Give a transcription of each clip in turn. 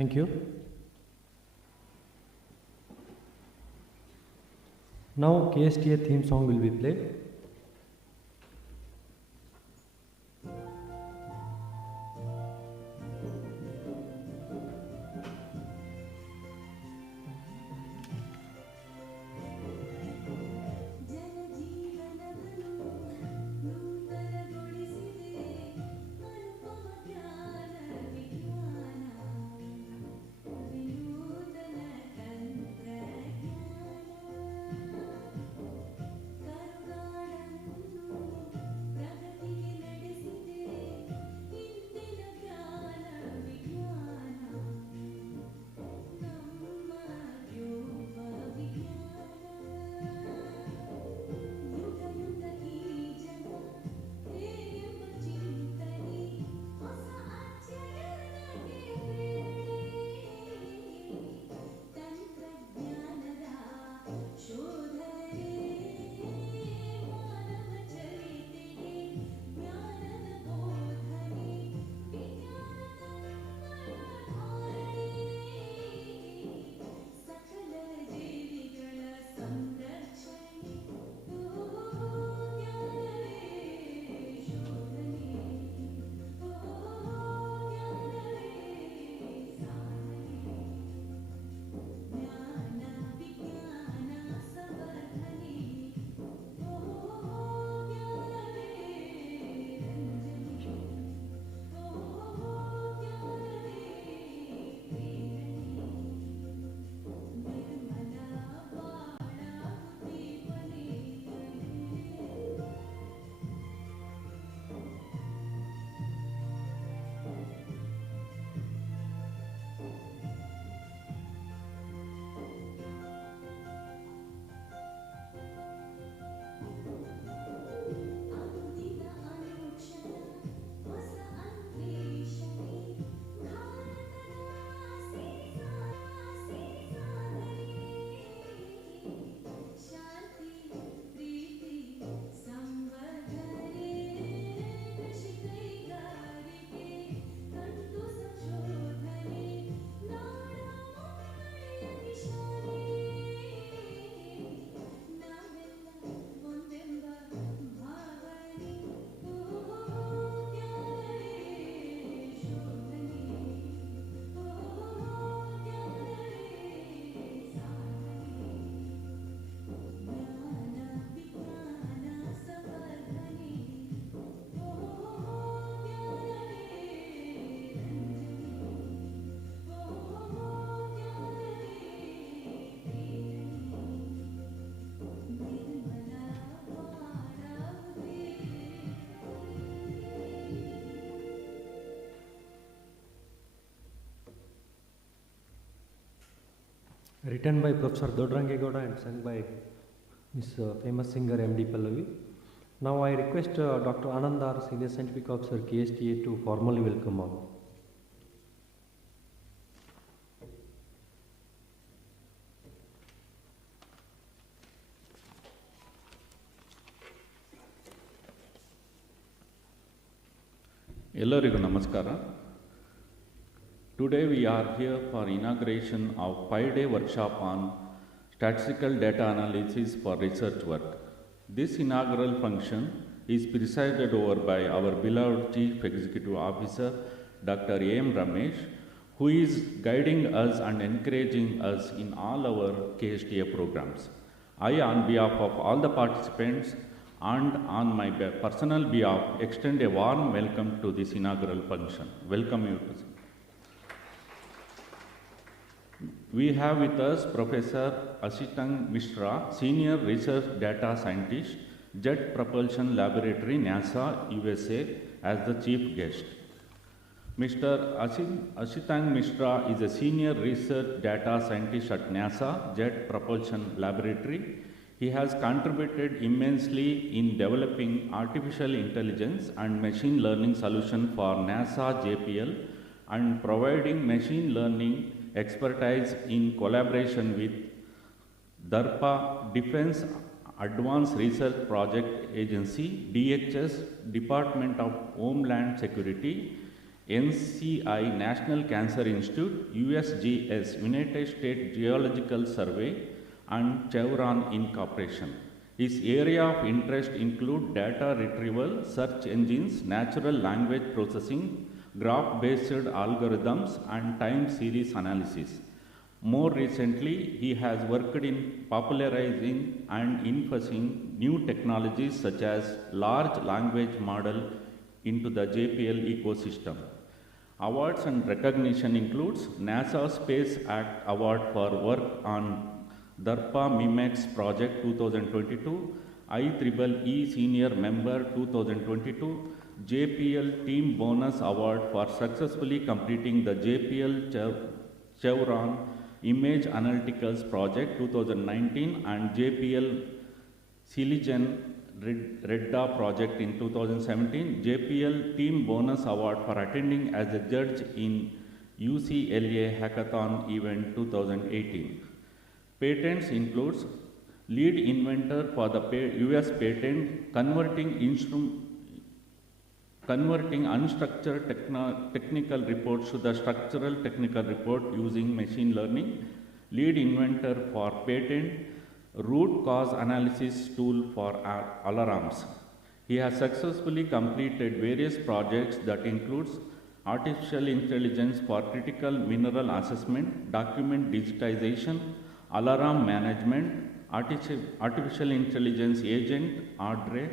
Thank you. Now KSTA theme song will be played. Written by Professor Dodrangegoda and sung by Miss famous singer M.D. Pallavi. Now I request Dr. Anandar, Senior Scientific Officer KSTA, to formally welcome all. ಎಲ್ಲರಿಗೂ ನಮಸ್ಕಾರ. Today we are here for inauguration of 5-day workshop on statistical data analysis for research work. This inaugural function is presided over by our beloved Chief Executive Officer Dr. A.M. Ramesh, who is guiding us and encouraging us in all our KSTA programs. I, on behalf of all the participants and on my personal behalf, extend a warm welcome to this inaugural function. Welcome you to. We have with us Professor Kstacademy Mishra, Senior Research Data Scientist, Jet Propulsion Laboratory, NASA, USA, as the chief guest. Mr. Kstacademy Mishra is a Senior Research Data Scientist at NASA, Jet Propulsion Laboratory. He has contributed immensely in developing artificial intelligence and machine learning solutions for NASA JPL and providing machine learning expertise in collaboration with DARPA, Defense Advanced Research Project Agency, DHS, Department of Homeland Security, NCI National Cancer Institute, USGS United States Geological Survey, and Chevron Incorporation. His area of interest include data retrieval, search engines, natural language processing, graph-based algorithms, and time series analysis. More recently, he has worked in popularizing and infusing new technologies such as large language model into the JPL ecosystem. Awards and recognition includes NASA Space Act Award for work on DARPA MIMEX Project 2022, IEEE Senior Member 2022, JPL Team Bonus Award for successfully completing the JPL Chevron Image Analyticals Project 2019 and JPL Silicon Redda Project in 2017, JPL Team Bonus Award for attending as a judge in UCLA Hackathon event 2018. Patents includes lead inventor for the US patent converting unstructured technical reports to the structural technical report using machine learning, lead inventor for patent root cause analysis tool for alarms. He has successfully completed various projects that includes artificial intelligence for critical mineral assessment, document digitization, alarm management, artificial intelligence agent, ADRE,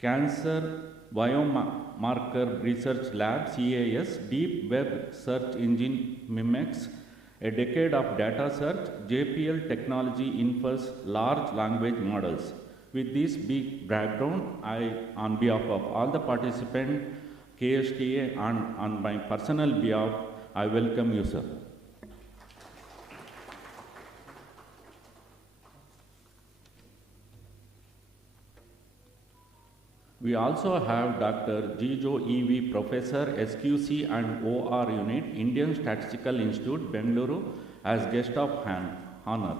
cancer biomarker research lab, CAS, deep web search engine, MIMEX, a decade of data search, JPL technology infers large language models. With this big background, I, on behalf of all the participants, KSTA, and on my personal behalf, I welcome you, sir. We also have Dr. Jijo EV, Professor, SQC and OR Unit, Indian Statistical Institute, Bengaluru, as guest of honor.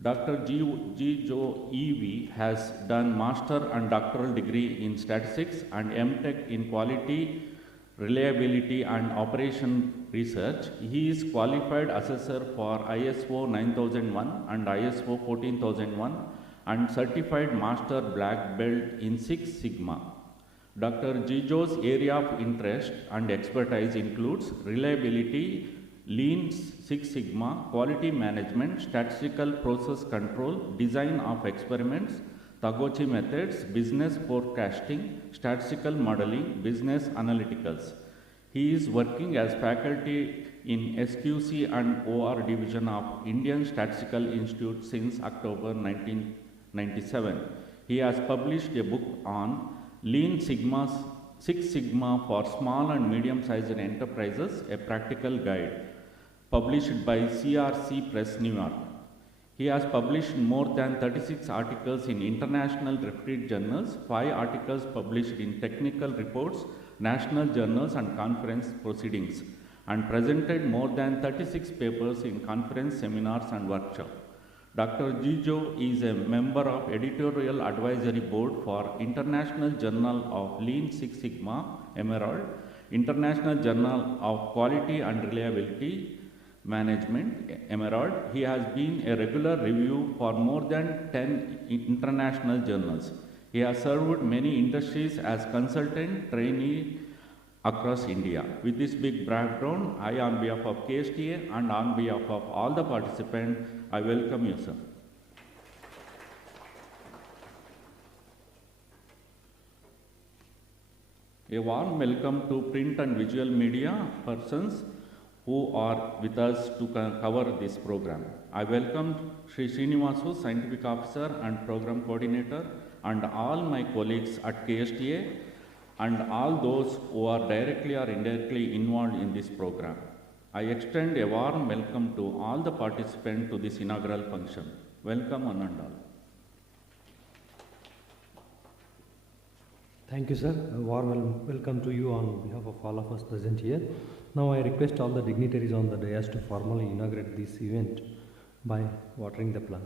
Dr. Jijo EV has done master and doctoral degree in statistics and MTech in quality, reliability and operation research. He is qualified assessor for ISO 9001 and ISO 14001 and certified master black belt in Six Sigma. Dr. Jijo's area of interest and expertise includes reliability, Lean Six Sigma, quality management, statistical process control, design of experiments, Tagochi methods, business forecasting, statistical modeling, business analyticals. He is working as faculty in SQC and OR division of Indian Statistical Institute since October 1997. He has published a book on Six Sigma for small and medium-sized enterprises, a practical guide, published by CRC Press, New York. He has published more than 36 articles in international reputed journals, 5 articles published in technical reports, national journals and conference proceedings, and presented more than 36 papers in conference, seminars and workshops. Dr. Jijo is a member of editorial advisory board for International Journal of Lean Six Sigma, Emerald, International Journal of Quality and Reliability Management, Emerald. He has been a regular review for more than 10 international journals. He has served many industries as consultant, trainee across India. With this big background, I, on behalf of KSTA and on behalf of all the participants, I welcome you, sir. A warm welcome to print and visual media persons who are with us to cover this program. I welcome Sri Srinivasu, Scientific Officer and Program Coordinator, and all my colleagues at KSTA, and all those who are directly or indirectly involved in this program. I extend a warm welcome to all the participants to this inaugural function. Welcome one and all. Thank you, sir. A warm welcome to you on behalf of all of us present here. Now I request all the dignitaries on the dais to formally inaugurate this event by watering the plant.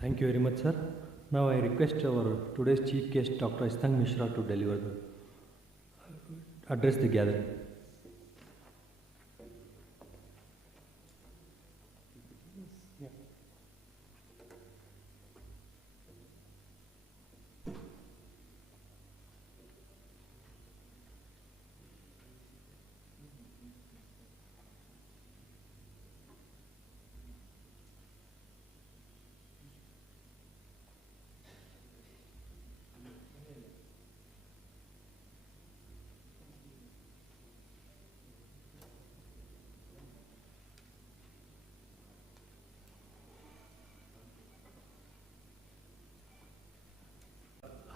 Thank you very much, sir. Now I request our today's chief guest, Dr. Kstacademy Mishra, to deliver the address the gathering.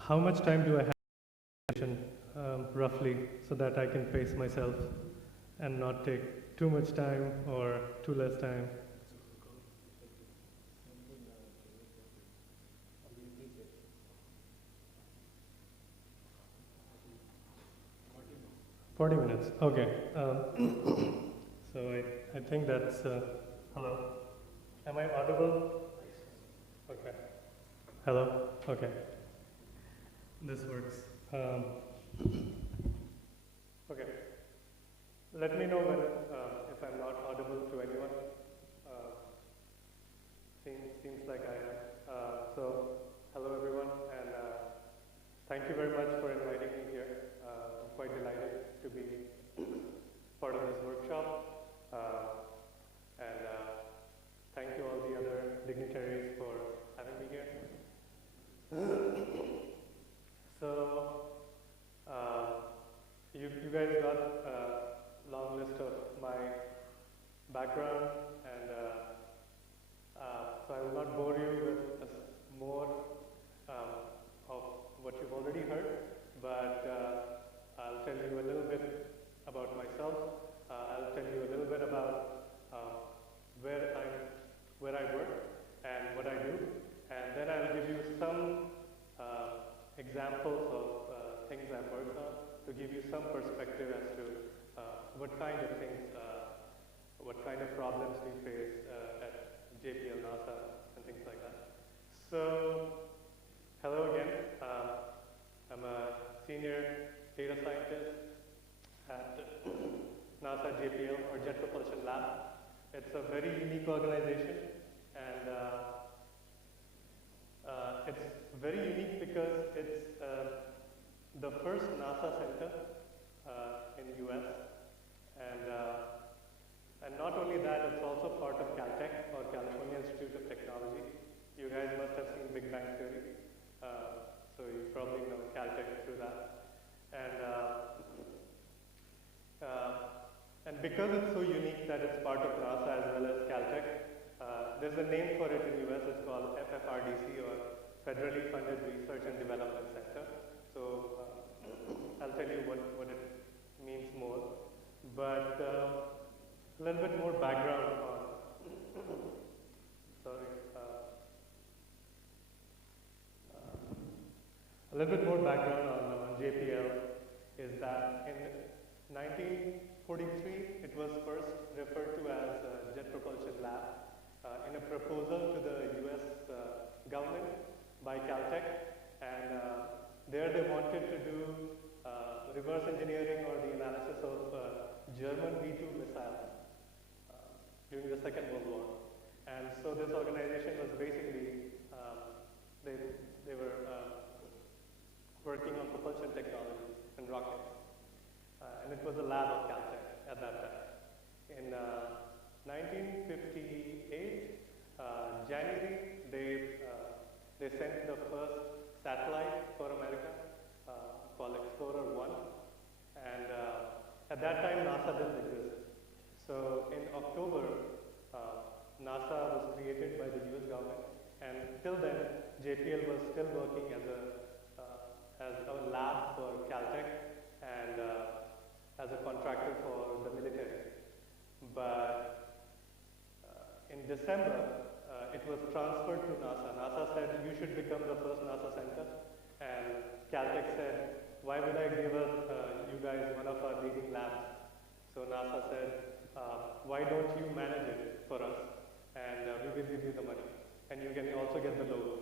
How much time do I have, roughly, so that I can pace myself and not take too much time or too less time? Forty minutes. Okay. So I think that's. Hello. Am I audible? Okay. Hello. Okay. This works. Okay. Let me know when if I'm not audible to anyone. Seems like I am. So hello everyone, and thank you very much for inviting me here. I'm quite delighted to be part of this workshop, and thank you all the other dignitaries for having me here. So, you guys got a long list of my background, and so I will not bore you with more of what you've already heard, but I'll tell you a little bit about myself. I'll tell you a little bit about where I work and what I do, and then I'll give you some examples of things I've worked on to give you some perspective as to what kind of things, what kind of problems we face at JPL, NASA, and things like that. So, hello again. I'm a senior data scientist at NASA JPL, or Jet Propulsion Lab. It's a very unique organization, and it's very unique because it's the first NASA center in the US, and not only that, it's also part of Caltech, or California Institute of Technology. You guys must have seen Big Bang Theory, so you probably know Caltech through that. And because it's so unique that it's part of NASA as well as Caltech, there's a name for it in the US. It's called FFRDC, or Federally Funded Research and Development Center. So I'll tell you what it means more. But a little bit more background on, sorry, a little bit more background on JPL is that in 1943, it was first referred to as Jet Propulsion Lab in a proposal to the US government by Caltech, and there they wanted to do reverse engineering or the analysis of German V-2 missiles during the Second World War. And so this organization was basically, they were working on propulsion technology and rockets. And it was a lab of Caltech at that time. In 1958, January, they sent the first satellite for America called Explorer 1. And at that time, NASA didn't exist. So in October, NASA was created by the US government. And till then, JPL was still working as a lab for Caltech and as a contractor for the military. But in December, it was transferred to NASA. NASA said, you should become the first NASA center. And Caltech said, why would I give you guys one of our leading labs? So NASA said, why don't you manage it for us? And we will give you the money. And you can also get the logo.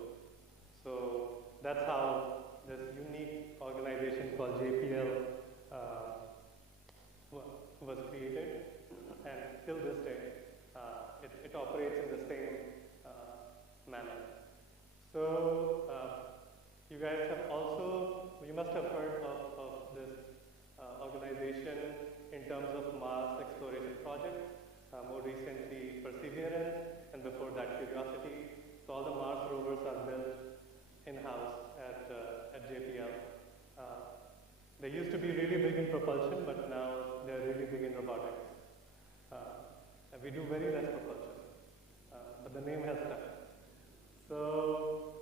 So that's how this unique organization called JPL was created, and till this day, it operates in the same manner. So you guys have also, you must have heard of this organization in terms of Mars exploration projects, more recently Perseverance, and before that Curiosity. So all the Mars rovers are built in-house at JPL. They used to be really big in propulsion, but now they're really big in robotics. And we do very less propulsion, but the name has stuck. So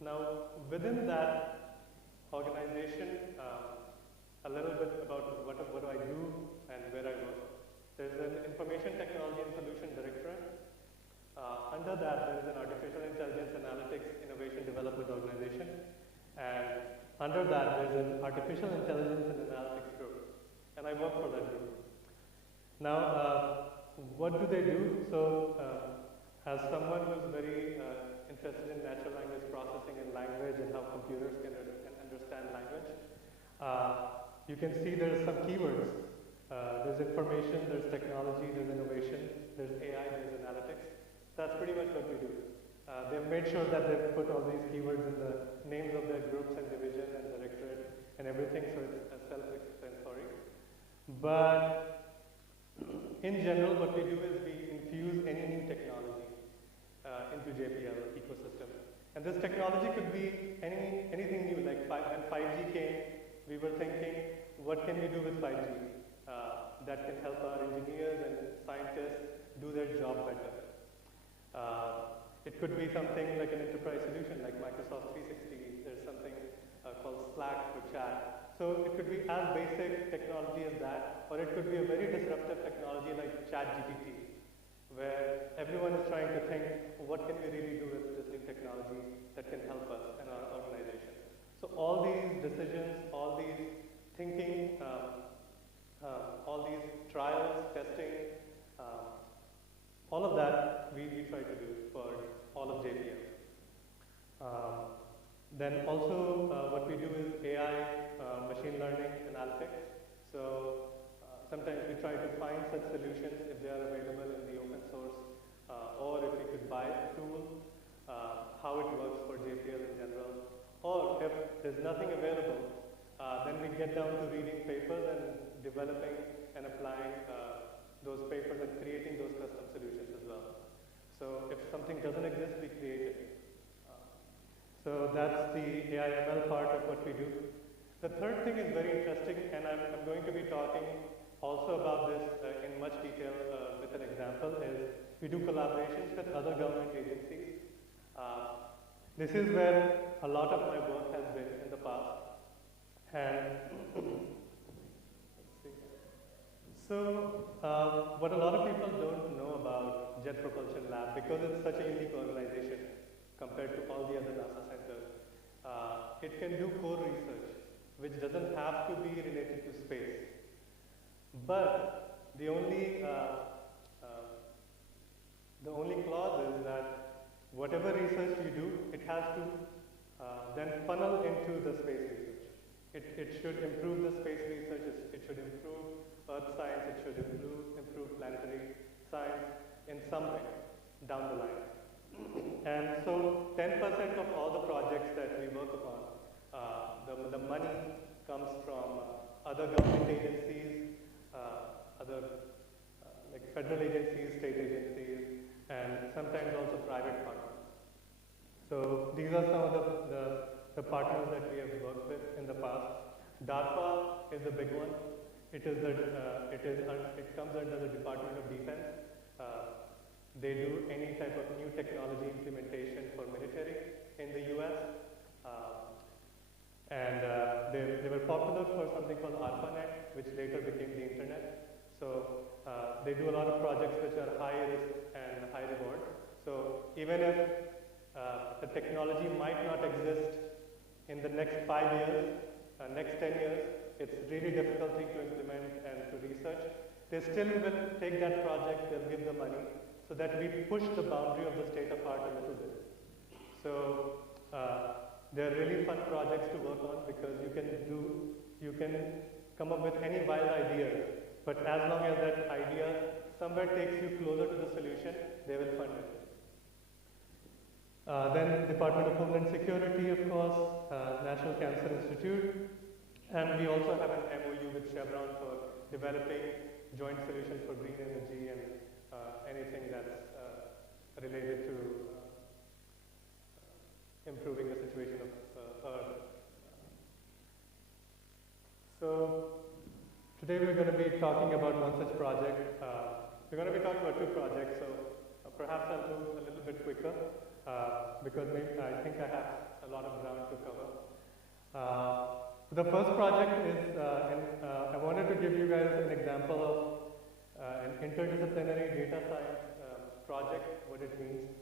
now within that organization, a little bit about what do I do and where I work. There's an Information Technology and Solution Directorate. Under that, there is an Artificial Intelligence Analytics Innovation Development Organization. And under that, there's an Artificial Intelligence and Analytics Group. And I work for that group. Now, what do they do? So, as someone who's very interested in natural language processing and language and how computers can understand language, you can see there's some keywords. There's information, there's technology, there's innovation, there's AI, there's analytics. That's pretty much what we do. They've made sure that they've put all these keywords in the names of their groups and division and directorate and everything, so it's self-explanatory. But in general, what we do is we infuse any new technology into JPL ecosystem. And this technology could be anything new, like when 5G came, we were thinking, what can we do with 5G that can help our engineers and scientists do their job better? It could be something like an enterprise solution like Microsoft 360. There's something called Slack for chat. So it could be as basic technology as that, or it could be a very disruptive technology like ChatGPT, where everyone is trying to think, what can we really do with this new technology that can help us and our organization? So all these decisions, all these thinking, all these trials, testing, all of that we try to do for all of JPL. Then also what we do is AI, machine learning, analytics. So sometimes we try to find such solutions if they are available in the open source, or if we could buy a tool, how it works for JPL in general. Or if there's nothing available, then we get down to reading papers and developing and applying those papers and creating those custom solutions as well. So if something doesn't exist, we create it. So that's the AI/ML part of what we do. The third thing is very interesting, and I'm going to be talking also about this in much detail with an example, is we do collaborations with other government agencies. This is where a lot of my work has been in the past. And so what a lot of people don't know about Jet Propulsion Lab, because it's such a unique organization compared to all the other NASA centers, it can do core research, which doesn't have to be related to space. But the only clause is that whatever research you do, it has to then funnel into the space research. It should improve the space research, it should improve Earth science, it should improve planetary science in some way down the line. And so 10% of all the projects that we work upon, the money comes from other government agencies, like federal agencies, state agencies, and sometimes also private partners. So these are some of the partners that we have worked with in the past. DARPA is a big one. It comes under the Department of Defense. They do any type of new technology implementation for military in the US. They were popular for something called ARPANET, which later became the internet. So they do a lot of projects which are high risk and high reward. So even if the technology might not exist in the next 5 years, next 10 years, it's really difficult thing to implement and to research. They still will take that project, they'll give the money, so so that we push the boundary of the state of art a little bit. So they're really fun projects to work on because you can come up with any wild idea, but as long as that idea somewhere takes you closer to the solution, they will fund it. Then Department of Homeland Security, of course, National Cancer Institute, and we also have an MOU with Chevron for developing joint solutions for green energy and anything that's related to improving the situation of Earth. So today we're going to be talking about one such project. We're going to be talking about two projects, so perhaps I'll move a little bit quicker because I think I have a lot of ground to cover. The first project is, I wanted to give you guys an example of an interdisciplinary data science project, what it means.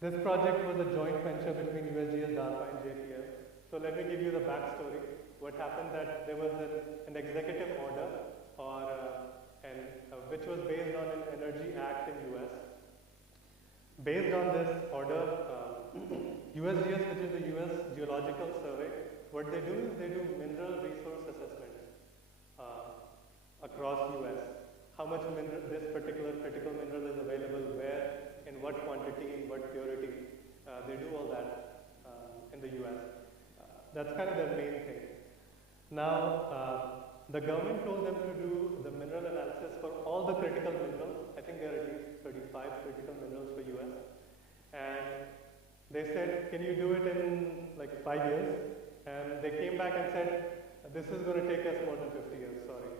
This project was a joint venture between USGS, DARPA, and JPL. So let me give you the backstory. What happened that there was an executive order, which was based on an Energy Act in US. Based on this order, USGS, which is the US Geological Survey, what they do is they do mineral resource assessments across US. How much this particular critical mineral is available, where, in what quantity, in what purity. They do all that in the US. That's kind of their main thing. Now, the government told them to do the mineral analysis for all the critical minerals. I think there are at least 35 critical minerals for US. And they said, can you do it in like 5 years? And they came back and said, this is going to take us more than 50 years, sorry.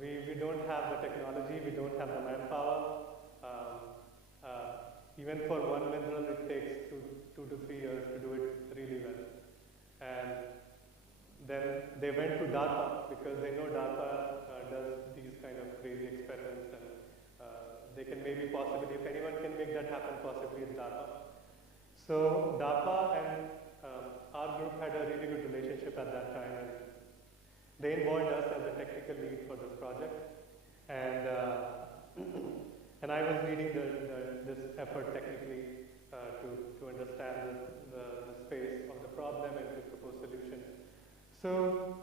We don't have the technology, we don't have the manpower. Even for one mineral, it takes 2 to 3 years to do it really well. And then they went to DARPA because they know DARPA does these kind of crazy experiments, and they can maybe possibly, if anyone can make that happen, possibly it's DARPA. So DARPA and our group had a really good relationship at that time, and they involved us as a technical lead for this project. And I was leading this effort technically to understand the space of the problem and to propose solutions. So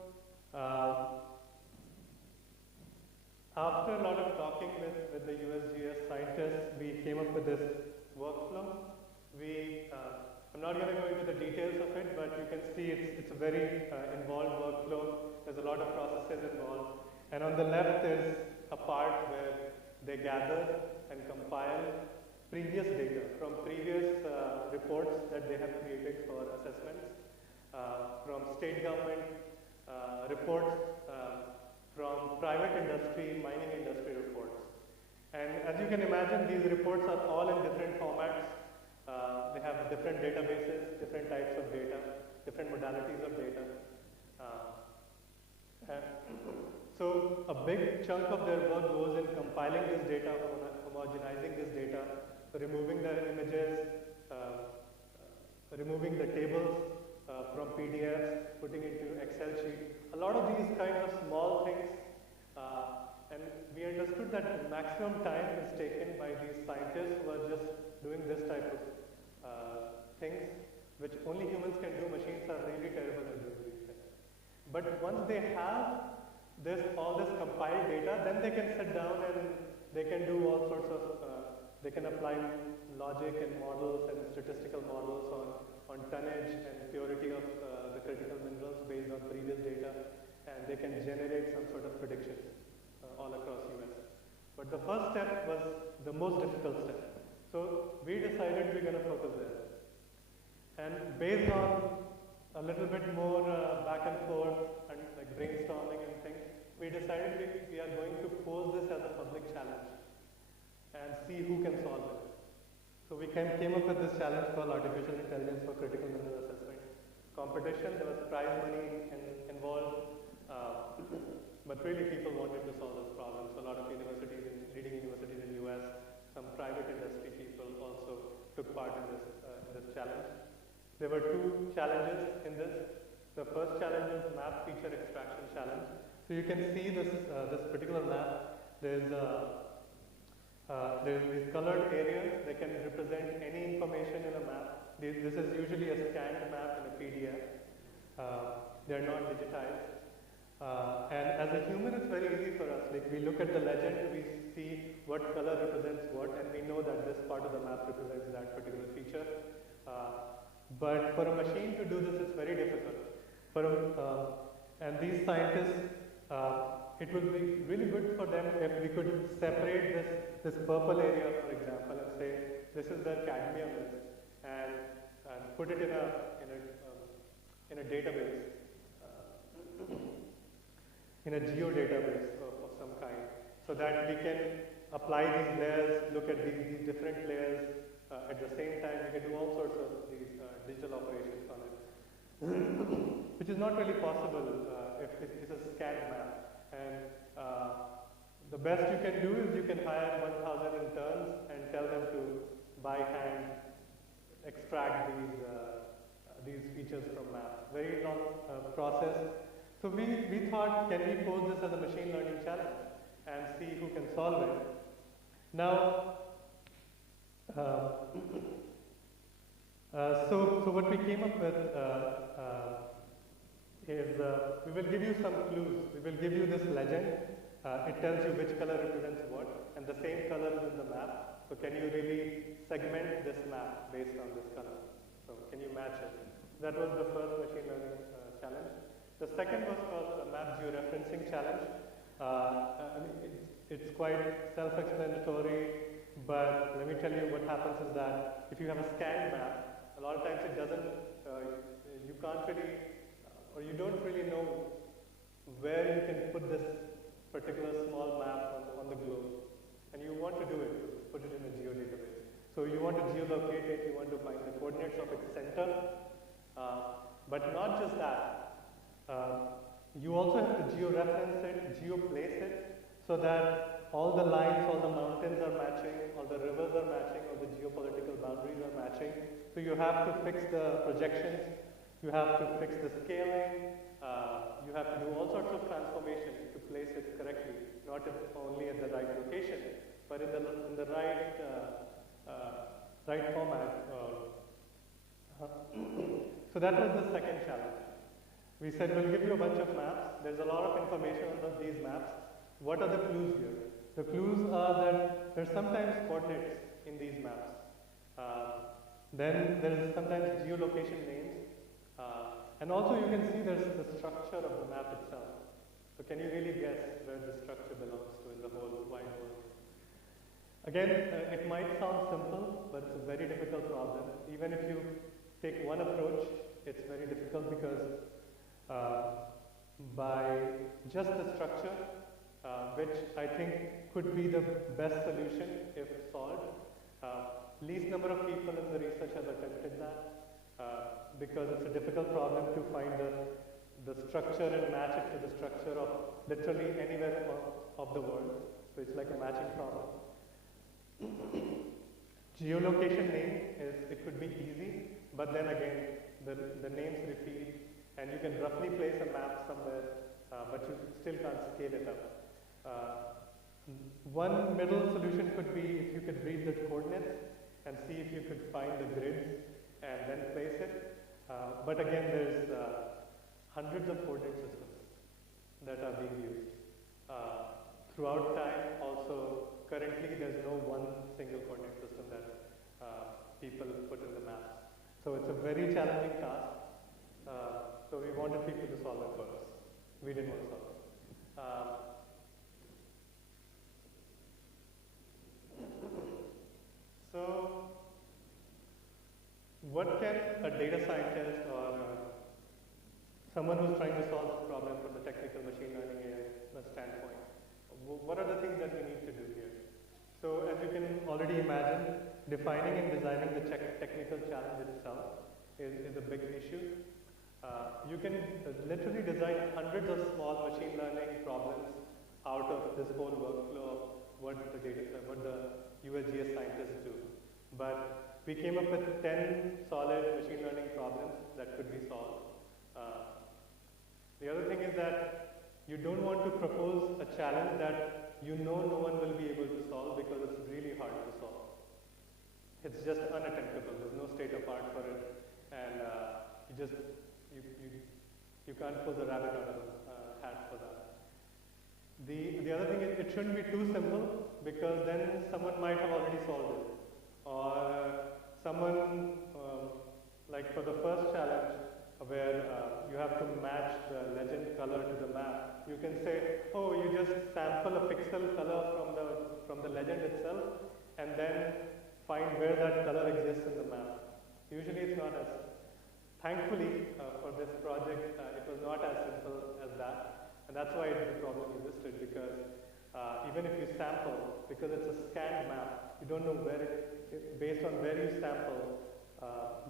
after a lot of talking with the USGS scientists, we came up with this workflow. I'm not going to go into the details of it, but you can see it's a very involved workflow. There's a lot of processes involved. And on the left is a part where they gather and compile previous data from previous reports that they have created for assessments, from state government reports, from private industry, mining industry reports. And as you can imagine, these reports are all in different formats. They have different databases, different types of data, different modalities of data. So a big chunk of their work goes in compiling this data, homogenizing this data, removing the images, removing the tables from PDFs, putting into Excel sheet. A lot of these kinds of small things, and we understood that maximum time is taken by these scientists who are just doing this type of things, which only humans can do. Machines are really terrible at doing these things. But once they have all this compiled data, then they can sit down and they can do all sorts of, they can apply logic and models and statistical models on tonnage and purity of the critical minerals based on previous data, and they can generate some sort of predictions all across US. But the first step was the most difficult step. So we decided we're going to focus there. And based on a little bit more back and forth and like brainstorming and things, we decided we are going to pose this as a public challenge and see who can solve it. So we came up with this challenge called Artificial Intelligence for Critical Mineral Assessment competition. There was prize money involved, but really people wanted to solve this problem. So a lot of universities, leading universities in US, some private industry people also took part in this challenge. There were two challenges in this. The first challenge is map feature extraction challenge. So you can see this particular map. There's There's these colored areas. They can represent any information in a map. This is usually a scanned map in a PDF. They're not digitized. And as a human, it's very easy for us. Like we look at the legend, we see what color represents what, and we know that this part of the map represents that particular feature. But for a machine to do this, it's very difficult. And these scientists, it will be really good for them if we could separate this purple area, for example, and say this is the cadmium list, and put it in a database. In a geodatabase of some kind, so that we can apply these layers, look at these different layers at the same time. We can do all sorts of these digital operations on it, which is not really possible if it's a scanned map. And the best you can do is you can hire 1,000 interns and tell them to by hand extract these features from maps. Very long process. So we thought, can we pose this as a machine learning challenge and see who can solve it? Now, so what we came up with is we will give you some clues. We will give you this legend. It tells you which color represents what, and the same color is in the map. So can you really segment this map based on this color? So can you match it? That was the first machine learning challenge. The second was called a map georeferencing challenge. I mean, it's quite self-explanatory, but let me tell you what happens is that if you have a scanned map, a lot of times it doesn't, you can't really, or you don't really know where you can put this particular small map on the globe. And you want to do it, put it in a geodatabase. So you want to geolocate it, you want to find the coordinates of its center, but not just that. You also have to georeference it, geoplace it, so that all the lines, all the mountains are matching, all the rivers are matching, all the geopolitical boundaries are matching. So you have to fix the projections, you have to fix the scaling, you have to do all sorts of transformations to place it correctly, not only at the right location, but in the right format. So that was the second challenge. We said we'll give you a bunch of maps. There's a lot of information on these maps. What are the clues here? The clues are that there's sometimes coordinates in these maps. Then there is sometimes geolocation names. And also you can see there's the structure of the map itself. So can you really guess where the structure belongs to in the whole wide world? Again, it might sound simple, but it's a very difficult problem. Even if you take one approach, it's very difficult because by just the structure, which I think could be the best solution if solved. Least number of people in the research have attempted that because it's a difficult problem to find the structure and match it to the structure of literally anywhere of the world. So it's like a matching problem. Geolocation name it could be easy, but then again the names repeat. And you can roughly place a map somewhere, but you still can't scale it up. One middle solution could be if you could read the coordinates and see if you could find the grids and then place it. But again, there's hundreds of coordinate systems that are being used. Throughout time, also, currently there's no one single coordinate system that people put in the maps. So it's a very challenging task. So we wanted people to solve it for us. We didn't want to solve it. So what can a data scientist or someone who's trying to solve this problem from the technical machine learning AI standpoint, what are the things that we need to do here? So as you can already imagine, defining and designing the technical challenge itself is a big issue. You can literally design hundreds of small machine learning problems out of this whole workflow of what the USGS scientists do. But we came up with 10 solid machine learning problems that could be solved. The other thing is that you don't want to propose a challenge that you know no one will be able to solve because it's really hard to solve. It's just unattemptable. There's no state of art for it, and you can't pull the rabbit out of the hat for that. The other thing is it shouldn't be too simple because then someone might have already solved it, or someone like for the first challenge where you have to match the legend color to the map. You can say, oh, you just sample a pixel color from the legend itself, and then find where that color exists in the map. Usually it's not as, thankfully for this project, it was not as simple as that. And that's why the problem existed, because even if you sample, because it's a scanned map, you don't know where based on where you sample,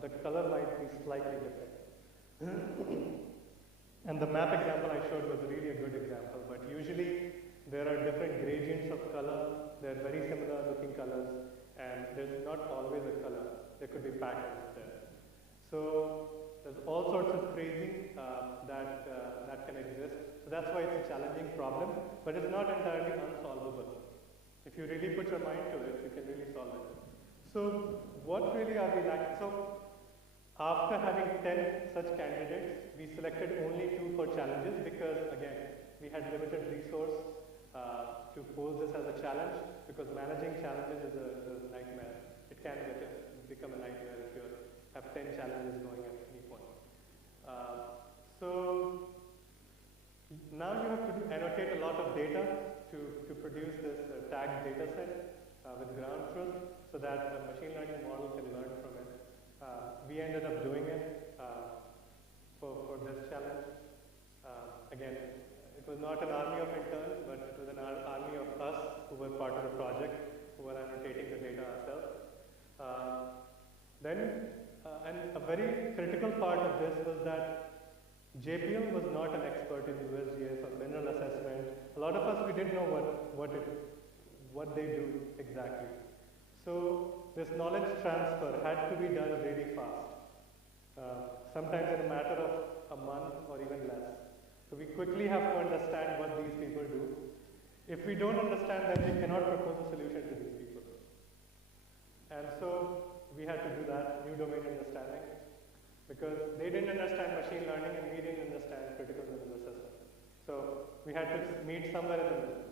the color might be slightly different. And the map example I showed was really a good example, but usually there are different gradients of color, they're very similar looking colors, and there's not always a color, there could be patterns there. So there's all sorts of phrasing that can exist. So that's why it's a challenging problem, but it's not entirely unsolvable. If you really put your mind to it, you can really solve it. So what really are we lacking? So after having 10 such candidates, we selected only 2 for challenges because, again, we had limited resource to pose this as a challenge, because managing challenges is a nightmare. It can become a nightmare if you have 10 challenges going at any point. So now you have to annotate a lot of data to produce this tagged data set with ground truth so that a machine learning model can learn from it. We ended up doing it for this challenge. Again, it was not an army of interns, but it was an army of us who were part of the project, who were annotating the data ourselves. And a very critical part of this was that JPL was not an expert in USGS or mineral assessment. A lot of us, we didn't know what they do exactly. So this knowledge transfer had to be done really fast, sometimes in a matter of a month or even less. So we quickly have to understand what these people do. If we don't understand them, we cannot propose a solution to these people. And so we had to do that, new domain understanding, because they didn't understand machine learning and we didn't understand critical mineral assessment. So we had to meet somewhere in the middle.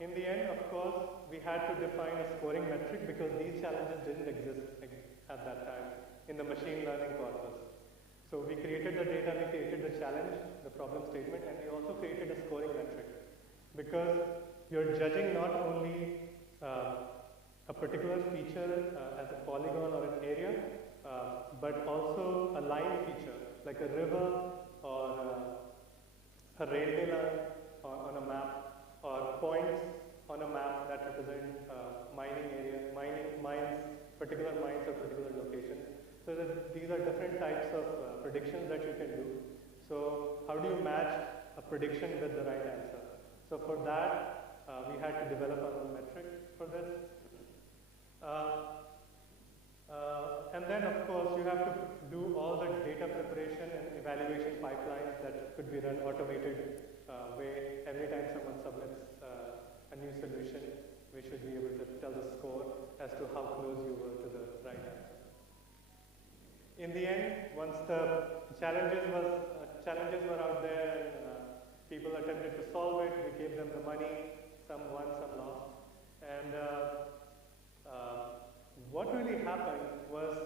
In the end, of course, we had to define a scoring metric because these challenges didn't exist at that time in the machine learning corpus. So we created the data, we created the challenge, the problem statement, and we also created a scoring metric. Because you're judging not only a particular feature as a polygon or an area, but also a line feature, like a river or a railway line on a map, or points on a map that represent mining area, mines, particular mines or particular locations. So these are different types of predictions that you can do. So how do you match a prediction with the right answer? So for that, we had to develop our own metric for this. And then, of course, you have to do all the data preparation and evaluation pipelines that could be run automated way. Every time someone submits a new solution, we should be able to tell the score as to how close you were to the right answer. In the end, once the challenges were out there and people attempted to solve it, we gave them the money, some won, some lost. And what really happened was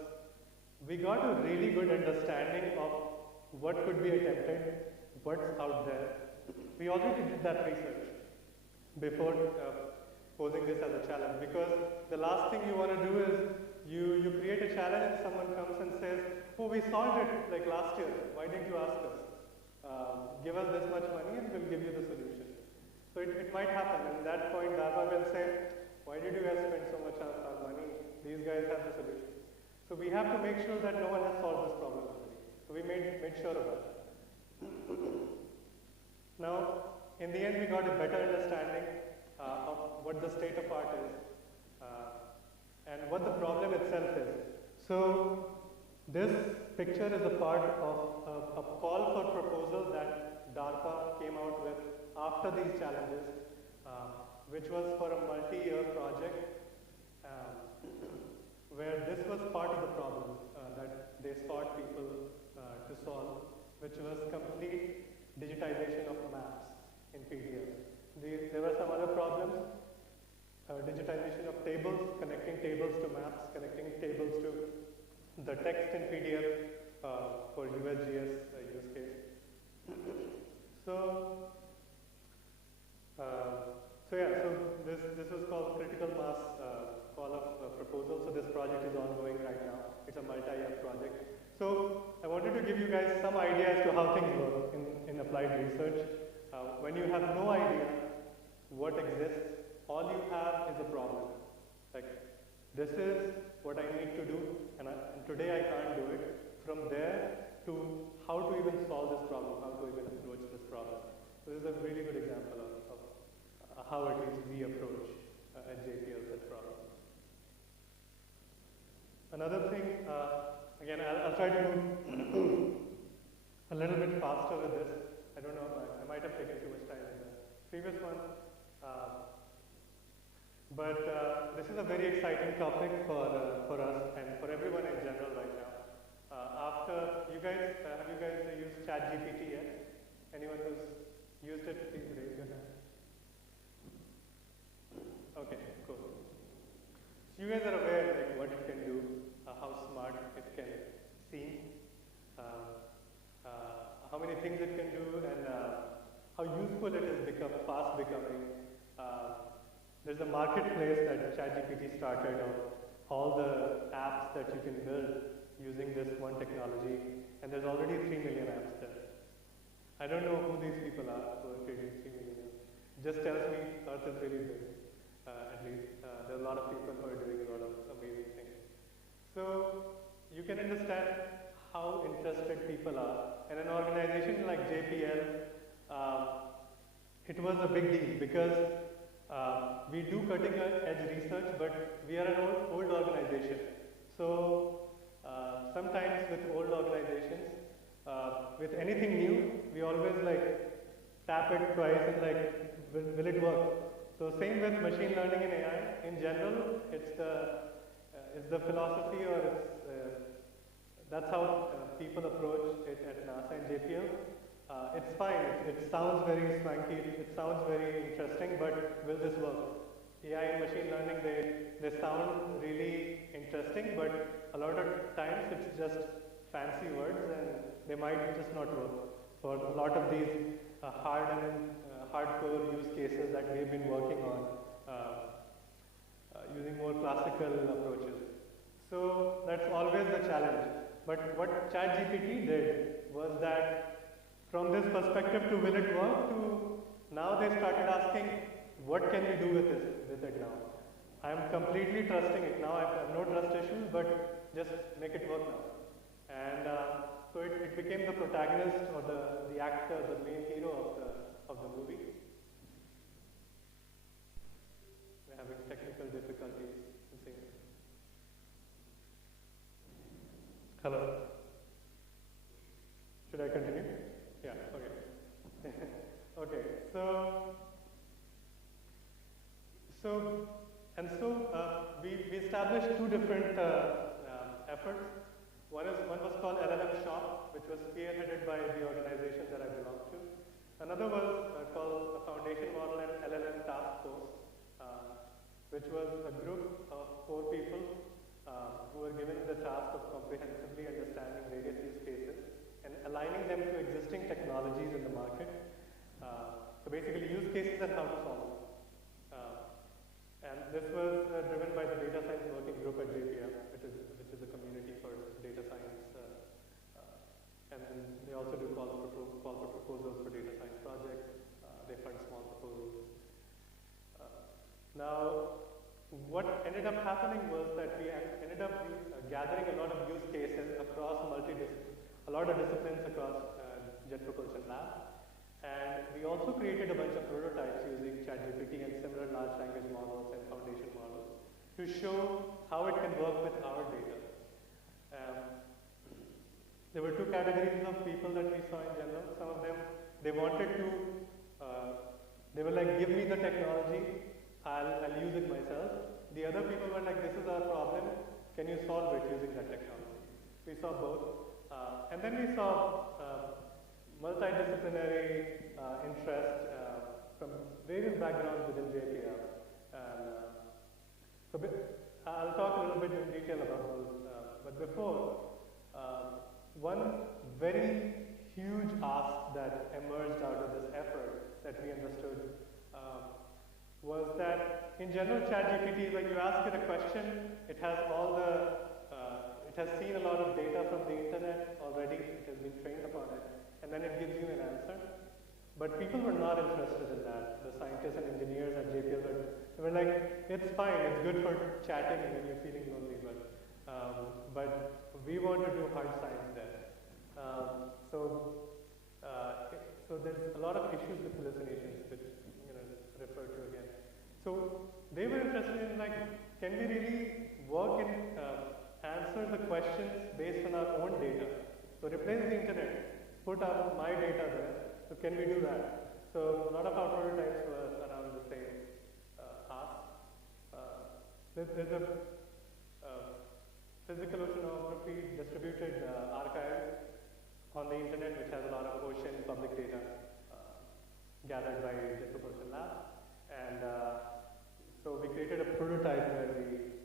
we got a really good understanding of what could be attempted, what's out there. We already did that research before posing this as a challenge, because the last thing you want to do is you create a challenge and someone comes and says, oh, we solved it like last year, why didn't you ask us? Give us this much money and we'll give you the solution. So it might happen, and at that point DARPA will say, why did you guys spend so much of our money? These guys have the solution. So we have to make sure that no one has solved this problem already. So we made sure of that. Now, in the end, we got a better understanding of what the state of art is and what the problem itself is. So this picture is a part of a call for proposal that DARPA came out with after these challenges which was for a multi-year project where this was part of the problem that they sought people to solve, which was complete digitization of maps in PDF. There were some other problems, digitization of tables, connecting tables to maps, connecting tables to the text in PDF for USGS use case. So this was called critical mass call of proposal. So this project is ongoing right now. It's a multi-year project. So I wanted to give you guys some idea as to how things work in applied research. When you have no idea what exists, all you have is a problem. Like, this is what I need to do, and today I can't do it. From there to how to even solve this problem, how to even approach this problem. So this is a really good example of how at least we approach at JPL such problems. Another thing, again, I'll try to move a little bit faster with this. I don't know, I might have taken too much time in the previous one. But this is a very exciting topic for us and for everyone in general right now. After you guys, have you guys used ChatGPT yet? Anyone who's used it, please raise your hand. Okay, cool. So you guys are aware like what it can do, how smart it can seem, how many things it can do, and how useful it is fast becoming. There's a marketplace that ChatGPT started of all the apps that you can build using this one technology, and there's already 3 million apps there. I don't know who these people are who are creating 3 million apps. It just tells me Earth is really big, at least. There are a lot of people who are doing a lot of amazing things. So you can understand how interested people are. And an organization like JPL, it was a big deal because we do cutting edge research, but we are an old organization. So sometimes with old organizations, with anything new, we always like tap it twice and like, will it work? So same with machine learning and AI. In general, it's the philosophy, or that's how people approach it at NASA and JPL. It's fine. It sounds very swanky. It sounds very interesting, but will this work? AI and machine learning, they sound really interesting, but a lot of times it's just fancy words, and they might just not work for a lot of these hardcore use cases that we've been working on using more classical approaches. So that's always the challenge. But what ChatGPT did was that from this perspective to will it work to now they started asking, what can we do with it now? I'm completely trusting it now. I have no trust issues, but just make it work now. And so it became the protagonist or the actor, the main hero of the movie. We're having technical difficulties. Hello. Should I continue? Yeah, okay. Okay, so we established two different efforts. One was called LLM Shop, which was spearheaded by the organization that I belong to. Another was called a Foundation Model and LLM Task Force, which was a group of 4 people who were given the task of comprehensively understanding various use cases and aligning them to existing technologies in the market. So basically use cases and how to solve them. And this was driven by the Data Science Working Group at JPL, which is a community for data science. And then they also do call for proposals for data science projects. They fund small proposals. Now, what ended up happening was that we ended up gathering a lot of use cases across a lot of disciplines across Jet Propulsion Lab. And we also created a bunch of prototypes using ChatGPT and similar large language models and foundation models to show how it can work with our data. There were 2 categories of people that we saw in general. Some of them, they wanted to They were like, give me the technology, I'll use it myself. The other people were like, this is our problem, can you solve it using that technology? We saw both. And then we saw multidisciplinary interest from various backgrounds within JPL. So I'll talk a little bit in detail about those. But before, one very huge ask that emerged out of this effort that we understood was that in general ChatGPT, when you ask it a question, it has it has seen a lot of data from the internet already, it has been trained upon it, and then it gives you an answer. But people were not interested in that. The scientists and engineers at JPL were like, it's fine, it's good for chatting when you're feeling lonely, but we want to do hard science there. So there's a lot of issues with hallucinations, which referred to again. So they were interested in like, can we really work and answer the questions based on our own data? So replace the internet, put up my data there. So can we do that? So a lot of our prototypes were around the same ask. There's a physical oceanography distributed archive on the internet, which has a lot of ocean public data gathered by Jet Propulsion Lab. And so we created a prototype where we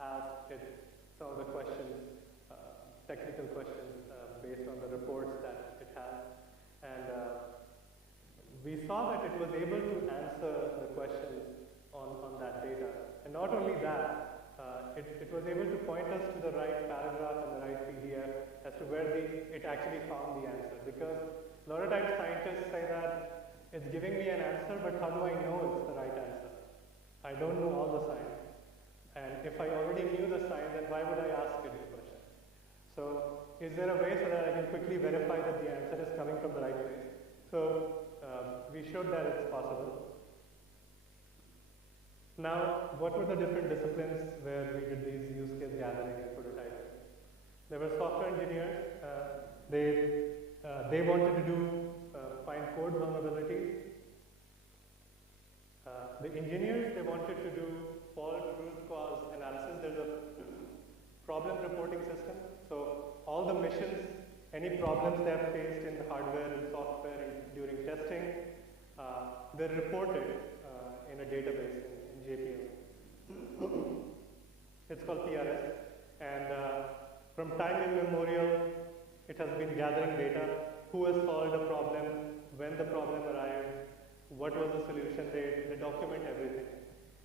asked it some of the questions, technical questions based on the reports that it has. And we saw that it was able to answer the questions on that data. And not only that, it was able to point us to the right paragraph and the right PDF as to where it actually found the answer. Because a lot of times scientists say that it's giving me an answer, but how do I know it's the right answer? I don't know all the science. And if I already knew the science, then why would I ask it the question? So is there a way so that I can quickly verify that the answer is coming from the right place? So we showed that it's possible. Now, what were the different disciplines where we did these use case gathering and prototyping? There were software engineers. They wanted to find code vulnerabilities. The engineers, they wanted to do fault root cause analysis. There's a problem reporting system. So all the missions, any problems they have faced in the hardware and software and during testing, they're reported in a database in JPL. It's called PRS. And from time immemorial, it has been gathering data. Who has solved a problem, when the problem arrived, what was the solution, they document everything.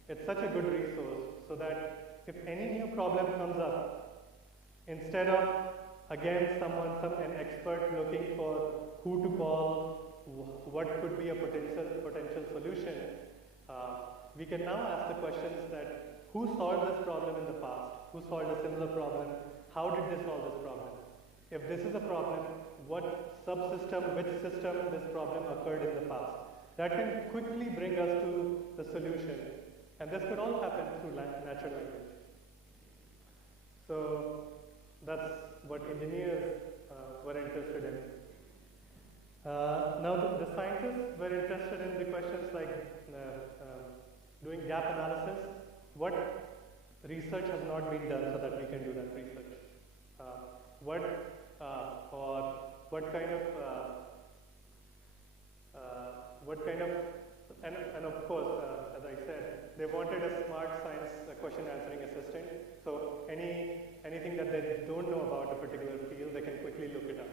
It's such a good resource so that if any new problem comes up, instead of again an expert looking for who to call, what could be a potential solution, we can now ask the questions that who solved this problem in the past, who solved a similar problem, how did they solve this problem? If this is a problem, what subsystem, which system this problem occurred in the past? That can quickly bring us to the solution. And this could all happen through natural language. So that's what engineers were interested in. Now the scientists were interested in the questions like doing gap analysis. What research has not been done so that we can do that research? And of course, as I said, they wanted a smart science question answering assistant. So anything that they don't know about a particular field, they can quickly look it up.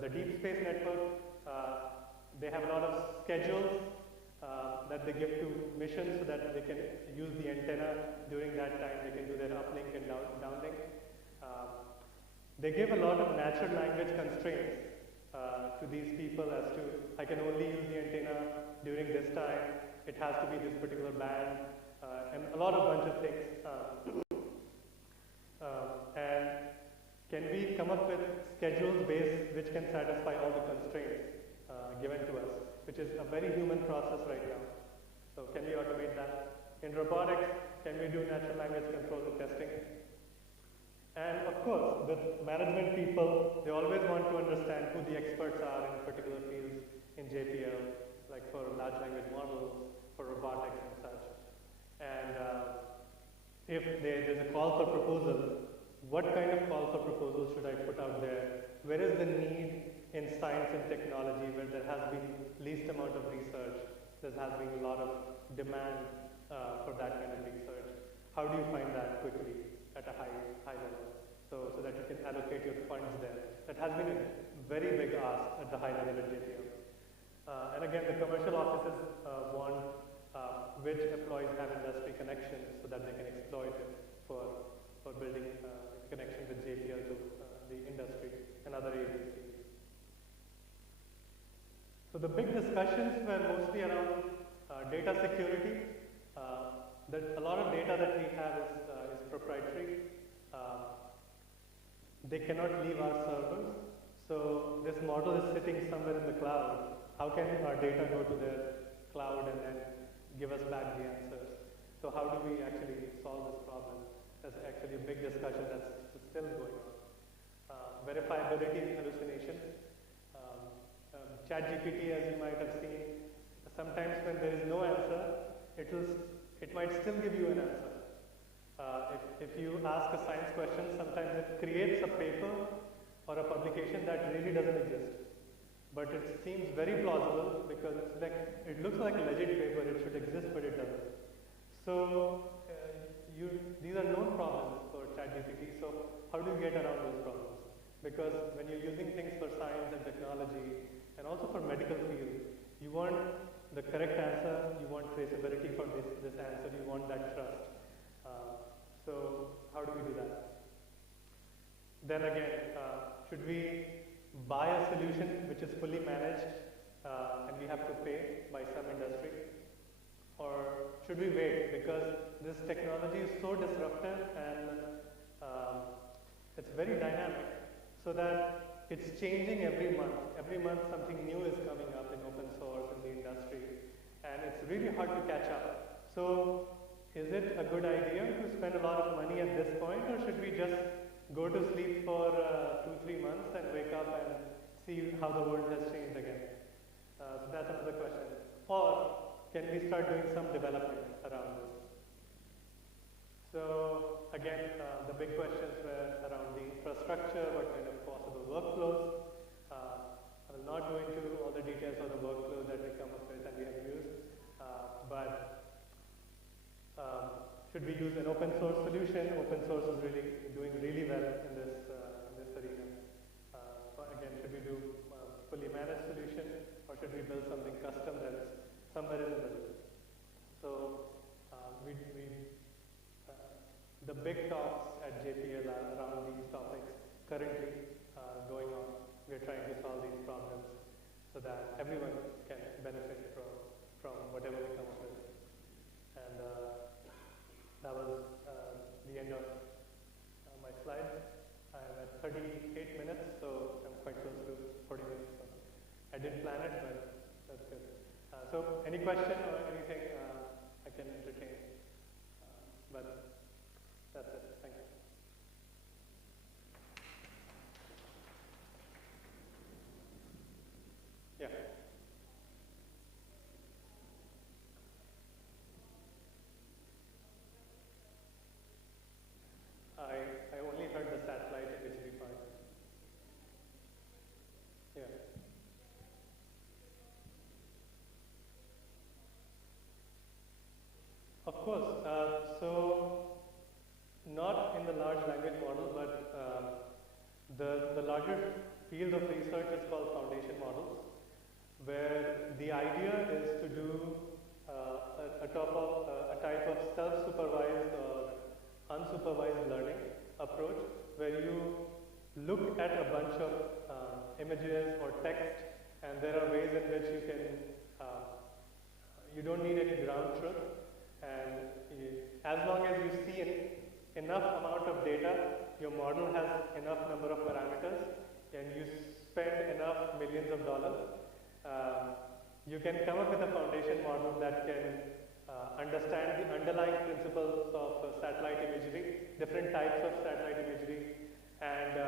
The Deep Space Network, they have a lot of schedules that they give to missions so that they can use the antenna during that time. They can do their uplink and downlink. They give a lot of natural language constraints to these people as to, I can only use the antenna during this time, it has to be this particular band, and a bunch of things. And can we come up with schedules which can satisfy all the constraints given to us, which is a very human process right now. So can we automate that? In robotics, can we do natural language control and testing? And of course, with management people, they always want to understand who the experts are in particular fields in JPL. like for large language models, for robotics and such. And if there's a call for proposal, what kind of call for proposal should I put out there? Where is the need in science and technology where there has been least amount of research? There has been a lot of demand for that kind of research. How do you find that quickly at a high level? So that you can allocate your funds there. That has been a very big ask at the high level at JPM. And again, the commercial offices want which employees have industry connections so that they can exploit it for building connection with JPL to the industry and other agencies. So the big discussions were mostly around data security. A lot of data that we have is proprietary. They cannot leave our servers. So this model is sitting somewhere in the cloud. How can our data go to their cloud and then give us back the answers? So how do we actually solve this problem? That's actually a big discussion that's still going on. Verifiability hallucination. ChatGPT, as you might have seen, sometimes when there is no answer, it might still give you an answer. If you ask a science question, sometimes it creates a paper or a publication that really doesn't exist. But it seems very plausible because it looks like a legit paper, it should exist, but it doesn't. So these are known problems for ChatGPT, so how do you get around those problems? Because when you're using things for science and technology, and also for medical field, you want the correct answer, you want traceability for this answer, you want that trust. So how do we do that? Then again, should we buy a solution which is fully managed and we have to pay by some industry? Or should we wait because this technology is so disruptive and it's very dynamic so that it's changing every month. Every month something new is coming up in open source in the industry and it's really hard to catch up. So is it a good idea to spend a lot of money at this point or should we just go to sleep for 2-3 months and wake up and see how the world has changed again? So that's another question. Or can we start doing some development around this? So again, the big questions were around the infrastructure, what kind of possible workflows. I will not go into all the details of the workflows that we come up with and we have used, but should we use an open source solution? Open source is doing really well in this arena. Again, should we do a fully managed solution or should we build something custom that's somewhere in the middle? So the big talks at JPL are around these topics currently going on. We're trying to solve these problems so that everyone can benefit from whatever we come up with. And that was the end of my slides. I'm at 38 minutes, so I'm quite close to 40 minutes. So I didn't plan it, but that's good. So any question or anything I can entertain. But that's it. Thank you. Yeah. I only heard the satellite imagery part. Yeah. Of course. So not in the large language model, but the larger field of research is called foundation models, where the idea is to do a type of self-supervised or unsupervised learning approach, where you look at a bunch of images or text, and there are ways in which you can, you don't need any ground truth, and as long as you see enough amount of data, your model has enough number of parameters, and you spend enough millions of dollars, you can come up with a foundation model that can understand the underlying principles of satellite imagery, different types of satellite imagery, and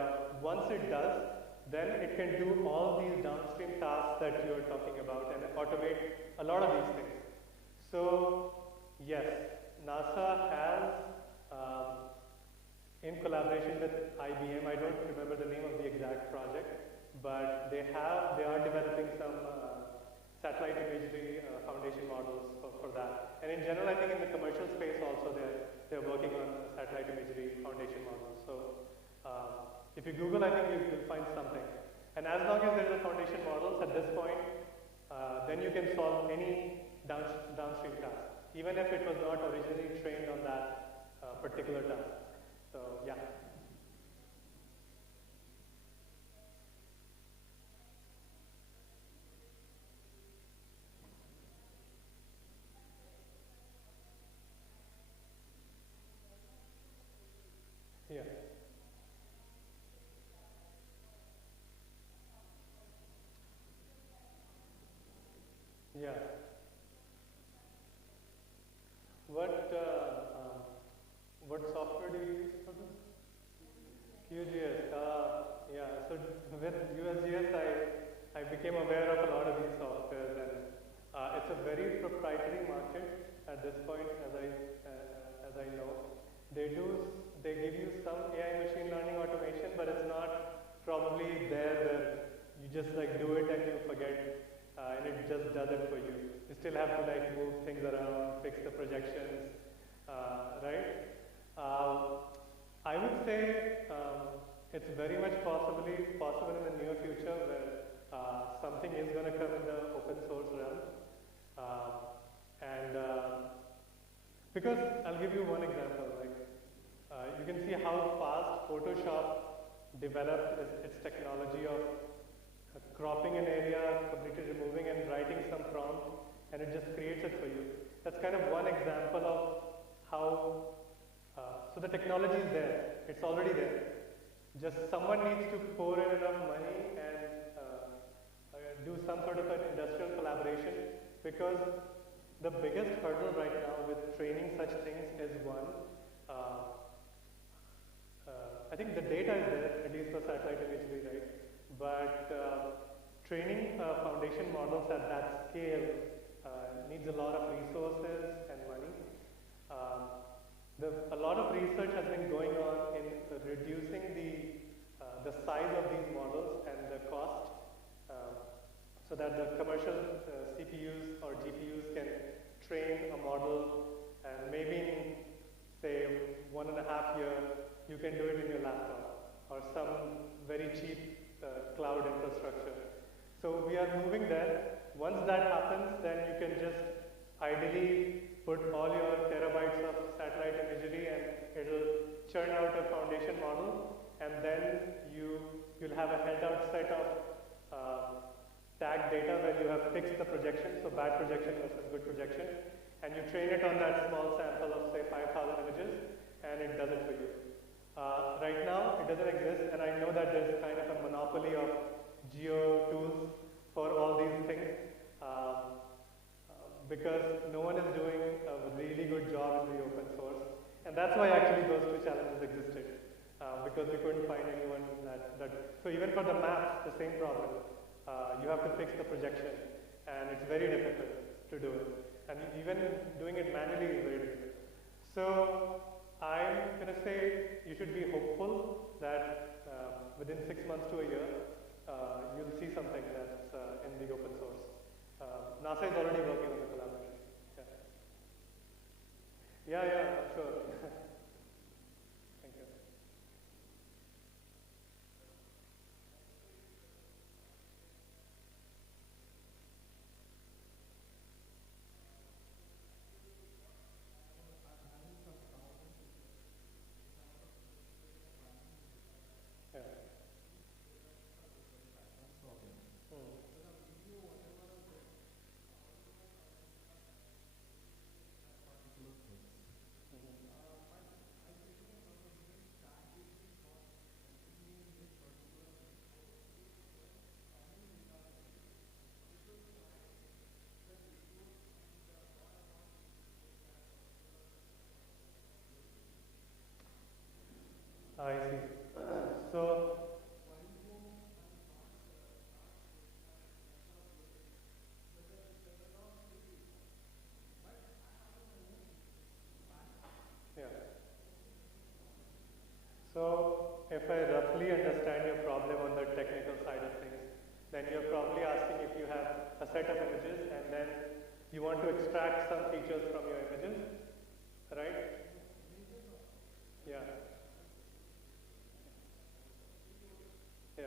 once it does, then it can do all these downstream tasks that you're talking about and automate a lot of these things. So yes, NASA has, in collaboration with IBM, I don't remember the name of the exact project, but they are developing some satellite imagery foundation models for that. And in general, I think in the commercial space also, they're working on satellite imagery foundation models. So if you Google, I think you'll find something. And as long as there's a foundation models at this point, then you can solve any downstream task, even if it was not originally trained on that particular task. So yeah. Yeah. Yeah. What software do you use for this? QGIS. Yeah. So with USGS, I became aware of a lot of these softwares, and it's a very proprietary market at this point, as I know. They give you some AI machine learning automation, but it's not probably there where you just like do it and you forget, and it just does it for you. You still have to like move things around, fix the projections, right? I would say it's very much possible in the near future where something is going to come in the open source realm, because I'll give you one example. Like you can see how fast Photoshop developed its technology of cropping an area, completely removing and writing some prompt, and it just creates it for you. That's kind of one example of how. So the technology is there, it's already there. Just someone needs to pour in enough money and do some sort of an industrial collaboration, because the biggest hurdle right now with training such things is one, I think the data is there, at least for satellite imagery, right? But training foundation models at that scale needs a lot of resources and money. A lot of research has been going on in reducing the size of these models and the cost, so that the commercial CPUs or GPUs can train a model, and maybe in, say, 1.5 years, you can do it in your laptop or some very cheap cloud infrastructure. So we are moving there. Once that happens, then you can just ideally put all your terabytes of satellite imagery and it'll churn out a foundation model, and then you'll have a held out set of tag data where you have fixed the projection, so bad projection versus good projection, and you train it on that small sample of say 5,000 images, and it does it for you. Right now, it doesn't exist, and I know that there's kind of a monopoly of geo tools for all these things, because no one is doing a really good job in the open source, and that's why actually those two challenges existed, because we couldn't find anyone that. So even for the maps, the same problem. You have to fix the projection, and it's very difficult to do it, and even doing it manually is very difficult. So I'm going to say you should be hopeful that within 6 months to a year, you'll see something that's in the open source. NASA is already working on the collaboration. Yeah, sure. Thank you. Yeah. I see. So if I roughly understand your problem on the technical side of things, then you're probably asking if you have a set of images and then you want to extract some features from your images, right? Yeah. Yeah.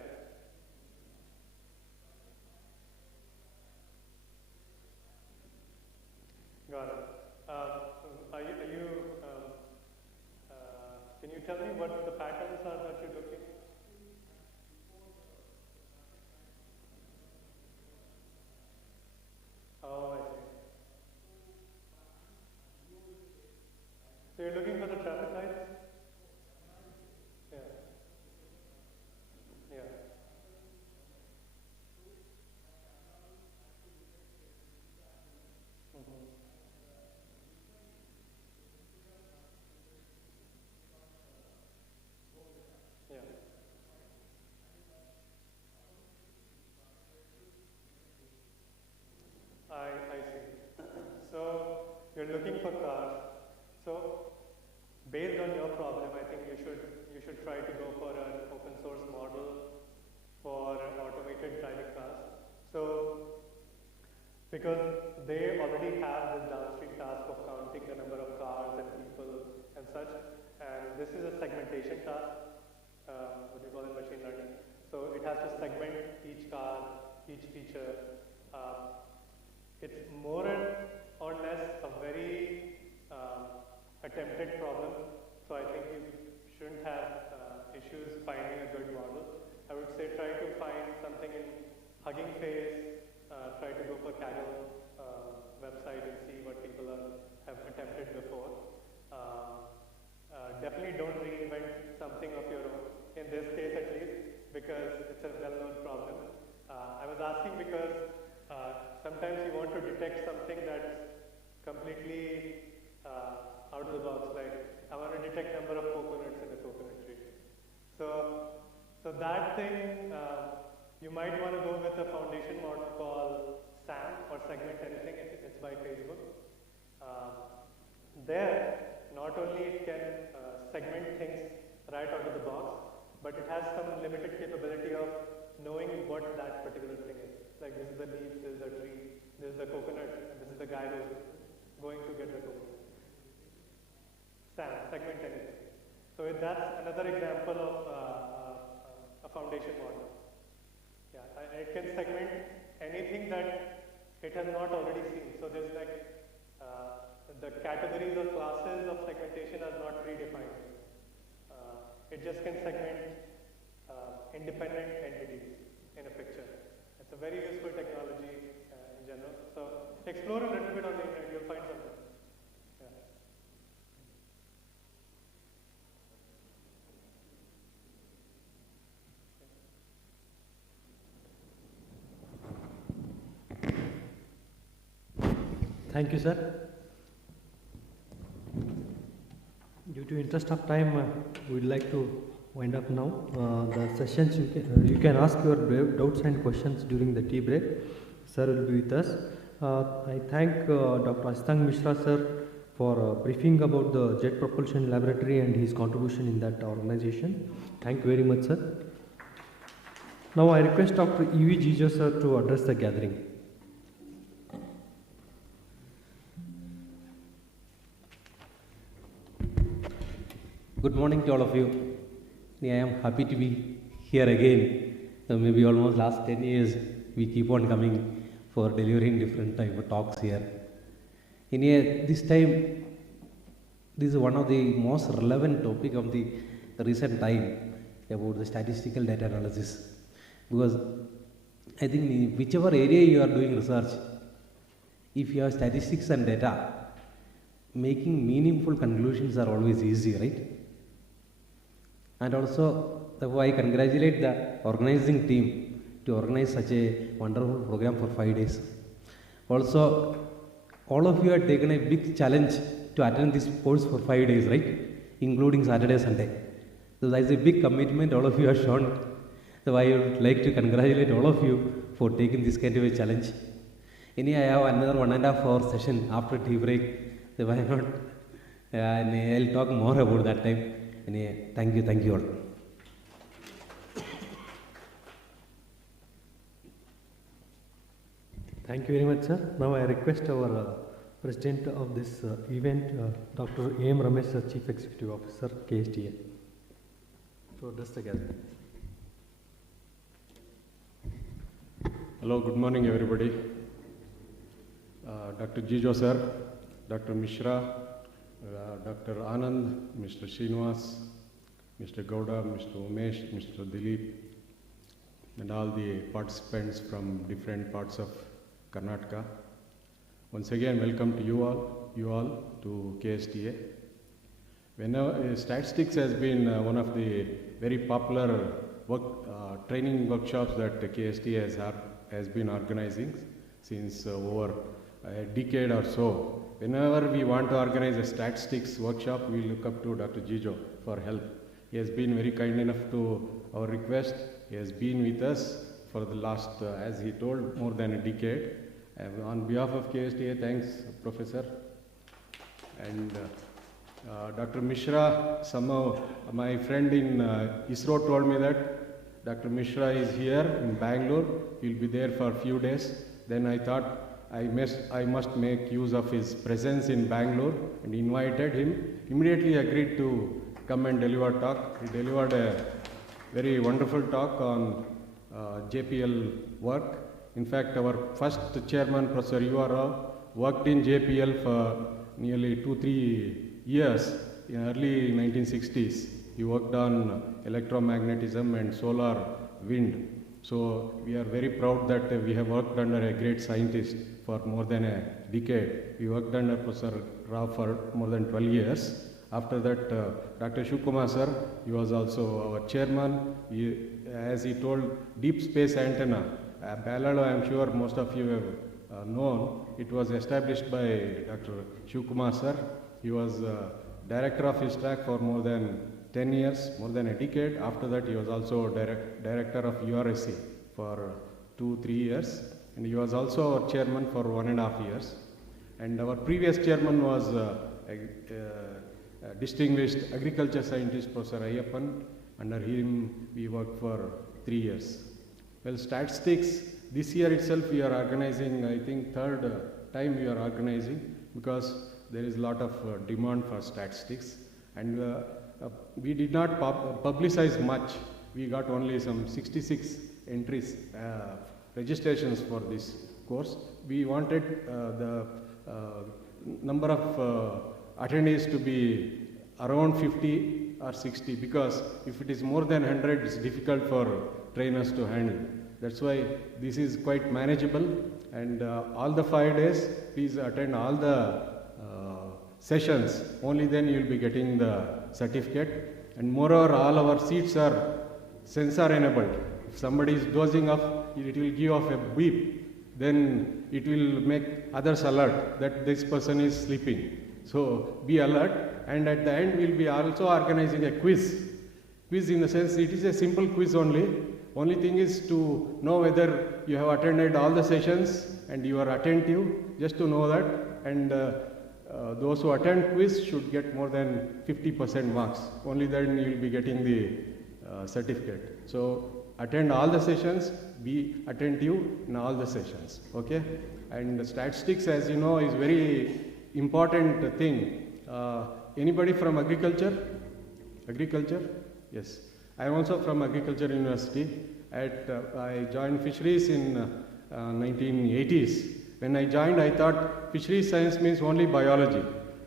Got it. Can you tell me what the patterns are that you're looking? Oh, I see. So you're looking for the traffic lights? Yeah. Yeah. Mm-hmm. Yeah. I see. So you're looking for cars. So based on your problem, I think you should try to go for an open source model for automated driving cars. So because they already have this downstream task of counting the number of cars and people and such, and this is a segmentation task. What do you call it, machine learning? So it has to segment each car, each feature. It's more or less a very attempted problem. So I think you shouldn't have issues finding a good model. I would say try to find something in Hugging Face, try to go for Kaggle website and see what people have attempted before. Definitely don't reinvent something of your own, in this case at least, because it's a well-known problem. I was asking because sometimes you want to detect something that's completely out of the box, like I want to detect number of coconuts in a coconut tree. So that thing, you might want to go with a foundation model called SAM, or Segment Anything. It's by Facebook. There, not only it can segment things right out of the box, but it has some limited capability of knowing what that particular thing is. Like this is the leaf, this is the tree, this is the coconut, and this is the guy who's going to get the coconut. SAM, Segment Anything. So that's another example of a foundation model. Yeah, it can segment anything that it has not already seen. So there's like the categories or classes of segmentation are not predefined. It just can segment independent entities in a picture. It's a very useful technology in general. So explore a little bit on the internet, you'll find something. Thank you, sir. Due to interest of time, we'd like to wind up now. The sessions you can ask your doubts and questions during the tea break. Sir will be with us. I thank Dr. Ashtang Mishra sir for briefing about the Jet Propulsion Laboratory and his contribution in that organization. Thank you very much, sir. Now I request Dr. E.V. Jijo sir to address the gathering. Good morning to all of you. I am happy to be here again. Maybe almost last 10 years we keep on coming for delivering different type of talks here. This time, this is one of the most relevant topic of the recent time about the statistical data analysis. Because I think in whichever area you are doing research, if you have statistics and data, making meaningful conclusions are always easy, right? And also, I congratulate the organizing team to organize such a wonderful program for 5 days. Also, all of you have taken a big challenge to attend this course for 5 days, right? Including Saturday, Sunday. So that is a big commitment all of you have shown. So I would like to congratulate all of you for taking this kind of a challenge. I have another 1.5 hour session after tea break. So why not? I'll talk more about that time. Thank you all. Thank you very much, sir. Now I request our president of this event, Dr. A.M. Ramesh, sir, Chief Executive Officer, KSTA, to address the gathering. Hello, good morning, everybody. Dr. Jijo, sir, Dr. Mishra, Dr. Anand, Mr. Srinivas, Mr. Gowda, Mr. Umesh, Mr. Dilip, and all the participants from different parts of Karnataka. Once again, welcome to you all to KSTA. Statistics has been one of the very popular training workshops that KSTA has been organizing since over a decade or so. Whenever we want to organize a statistics workshop, we look up to Dr. Jijo for help. He has been very kind enough to our request. He has been with us for the last, as he told, more than a decade. On behalf of KSTA, thanks, Professor. And Dr. Mishra, somehow my friend in ISRO told me that Dr. Mishra is here in Bangalore. He'll be there for a few days. Then I thought I must make use of his presence in Bangalore and invited him. Immediately agreed to come and deliver talk. He delivered a very wonderful talk on JPL work. In fact, our first chairman, Professor U.R. Rao, worked in JPL for nearly 2-3 years in early 1960s. He worked on electromagnetism and solar wind. So we are very proud that we have worked under a great scientist for more than a decade. We worked under Professor Rao for more than 12 years. After that, Dr. Shivkumar sir, he was also our chairman. As he told, deep space antenna. Ballalo, I am sure most of you have known. It was established by Dr. Shivkumar sir. He was director of his track for more than 10 years, more than a decade. After that, he was also director of URSC for 2-3 years. And he was also our chairman for 1.5 years. And our previous chairman was distinguished agriculture scientist, Professor Ayyappan. Under him, we worked for 3 years. Well, statistics, this year itself we are organizing, I think third time we are organizing, because there is a lot of demand for statistics. And we did not publicize much. We got only some 66 entries, registrations for this course. We wanted the number of attendees to be around 50 or 60, because if it is more than 100, it's difficult for trainers to handle. That's why this is quite manageable, and all the 5 days, please attend all the sessions. Only then you will be getting the certificate. And moreover, all our seats are sensor enabled. If somebody is dozing off, it will give off a beep. Then it will make others alert that this person is sleeping. So be alert. And at the end, we will be also organizing a quiz. Quiz in the sense, it is a simple quiz only. Only thing is to know whether you have attended all the sessions and you are attentive, just to know that. And those who attend quiz should get more than 50% marks. Only then you will be getting the certificate. So attend all the sessions, be attentive in all the sessions. Okay? And statistics, as you know, is very important thing. Anybody from agriculture? Agriculture? Yes. I am also from Agriculture University. I joined fisheries in 1980s. When I joined, I thought fisheries science means only biology.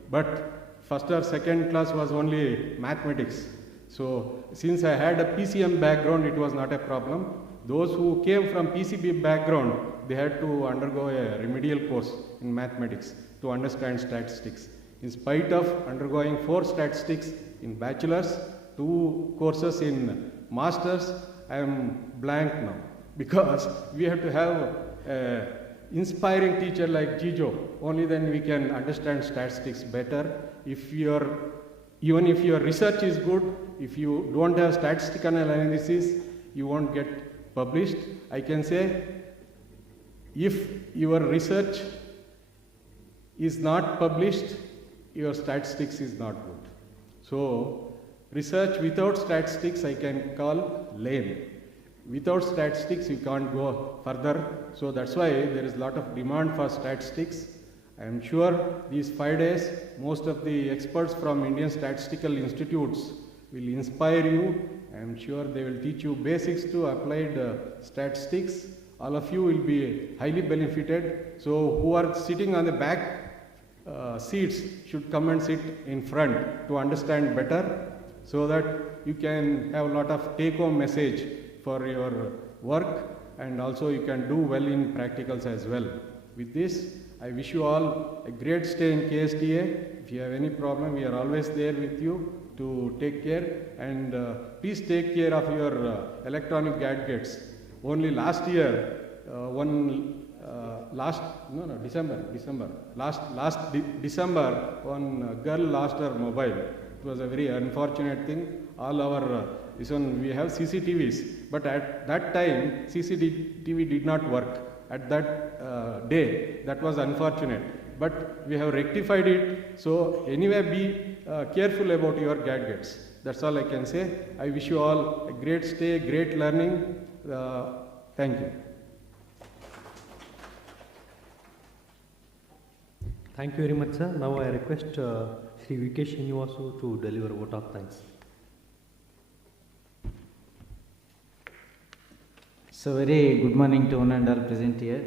But first or second class was only mathematics. So since I had a PCM background, it was not a problem. Those who came from PCB background, they had to undergo a remedial course in mathematics to understand statistics. In spite of undergoing 4 statistics in bachelor's, 2 courses in master's, I am blank now, because we have to have an inspiring teacher like Jijo. Only then we can understand statistics better. Even if your research is good, if you don't have statistical analysis, you won't get published. I can say, if your research is not published, your statistics is not good. So research without statistics I can call lame. without statistics you can't go further. So that's why there is a lot of demand for statistics. I am sure these 5 days, most of the experts from Indian statistical institutes will inspire you. I am sure they will teach you basics to applied statistics. All of you will be highly benefited. So who are sitting on the back seats should come and sit in front to understand better, so that you can have a lot of take-home message for your work, and also you can do well in practicals as well. With this, I wish you all a great stay in KSTA. If you have any problem, we are always there with you to take care, and please take care of your electronic gadgets. Only last year, December, one girl lost her mobile. It was a very unfortunate thing. All our, we have CCTVs, but at that time, CCTV did not work. At that day, that was unfortunate. But we have rectified it. So anyway, be careful about your gadgets. That's all I can say. I wish you all a great stay, great learning. Thank you. Thank you very much, sir. Now I request Sri Vikesh Srinivasu to deliver a vote of thanks. So very good morning to one and all present here.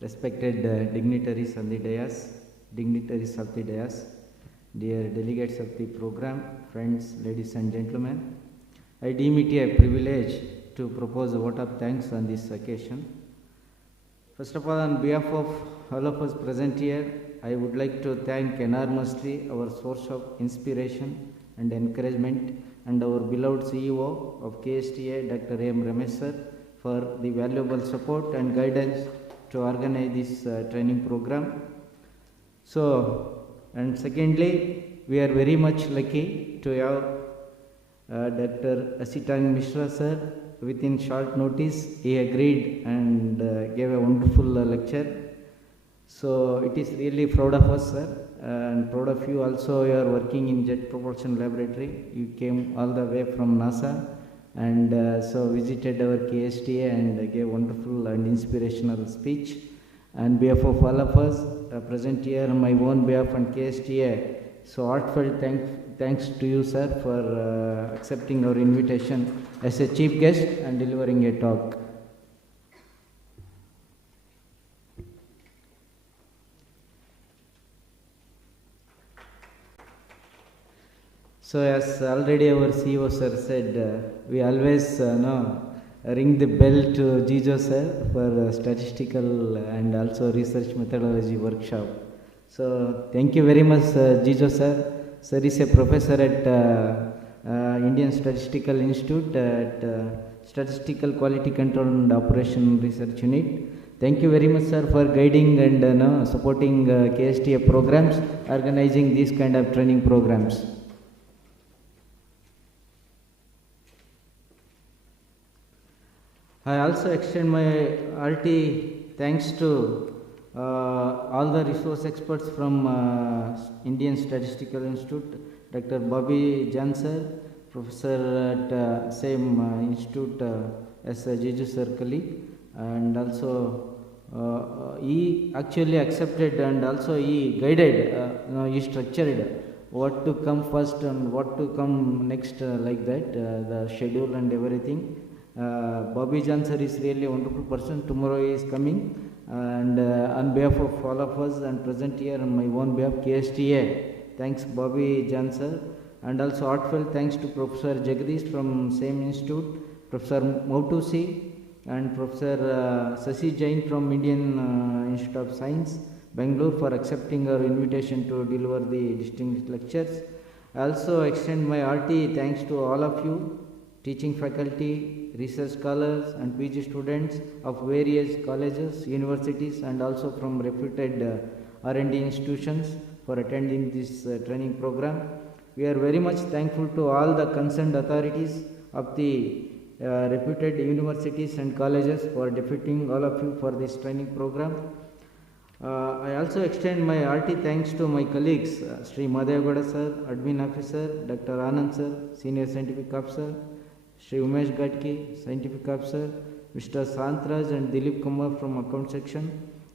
Respected dignitaries on the dais, dignitaries of the dais, dear delegates of the program, friends, ladies and gentlemen. I deem it a privilege to propose a vote of thanks on this occasion. First of all, on behalf of all of us present here, I would like to thank enormously our source of inspiration and encouragement and our beloved CEO of KSTA, Dr. M. Ramesh sir, for the valuable support and guidance to organize this training program. So, and secondly, we are very much lucky to have Dr. Asitang Mishra sir. Within short notice, he agreed and gave a wonderful lecture. So it is really proud of us, sir, and proud of you also. You are working in Jet Propulsion Laboratory. You came all the way from NASA, and so visited our KSTA and gave wonderful and inspirational speech. On behalf of all of us present here, on my own behalf and KSTA, so heartfelt thanks to you, sir, for accepting our invitation as a chief guest and delivering a talk. So as already our CEO sir said, we always ring the bell to Jijo sir for statistical and also research methodology workshop. So thank you very much, Jijo sir. Sir is a professor at Indian Statistical Institute at Statistical Quality Control and Operation Research Unit. Thank you very much, sir, for guiding and supporting KSTA programs, organizing these kind of training programs. I also extend my hearty thanks to all the resource experts from Indian Statistical Institute, Dr. Bobby Janser, professor at same institute as Jeju sir colleague, and also he actually accepted and also he guided, he structured what to come first and what to come next, like that, the schedule and everything. Bobby Janser is really a wonderful person. Tomorrow he is coming. And on behalf of all of us and present here on my own behalf, KSTA, thanks Bobby Janser, and also heartfelt thanks to Professor Jagdish from same institute, Professor Mautusi and Professor Sasi Jain from Indian Institute of Science, Bangalore, for accepting our invitation to deliver the distinguished lectures. I also extend my hearty thanks to all of you, teaching faculty, research scholars and PG students of various colleges, universities and also from reputed R&D institutions for attending this training program. We are very much thankful to all the concerned authorities of the reputed universities and colleges for deputing all of you for this training program. I also extend my hearty thanks to my colleagues, Sri Madhayagoda sir, Admin Officer, Dr. Anand sir, Senior Scientific Officer, Shri Umesh Gadki, Scientific Officer, Mr. Santraj and Dilip Kumar from Account Section,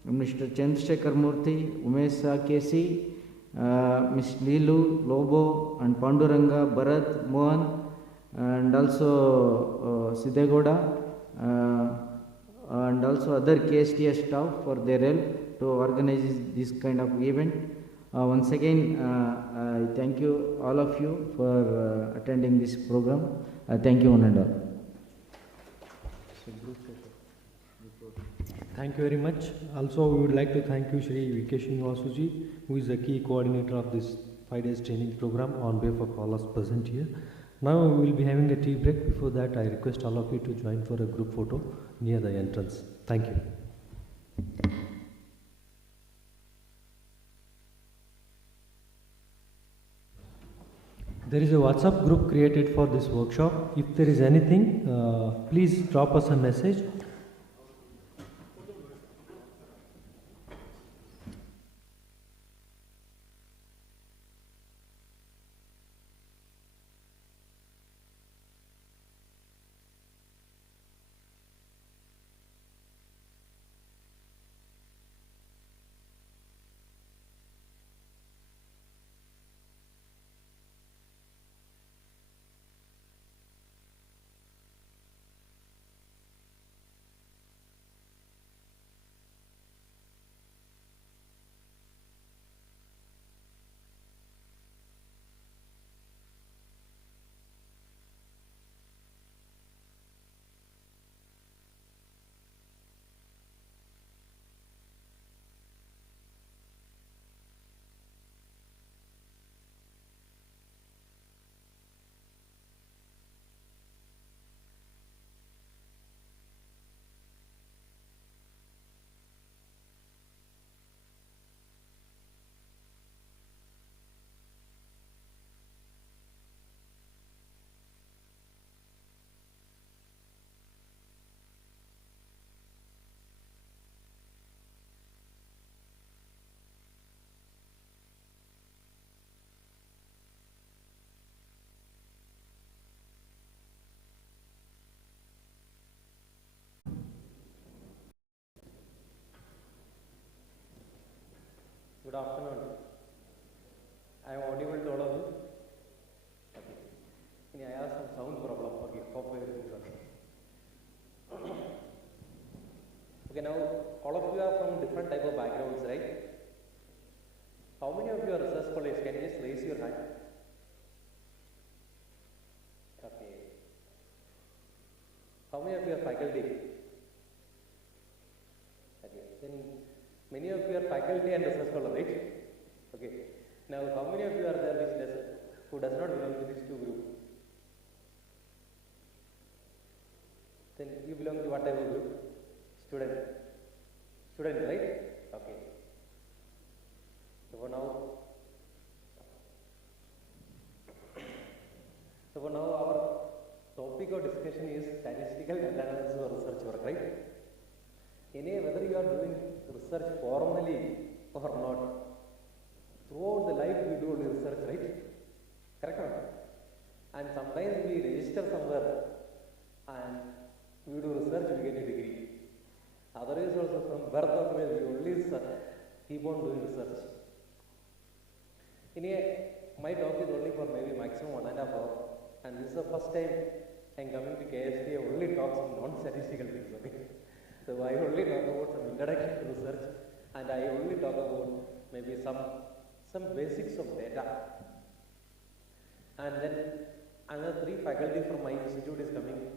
and Mr. Chandrasekhar Murthy, Umesh Kesi, Ms. Leelu, Lobo, and Panduranga, Bharat, Mohan, and also Siddhegoda, and also other KSTS staff for their help to organize this kind of event. Once again, I thank you, all of you, for attending this program. Thank you, one and all. Thank you very much. Also, we would like to thank you, Shri Vikesh Vasuji, who is the key coordinator of this 5 days training program on behalf of all us present here. Now we will be having a tea break. Before that, I request all of you to join for a group photo near the entrance. Thank you. There is a WhatsApp group created for this workshop. If there is anything, please drop us a message. Good afternoon. I am audible to all of you. Okay. I have some sound problem. Okay, hope everything is okay. Okay, now all of you are from different type of backgrounds, right? How many of you are research scholars? Can you just raise your hand? Okay. How many of you are faculty? Okay. Then many of you are faculty and research scholar, right? Okay. Now, how many of you are there who does not belong to these two groups? Then you belong to what type of group? Student. Student, right? Okay. So for now our topic of discussion is statistical analysis or research work, right? Whether you are doing research formally or not, throughout the life we do research, right? Correct or not? And sometimes we register somewhere and we do research, we get a degree. Otherwise also from birth onwards we only keep on doing research. My talk is only for maybe maximum 1.5 hours, and this is the first time I am coming to KST. I only talk some non-statistical things, okay? So I only talk about some introduction to research, and I only talk about maybe some basics of data. And then another 3 faculty from my institute is coming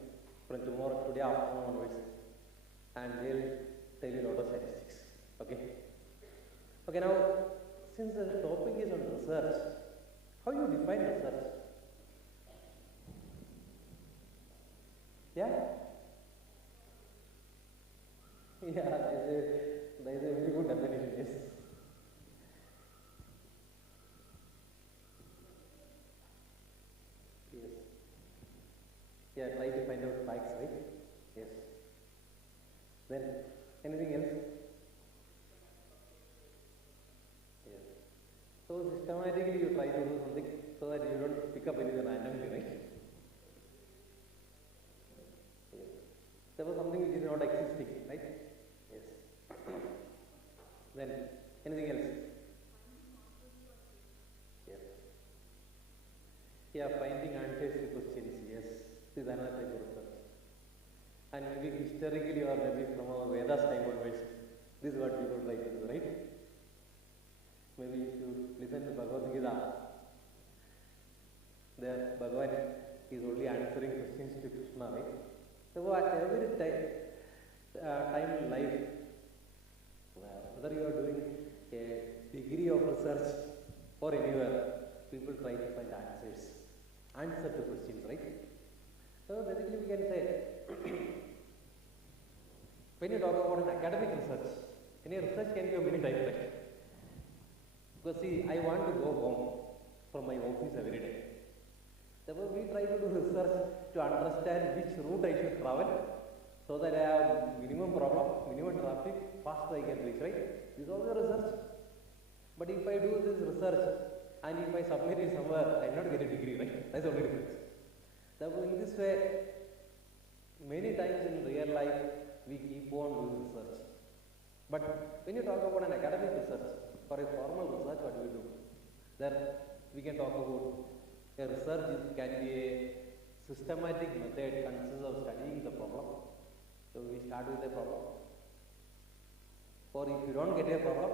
from today afternoon onwards, and they'll tell you a lot of statistics. Okay. Okay. Now, since the topic is on research, how you define research? Yeah. Yeah, there is a very good definition, yes. Yes. Yeah, try to find out facts, right? Yes. Then, anything else? Yes. So, systematically you try to do something so that you don't pick up anything randomly, right? right? Yes. Then, anything else? Yes. Yeah, finding answers to questions, yes. This is another type of research. And maybe historically or maybe from our Vedas time onwards, this is what people try to do, right? Maybe if you listen to Bhagavad Gita, there Bhagavan is only answering questions to Krishna, right? So at every time in life, whether you are doing a degree of research or anywhere, people try to find answer to questions, right? So basically we can say, when you talk about an academic research, any research can be of many types, right? Because see, I want to go home from my office every day. Therefore, we try to do research to understand which route I should travel so that I have minimum problem, minimum traffic, faster I can reach, right? This is also research. But if I do this research and if I submit it somewhere, I will not get a degree, right? That's the only difference. Therefore, in this way, many times in real life, we keep on doing research. But when you talk about an academic research or a formal research, what do we do? There we can talk about a research can be a systematic method consists of studying the problem. So we start with a problem. Or if you don't get a problem,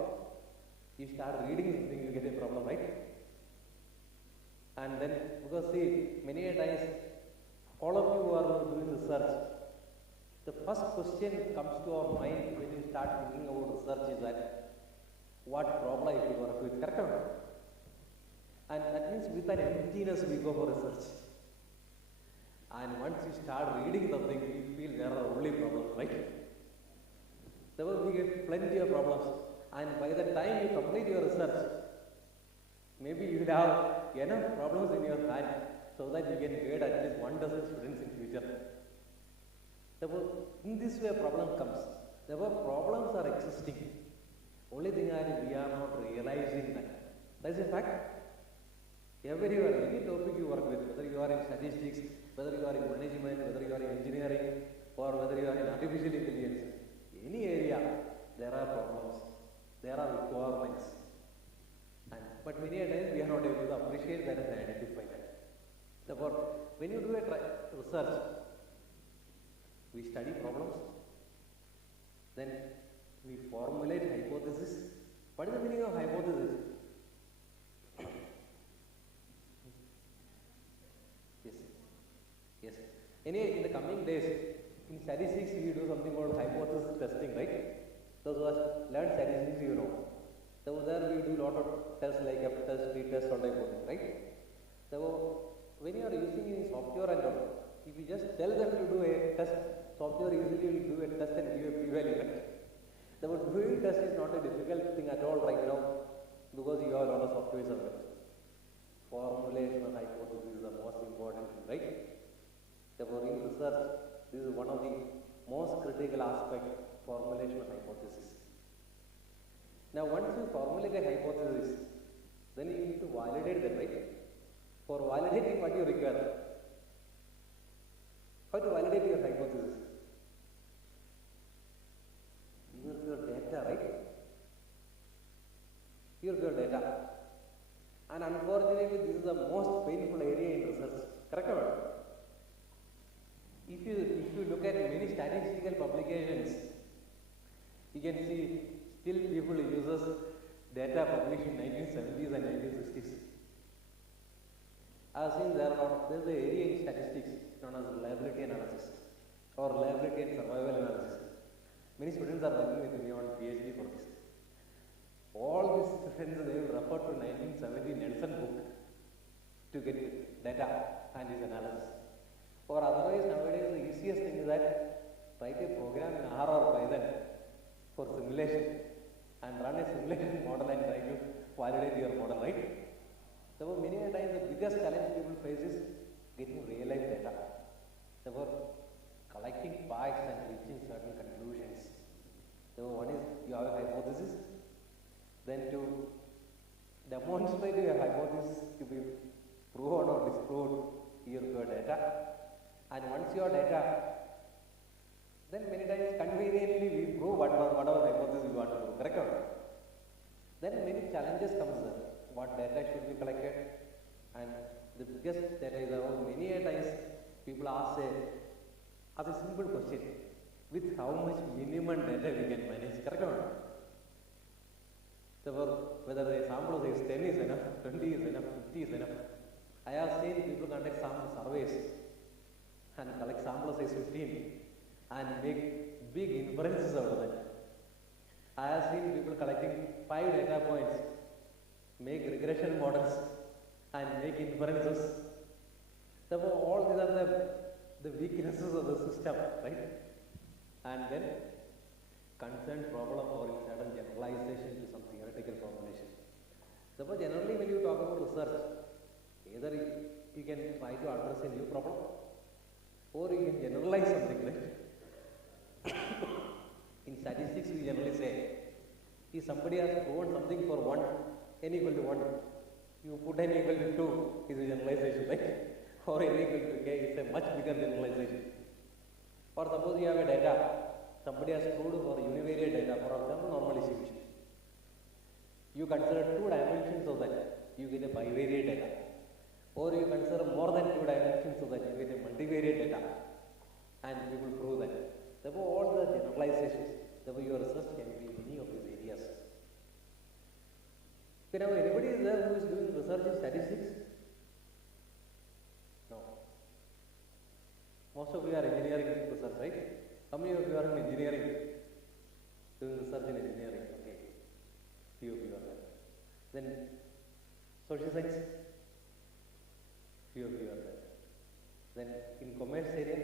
you start reading something, you get a problem, right? And then, because see, many a times, all of you who are doing research, the first question comes to our mind when you start thinking about research is that, what problem I should work with, correct or not? And that means with an emptiness we go for research. And once you start reading something, you feel there are only problems, right? Therefore, we get plenty of problems. And by the time you complete your research, maybe you will have enough problems in your hand so that you can grade at least 1 dozen students in future. Therefore, in this way problem comes. Therefore, problems are existing. Only thing is we are not realizing that. That is a fact. Everywhere, any topic you work with, whether you are in statistics, whether you are in management, whether you are in engineering, or whether you are in artificial intelligence, any area, there are problems, there are requirements. But many a times we are not able to appreciate that and identify that. Therefore, when you do a research, we study problems, then we formulate hypothesis. What is the meaning of hypothesis? Yes. Anyway, in the coming days, in statistics, we do something called hypothesis testing, right? Those who have learned statistics, you know. So there we do a lot of tests like F test, T test, all type of thing, right? So when you are using any software and all, if you just tell them to do a test, software easily will do a test and give a p-value, right? So doing test is not a difficult thing at all right now because you have a lot of software available. Formulation of hypothesis is the most important thing, right? Therefore, in research, this is one of the most critical aspects, formulation of hypothesis. Now, once you formulate a hypothesis, then you need to validate them, right? For validating, what you require? How to validate your hypothesis? Use your data, right? Use your data. And unfortunately, this is the most painful area in research. Correct or not? If you look at many statistical publications, you can see still people uses data published in 1970s and 1960s. I have seen there is an area in statistics known as reliability analysis or reliability and survival analysis. Many students are working with me on PhD for this. All these students they will refer to 1970 Nelson book to get data and his analysis. Or otherwise nowadays the easiest thing is that write a program in R or Python for simulation and run a simulation model and try to validate your model, right? So many times the biggest challenge people face is getting real life data. Therefore, collecting facts and reaching certain conclusions. So one is you have a hypothesis, then to demonstrate your hypothesis to be proven or disproved, your data. And once your data Then many times conveniently we prove whatever hypothesis we want to prove, correct or not? Then many challenges comes there. What data should be collected? And the biggest data is about many a times people ask as a simple question, with how much minimum data we can manage, correct or not? Therefore, whether the sample size 10 is enough, 20 is enough, 50 is enough. I have seen people conduct sample surveys and collect sample size 15 and make big inferences out of that. I have seen people collecting 5 data points, make regression models and make inferences. Therefore, all these are the weaknesses of the system, right? And then concerned problem or certain generalization to some theoretical formulation. Therefore, generally when you talk about research, either you can try to address a new problem or you can generalize something, right? In statistics, we generally say, if somebody has proven something for 1, n equal to 1, you put n equal to 2 is a generalization, right? Or n equal to k is a much bigger generalization. Or suppose you have a data, somebody has proved for univariate data, for example, normal distribution. You consider 2 dimensions of that, you get a bivariate data. Or you consider more than 2 dimensions of that, you get a multivariate data. And people prove that. Therefore, all the generalizations, therefore your research can be in any of these areas. Okay, now anybody is there who is doing research in statistics? No. Most of you are engineering research, right? How many of you are in engineering? Doing research in engineering, okay. Few of you are there. Then social science? Few of you are there. Then in commerce area,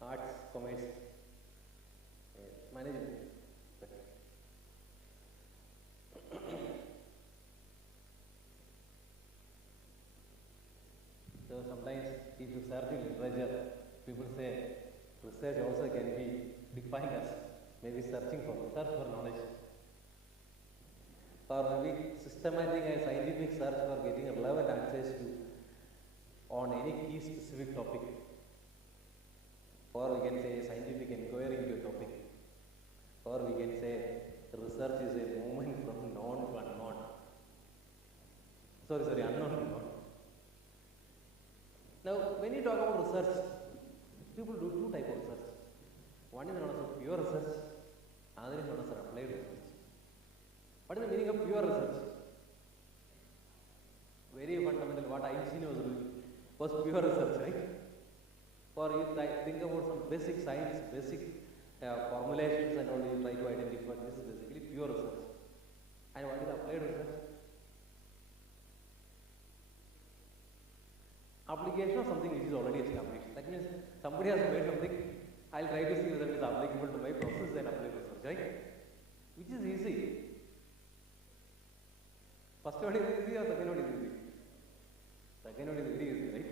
arts, commerce, management. So sometimes if you search in literature, people say research also can be defined as maybe search for knowledge, or maybe systematic and scientific search for getting relevant answers to on any key specific topic, or we can say scientific inquiry into a topic, or we can say research is a movement from known to unknown. Unknown to known. Now, when you talk about research, people do 2 types of research. One is known as pure research, another is known as applied research. What is the meaning of pure research? Very fundamental. What Einstein was doing was pure research, right? Or you think about some basic science, basic formulations and all, you try to identify. This is basically pure research. And what is applied research? Application of something which is already established. That means somebody has made something, I'll try to see whether it is applicable to my process, then apply research, right? Which is easy. First one is easy or second one is easy? Second one is very easy, right?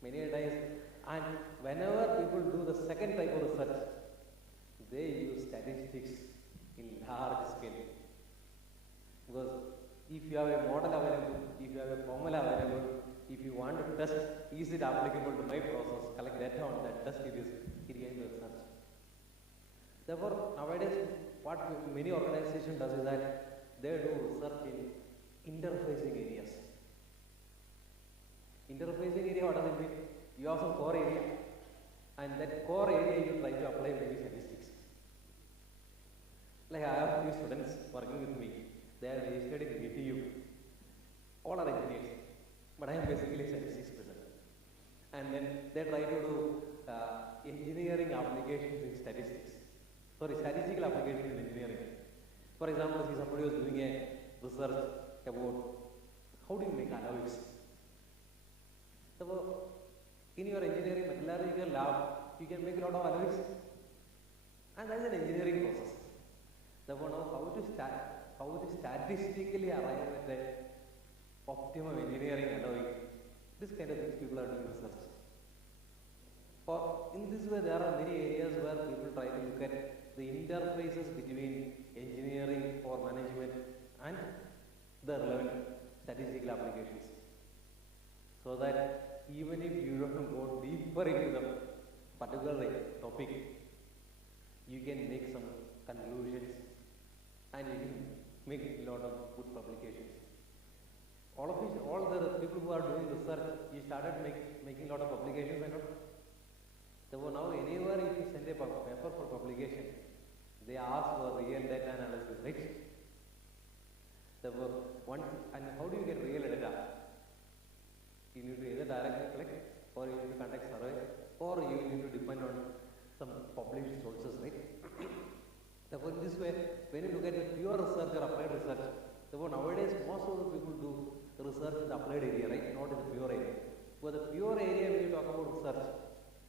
Many times, and whenever people do the second type of research, they use statistics in large scale. Because if you have a model available, if you have a formula available, if you want to test, is it applicable to my process, collect data on that, test it is research. Therefore, nowadays, what many organizations does is that they do research in interfacing areas. Interfacing area, what does it mean? You have some core area, and that core area you try to apply maybe statistics. Like I have few students working with me, they are registered in BTU, all are engineers, but I am basically a statistics person. And then they try to do engineering applications in statistics. Statistical applications in engineering. For example, see somebody was doing a research about how do you make alloys. So, in your engineering metallurgical lab, you can make a lot of alloys, and that is an engineering process. Therefore, now how to statistically arrive at the optimum engineering alloy, this kind of things people are doing research. For in this way, there are many areas where people try to look at the interfaces between engineering or management and the relevant statistical applications. So that even if you don't go deeper into the particular topic, you can make some conclusions, and you can make a lot of good publications. All the people who are doing research, you started making a lot of publications, I know. So now anywhere if you send a paper for publication, they ask for real data analysis, right? So and how do you get real data? You need to either directly collect, or you need to conduct survey, or you need to depend on some published sources, right? Therefore, in this way, when you look at the pure research or applied research, therefore nowadays most of the people do research in the applied area, right? Not in the pure area. For the pure area, when you talk about research,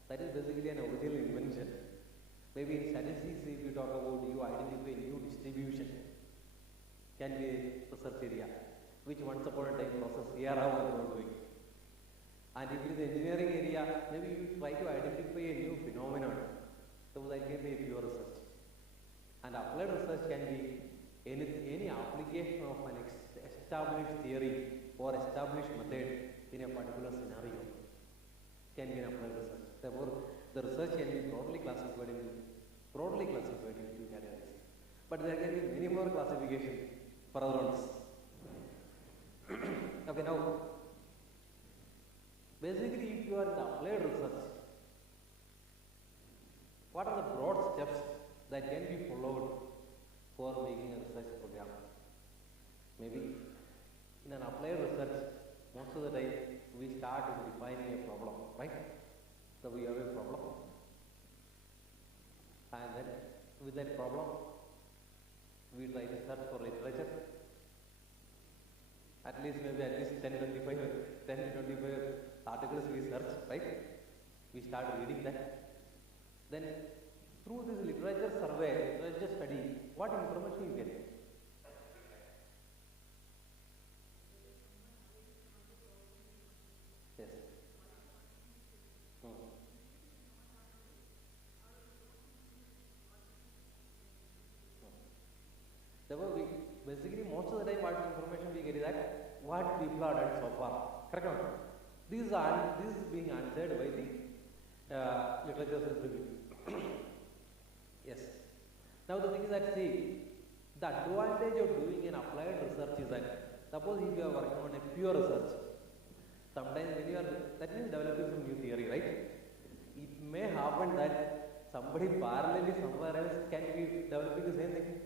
that is basically an original invention. Maybe in statistics, if you talk about you identify new distribution, can be a research area, which once upon a time process CRA was doing. And if it is engineering area, maybe you try to identify a new phenomenon. So that can be a pure research. And applied research can be any application of an established theory or established method in a particular scenario can be an applied research. Therefore, the research can be broadly classified into two categories. But there can be many more classifications for other ones. Okay, now, basically, if you are in the applied research, what are the broad steps that can be followed for making a research program? Maybe in an applied research, most of the time we start with defining a problem, right? So we have a problem, and then with that problem, we try to search for literature. At least 10 to 25 articles we search, right? We start reading that. Then through this literature survey, literature study, what information you get? Yes. Therefore, basically most of the time what information we get is that what people are done so far. Correct or not? This is being answered by the literature review. Yes. Now the thing is that, see, the advantage of doing an applied research is that, suppose if you are working on a pure research, sometimes when you are, that means developing some new theory, right? It may happen that somebody parallelly somewhere else can be developing the same thing.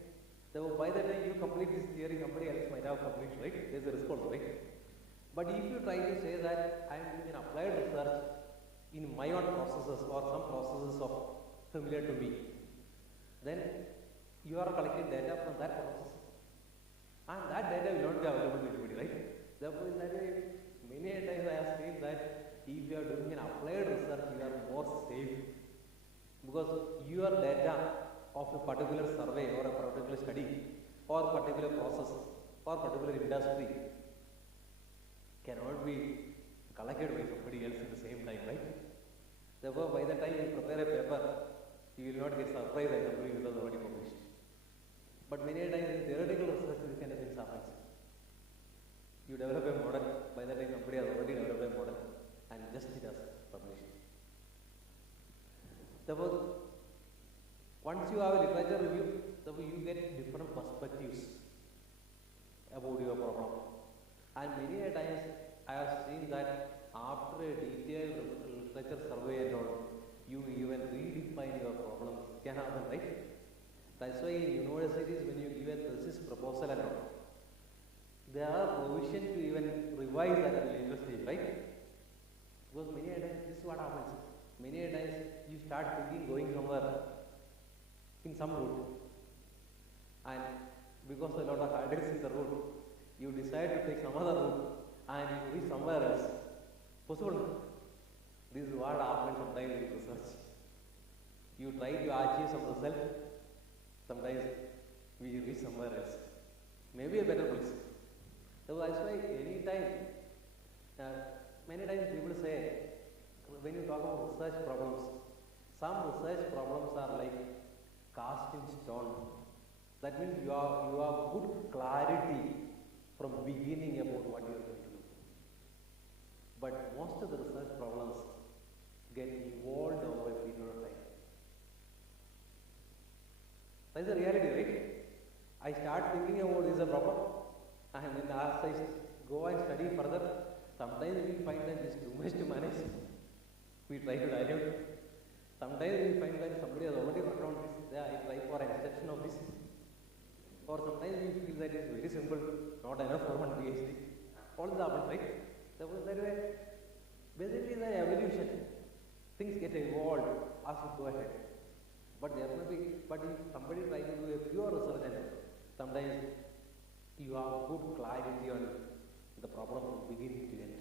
So by the time you complete this theory, somebody else might have completed, right? There's a risk also, right? But if you try to say that I am doing an applied research in my own processes or some processes of familiar to me, then you are collecting data from that process. And that data will not be available to anybody, right? Therefore, in that way, many times I have seen that if you are doing an applied research, you are more safe. Because your data of a particular survey or a particular study or particular process or particular industry cannot be collected by somebody else at the same time, right? Therefore, by the time you prepare a paper, you will not get surprised at somebody who has already published. But many times in theoretical research, this kind of things happens. You develop a model, by the time somebody has already developed a model, and just it has published. Therefore, once you have a literature review, you get different perspectives about your problem. And many a times I have seen that after a detailed literature survey and all, you even redefine your problems. Can happen, right? That's why in universities, when you give a thesis proposal and all, there are provisions to even revise that at a later stage, right? Because many a times this is what happens. Many a times you start thinking going somewhere in some route, and because a lot of hurdles in the route, you decide to take some other route and you reach somewhere else. Possible? This is what happens sometimes in research. You try to achieve some result, sometimes we reach somewhere else. Maybe a better place. So that's why many times people say, when you talk about research problems, some research problems are like cast in stone. That means you have good clarity from beginning about what you are going to do. But most of the research problems get evolved over a period of time. we try to dilute. Sometimes we find that somebody has already worked on this, yeah, I try for an extension of this. Or sometimes we feel that it's very simple, not enough for one PhD. All this happens, right? So that way, basically the evolution, things get evolved as we go ahead. But there will be, but if somebody tries to do a pure research, and sometimes you have good clarity on the problem from beginning to end.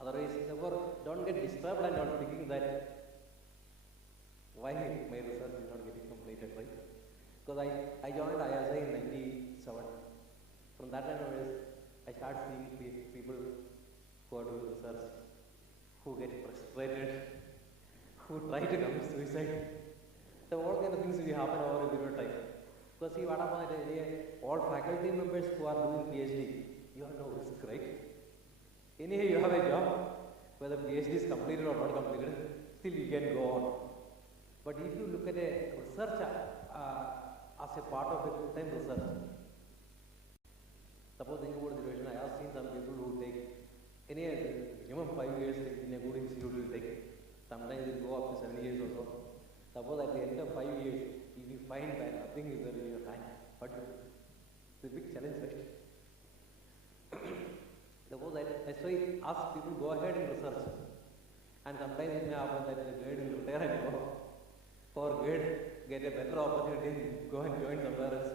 Otherwise, never don't get disturbed and not thinking that why my research is not getting completed, right? Because I joined ISI in 97. From that time onwards, I started seeing people who are doing research, who get frustrated, who try to commit suicide. So all kind of things will happen over a period of time. Because see what happened, all faculty members who are doing PhD, you have no risk, right? Anyhow, you have a job, whether PhD is completed or not completed, still you can go on. But if you look at a research as a part of a full-time research, suppose think about the situation, I have seen some people who take minimum 5 years in a good institute will take, sometimes it will go up to 7 years or so. Suppose at the end of 5 years, if you find that nothing is there in your hand, but it's a big challenge, right? Suppose that's why ask people go ahead and research. And sometimes it may happen that the grade will retire and go. For grade, get a better opportunity, go and join somewhere else,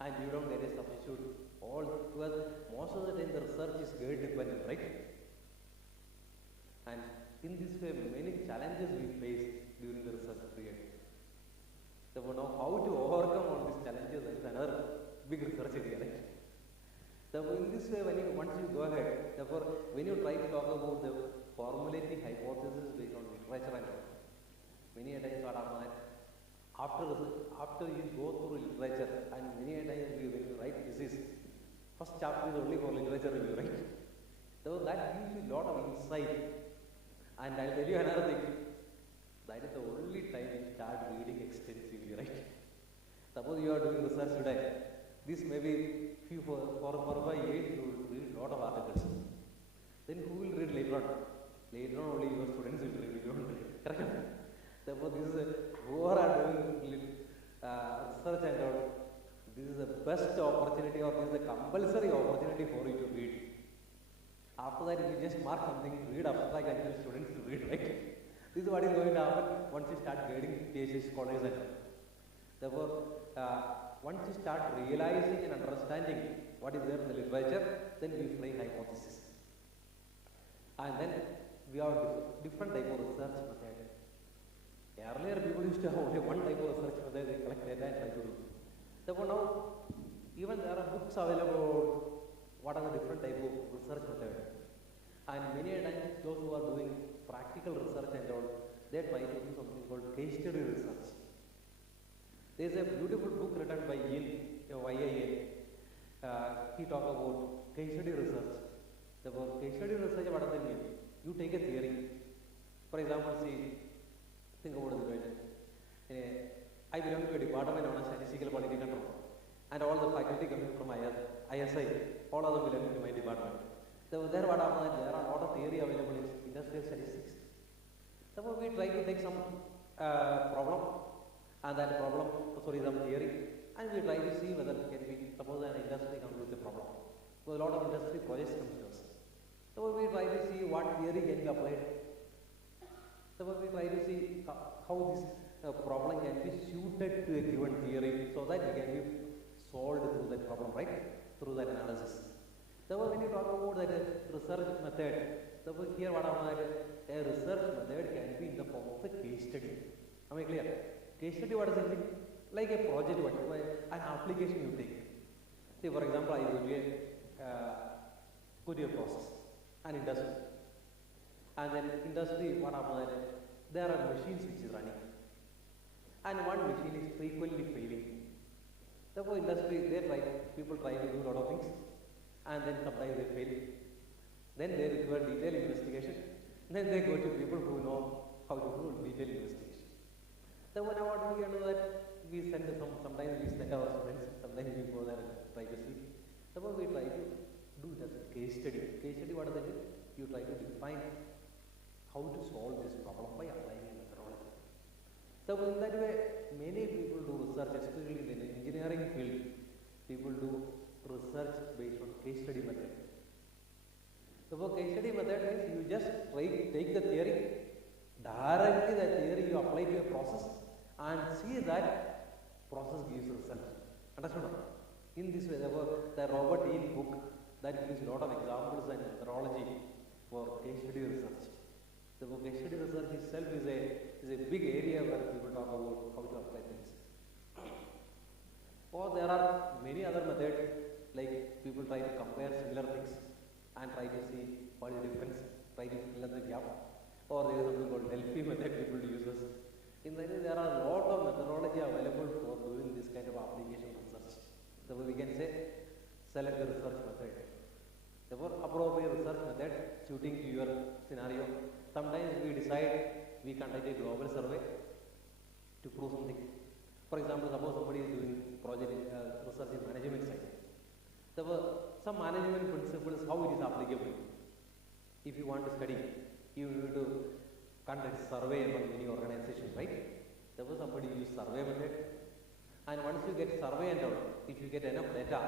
and you don't get a substitute. All because most of the time the research is grade dependent, right? And in this way, many challenges we face during the research period. So now how to overcome all these challenges is another big research area, right? So in this way, once you go ahead, therefore, when you try to talk about the formulating hypothesis based on literature and all, many a times what happens, after you go through literature, and many a times when you write thesis, first chapter is only for literature review, right? So that gives you a lot of insight. And I'll tell you another thing, that is the only time you start reading extensively, right? Suppose you are doing research today, this may be for 5 years you will read a lot of articles. Then who will read later on? Later on only your students will read, you don't read. Correct? Therefore, this is whoever are doing research and all, this is the best opportunity or this is the compulsory opportunity for you to read. After that, you just mark something, read abstract and tell students to read, right? This is what is going to happen once you start grading PhD scholars and all. Therefore, once you start realizing and understanding what is there in the literature, then we frame hypothesis. And then we have different type of research method. Earlier, people used to have only one type of research method, they collect data and try to do. Therefore, now, even there are books available, what are the different type of research method. And many times, those who are doing practical research and all, they try to do something called case study research. There is a beautiful book written by Y.I.N. He talks about case study research. Therefore, case study research, what does it mean? You take a theory. For example, think about the situation. I belong to a department known as Statistical Quality Control. And all the faculty coming from ISI, all of them belong to my department. So there what happens, there are a lot of theory available in industrial statistics. Therefore, we try to take some problem, and that problem, some theory, and we try to see whether it can be, suppose an industry comes with a problem. So a lot of industry projects come to us. So we try to see what theory can be applied. So we try to see how this problem can be suited to a given theory so that it can be solved through that problem, right? Through that analysis. So when you talk about that research method, so here what happens, a research method can be in the form of a case study. Am I clear? Case study, what does it mean? Like a project, an application you take. Say for example, I will be a courier process, an industry. And then industry, what happens, there are machines which is running. And one machine is frequently failing. Therefore industry, people try to do a lot of things. And then sometimes they fail. Then they require detailed investigation. Then they go to people who know how to do detailed investigation. So what we can do that we send sometimes we send our students, sometimes we go there and try to see. Suppose we try to do just case study. Case study, what does it do? You try to define how to solve So in that way, many people do research, especially in the engineering field. People do research based on case study method. So for case study method means you just take the theory, directly the theory you apply to a process and see that process gives result. Understood? In this way, the Robert Dean book that gives a lot of examples and methodology for case study research. The case study research itself is a big area where people talk about how to apply things. Or there are many other methods, like people try to compare similar things and try to see what is the difference, try to fill up the gap. Or there is something called Delphi method people uses. In that way, there are a lot of methodology available for doing this kind of application research. So we can say, select the research method. Therefore, appropriate research method suiting to your scenario. Sometimes we decide we conduct a global survey to prove something. For example, suppose somebody is doing project research in management side. Therefore, some management principles, how it is applicable. If you want to study, you need to conduct survey among many organizations, right? Therefore, somebody use survey method. And once you get survey and all, if you get enough data,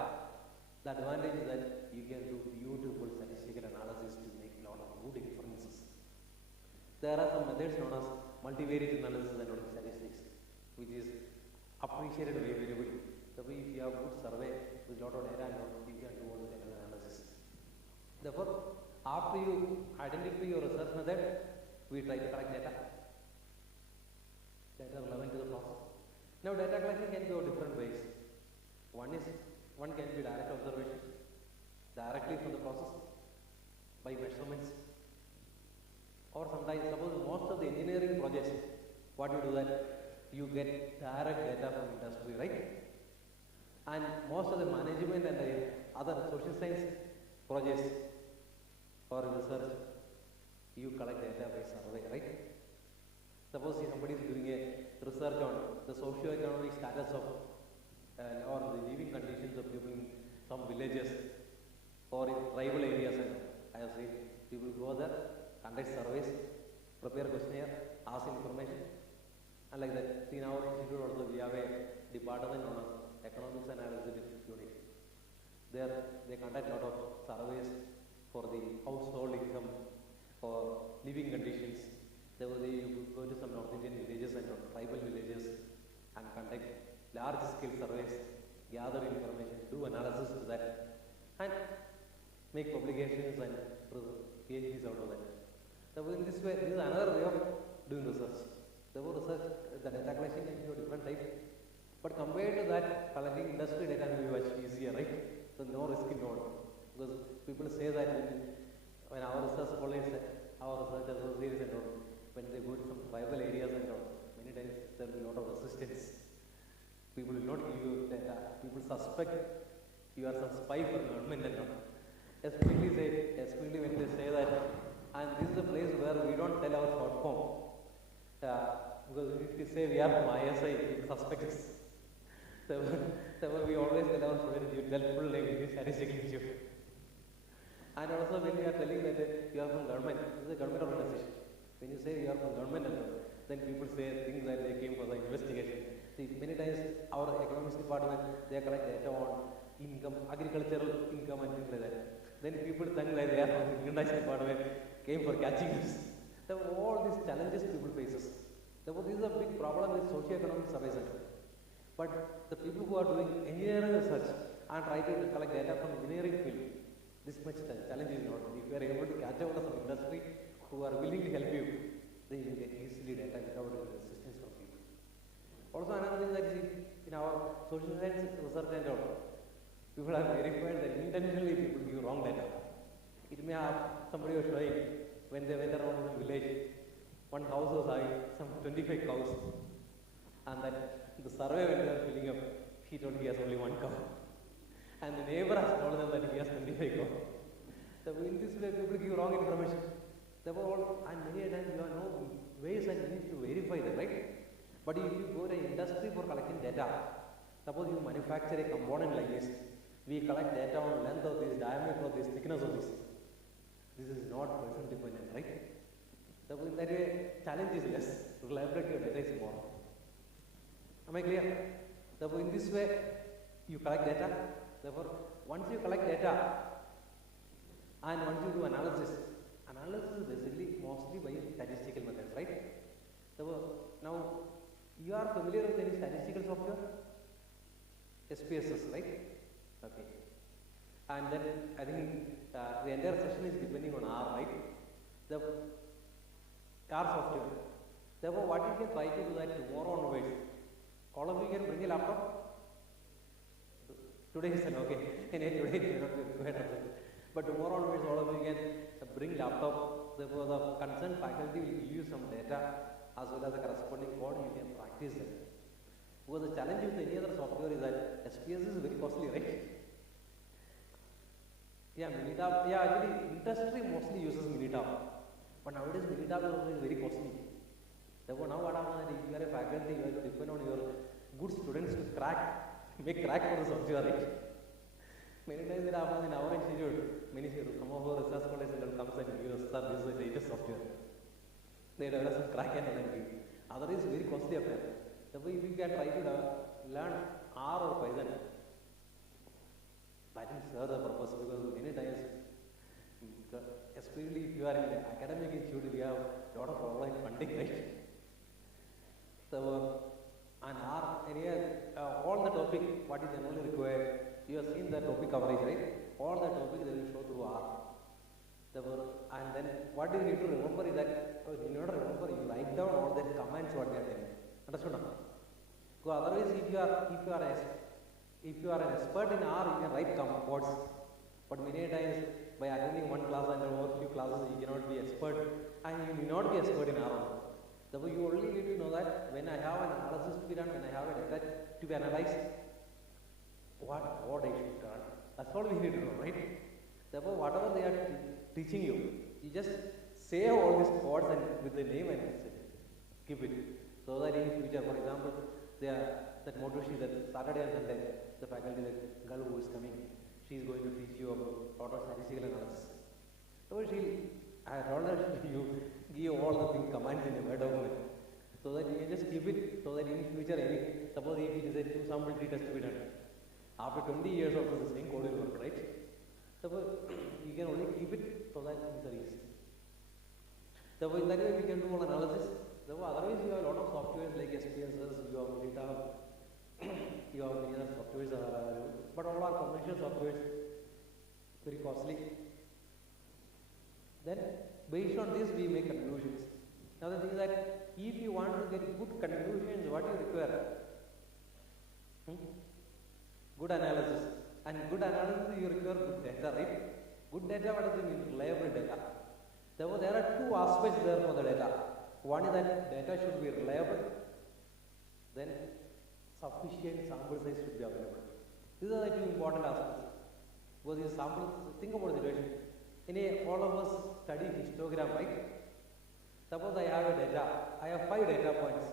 the advantage is that you can do beautiful statistical analysis to make a lot of good inferences. There are some methods known as multivariate analysis and statistics, which is appreciated very, very well. So if you have good survey with a lot of data and all, you can do all the data analysis. Therefore, after you identify your research method, we try to collect data relevant to the process. Now, data collection can go different ways. One can be direct observation, directly from the process, by measurements. Or sometimes, suppose most of the engineering projects, what you do that, you get direct data from industry, right? And most of the management and the other social science projects or research, you collect data by survey, right? Suppose somebody is doing a research on the socio-economic status of or the living conditions of people in some villages or in tribal areas, and I have seen people go there, conduct surveys, prepare questionnaire, ask information, and like that. See, in our institute also we have a department known as Economics and Analysis Unit. There they conduct a lot of surveys for the household income, for living conditions. They go to some North Indian villages and tribal villages and conduct large scale surveys, gather information, do analysis to that, and make publications and PhDs out of that. So in this way, this is another way of doing research. Therefore, research, the data collection can be of different type, but compared to that, collecting industry data will be much easier, right? So no risk involved, because people say that when our research colleagues, our research associates and all, when they go to some tribal areas and all, many times there will be a lot of resistance. People will not give you data. People suspect you are some spy for government and all. Especially when they say that, and this is a place where we don't tell our short form. Because if we say we are from ISI, people suspect us. So we always tell our students, you tell full name, you statistical institute. And also when we are telling that you are from government, this is a government organization. When you say you are from government, then people say things that they came for the investigation. See, many times our economics department, they collect data on income, agricultural income and things like that. Then people think that they are from the economics department, came for catching us. So all these challenges people faces. Therefore, this is a big problem with socio-economic surveys. But the people who are doing engineering research and try to collect data from engineering field, this much challenge is not. If you are able to catch up with some industry who are willing to help you, then you get easily data without resistance from people. Also, another thing that in our social science research and all, people are verified that intentionally people give wrong data. It may have somebody was showing when they went around in the village, one house was having some 25 cows, and that the survey when they were filling up, he told he has only one cow. And the neighbor has told them that he has 25 cows. So in this way, people give wrong information. Therefore, and many times you have no ways and means to verify that, right? But if you go to an industry for collecting data, suppose you manufacture a component like this, we collect data on length of this, diameter of this, thickness of this. This is not person dependent, right? So in that way, challenge is less, reliability of data is more. Am I clear? Therefore, in this way, you collect data. Therefore, once you collect data and once you do analysis is basically mostly by statistical methods, right? Therefore, now you are familiar with any statistical software? SPSS, right? Okay. And then I think the entire session is depending on R, right? The R software. Therefore, what you can try to do that tomorrow onwards. All of you can bring a laptop. Today is an okay. Today you cannot go ahead. But tomorrow onwards, all of you can bring laptop. Therefore, the concerned faculty will give you some data as well as the corresponding code. You can practice it. Because the challenge with any other software is that SPS is very costly, right? Yeah, Minitab. Yeah, actually, industry mostly uses Minitab. But nowadays, Minitab is very costly. Therefore, now what happens is if you are a faculty, you have to depend on your good students to make crack for the software, right? Many times it happens in our institute, some of our research scholars comes and give us, sir, this is the latest software. They develop some crack and then give. Otherwise, it's very costly affair. Therefore, if you can try to learn R or Python, that will serve the purpose because many times, especially if you are in an academic institute, we have a lot of online funding, right? So, and R, all the topic, what is generally required, you have seen the topic coverage, right? All the topic they will show through R. And then what you need to remember is that, in order to remember, you write down all the commands what they are telling. Understood? Because otherwise, if you are an expert in R, you can write codes. But many times, by attending one class and over few classes, you cannot be expert, and you may not be expert in R. Therefore, you only need to know that when I have an analysis to be done, when I have a data to be analyzed, what I should run. That's all we need to know, right? Therefore, whatever they are teaching you, you just save all these codes and with the name and keep it. So that in future, for example, that module sheet that Saturday and Sunday, the faculty, the girl who is coming, she is going to teach you about statistical analysis. So I told her you give all the things commands in a Word document, so that you can just keep it, so that in future, suppose if it is a two sample test to be done, after 20 years also the same code will work, right? So you can only keep it so that it's easy. So in that way we can do all analysis. So otherwise you have a lot of softwares like SPSS, you have data, you have many other softwares are available, but all are commercial softwares, very costly. Then based on this we make conclusions. Now the thing is that if you want to get good conclusions, what you require? Good analysis. And good analysis you require good data, right? Good data, what does it mean? Reliable data. Therefore, there are two aspects there for the data. One is that data should be reliable, then sufficient sample size should be available. These are the two important aspects. Because these samples, think about the situation. All of us study histogram, right? Suppose I have a data, I have 5 data points.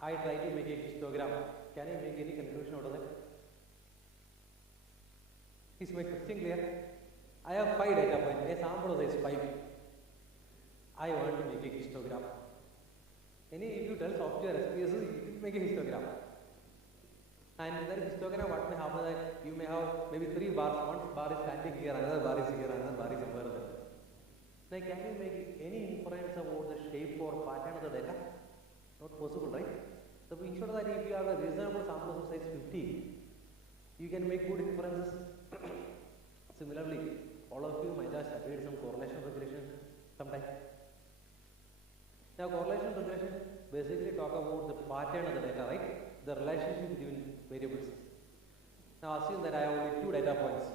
I try to make a histogram. Can I make any conclusion out of that? Is my question clear? I have 5 data points. A sample size 5. I want to make a histogram. If you tell software SPS, it will make a histogram. And in that histogram, what may happen is that you may have maybe 3 bars. One bar is standing here, another bar is here, another bar is somewhere there. Now, can you make any inference about the shape or pattern of the data? Not possible, right? So, instead of that, if you have a reasonable sample size 50, you can make good inferences. Similarly, all of you might have studied some correlation regression sometime. Now, correlation regression basically talk about the pattern of the data, right? The relationship between variables. Now, assume that I have only 2 data points.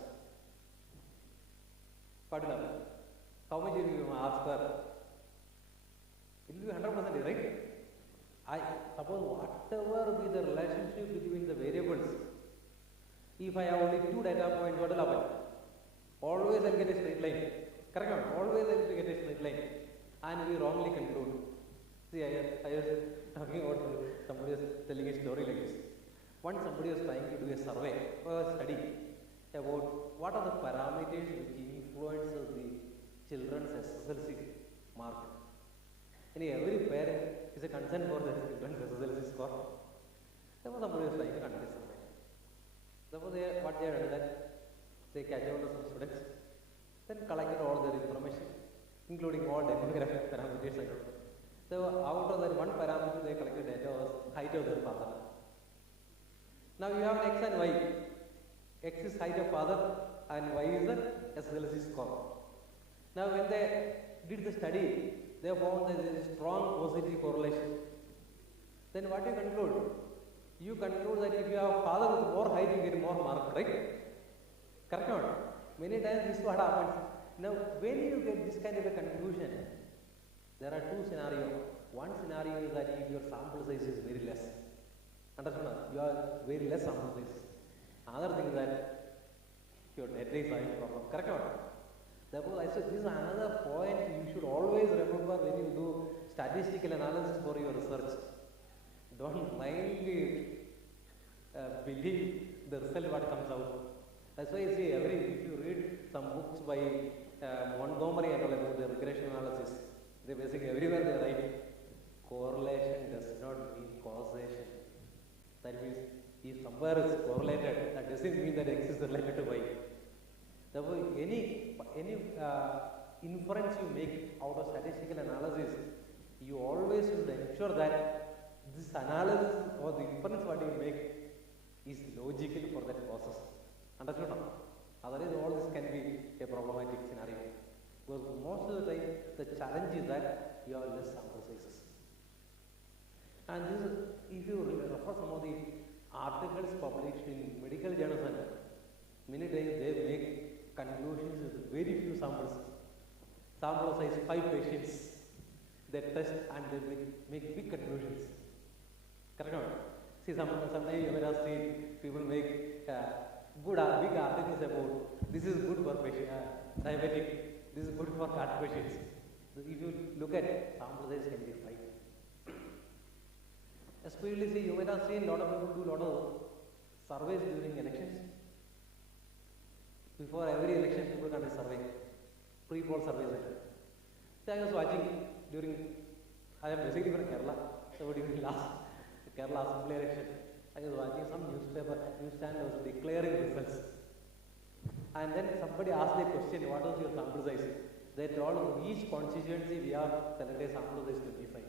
What will happen? How much will you ask for? It will be 100%, right? I suppose whatever be the relationship between the variables, if I have only 2 data points, what will happen? Always I will get a straight line. Correct? Always I will get a straight line. And we wrongly conclude. See, I was talking about somebody was telling a story like this. Once somebody was trying to do a survey or a study about what are the parameters which influences the children's SSLC mark. Every parent is a concern for the children's SSLC score. Therefore, somebody was trying to conduct a survey. Therefore, what they have done that they catch out some students, then collected all their information, including all demographic parameters. So, out of that one parameter, they collected data was height of their father. Now, you have X and Y. X is height of father and Y is the SSLC score. Now, when they did the study, they found that there is strong positive correlation. Then what do you conclude? You conclude that if you have a father with more height, you get more mark, right? Correct or not? Many times this is what happens. Now, when you get this kind of a conclusion, there are two scenarios. One scenario is that if your sample size is very less. Understand? You have very less sample size. Another thing is that your data is having problem. Correct or not? Therefore, I said this is another point you should always remember when you do statistical analysis for your research. Don't blindly believe the result what comes out. That's why I say if you read some books by Montgomery and all about the regression analysis, they basically everywhere they write correlation does not mean causation. That means if somewhere is correlated, that doesn't mean that X is related to Y. Therefore, any inference you make out of statistical analysis, you always should ensure that this analysis or the inference what you make is logical for that process. Understood? Otherwise, all this can be a problematic scenario. Because most of the time, the challenge is that you have less sample sizes. And this is, if you refer some of the articles published in medical journals, many times they make conclusions with very few samples. Sample size 5 patients. They test and they make big conclusions. Correct or not? See, sometimes you may have seen people make big articles about this is good for patient, diabetic, this is good for heart patients. If you look at it, sample size can be 5. Especially, see, you may have seen a lot of people do a lot of surveys during elections. Before every election, people conduct survey, pre-poll surveys. So I was watching I am basically from Kerala, so during last Kerala Assembly election, I was watching some newsstand was declaring results. And then somebody asked a question, what was your sample size? They told in each constituency we have selected sample size 25.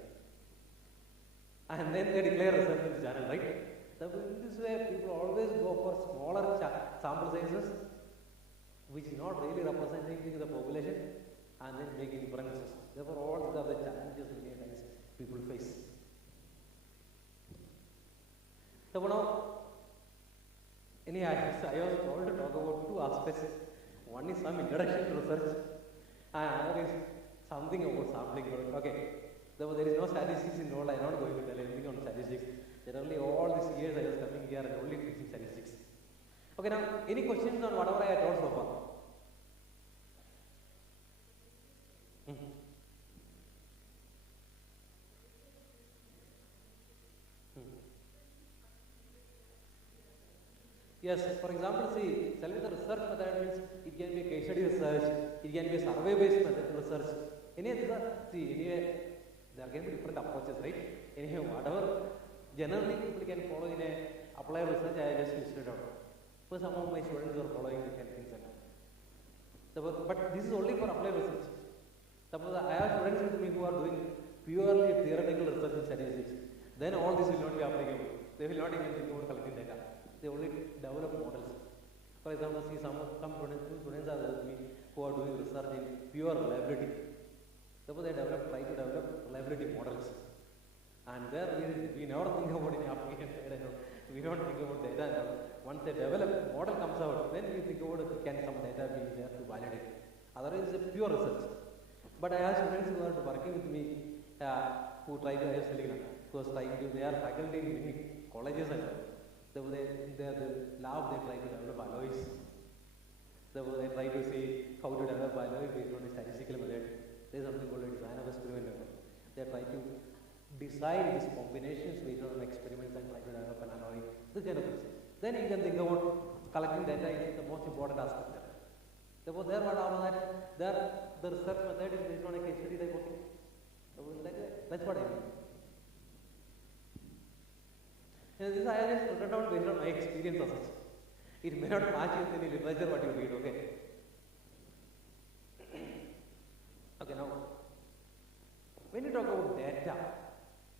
And then they declare results in the channel, right? So in this way, people always go for smaller sample sizes, which is not really representing the population, and then make inferences. Therefore, all these are the challenges many times people face. So now, I was told to talk about two aspects. One is some introduction to research, and another is something about sampling. Okay, therefore there is no statistics involved. I am not going to tell anything on statistics. Generally, all these years I was coming here and only teaching statistics. Okay, now any questions on whatever I told so far? Yes, for example, see, selling the research method means it can be a case study research, it can be a survey-based method research. Anyway, there can be different approaches, right? Anyway, whatever generally people can follow in a applied research, I just listed out. So some of my students are following different things. But this is only for applied research. Suppose I have students with me who are doing purely theoretical research in statistics. Then all this will not be applicable. They will not even think about collecting data. They only develop models. For example, see some students are with me who are doing research in pure reliability. Suppose they try to develop reliability models. And there we never think about any application data. We don't think about data. Once they develop, model comes out, then we think about can some data be there to validate. Otherwise, it's a pure research. But I have students who are working with me who try to, they are faculty in many colleges and so in the lab they try to develop alloys. So they try to see how to develop alloy based on a statistical method. There is something called a design of experiment. They try to design these combinations based on experiments and try to develop an alloy. This kind of things. Then you can think about collecting data is the most important aspect there. Therefore, there what happens that the research method is based on a case study type of thing. So that's what I mean. This I just written down based on my experience as such. It may not match with any literature what you read, okay? Okay, now, when you talk about data,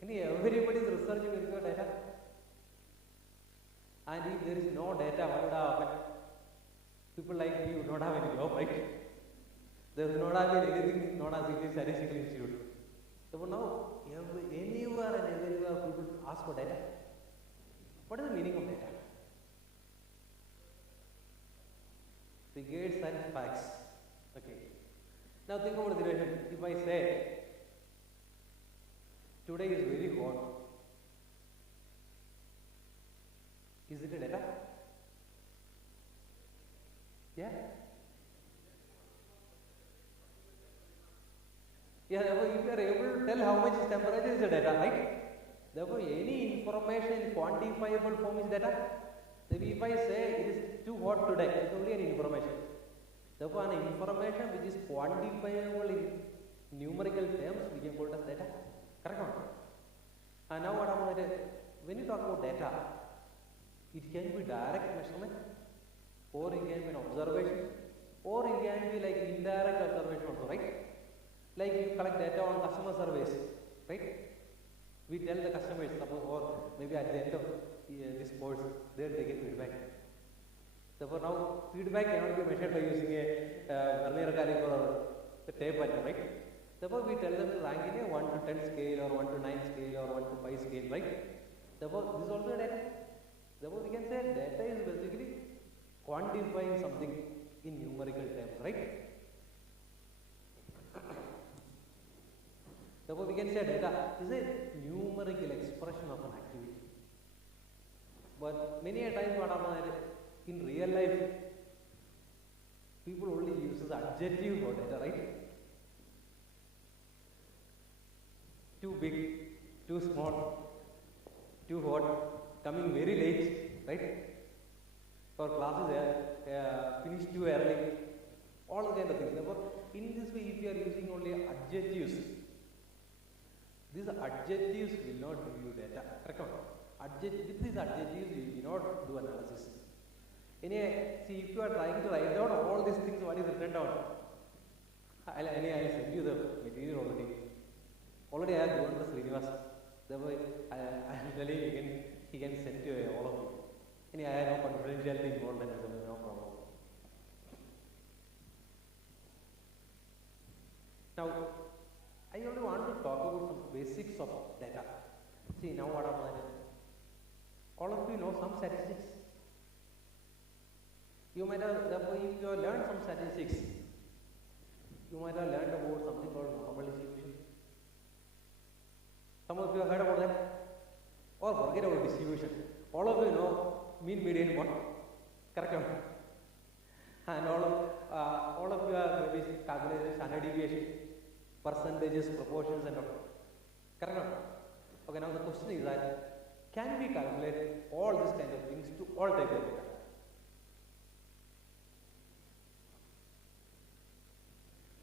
everybody is researching with your data. And if there is no data, what would happen? People like me would not have any job, right? There would not have been anything known as the Statistical Institute. So now, anywhere and everywhere people ask for data. What is the meaning of data? Figures and facts. Okay. Now think about the situation. If I say, today is very hot, is it a data? Yeah. Yeah, therefore, if you are able to tell how much is temperature is a data, right? Therefore, any information in quantifiable form is data. Therefore, if I say it is too hot today, it is only an information. Therefore, an information which is quantifiable in numerical terms, we can call it as data. Correct or not? And now what about it? When you talk about data, it can be direct measurement, or it can be an observation, or it can be like indirect observation also, right? Like you collect data on customer surveys, right? We tell the customers, suppose, or maybe at the end of this course, they will take a feedback. Therefore, now feedback cannot be measured by using a vernier caliper or a tape measure, right? Therefore, we tell them to rank in a 1 to 10 scale, or 1 to 9 scale, or 1 to 5 scale, right? Therefore, this is also a data. Therefore, we can say data is basically quantifying something in numerical terms, right? Therefore, we can say data is a numerical expression of an activity. But many a times what happens in real life, people only use adjective for data, right? Too big, too small, too hot, coming very late, right? Or classes finish too early, all kind of things. Therefore, in this way, if you are using only adjectives, these adjectives will not give you data. Correct or not? With these adjectives, you will not do analysis. See, if you are trying to write down all these things, what is written down? I'll send you the material already. Already I have given to Srinivas. Therefore, I am telling you, he can send to all of you. I have no confidentiality involved in it, no problem. Now, I only want to talk about some basics of data. See, now what am I? All of you know some statistics. You might have, therefore, if you have learned some statistics, you might have learned about something called normal distribution. Some of you have heard about that. Or forget about distribution. All of you know mean, median, one. Correct? And all of you have maybe calculated standard deviation, percentages, proportions, and all. Correct? Okay, now the question is that can we calculate all these kind of things to all types of data?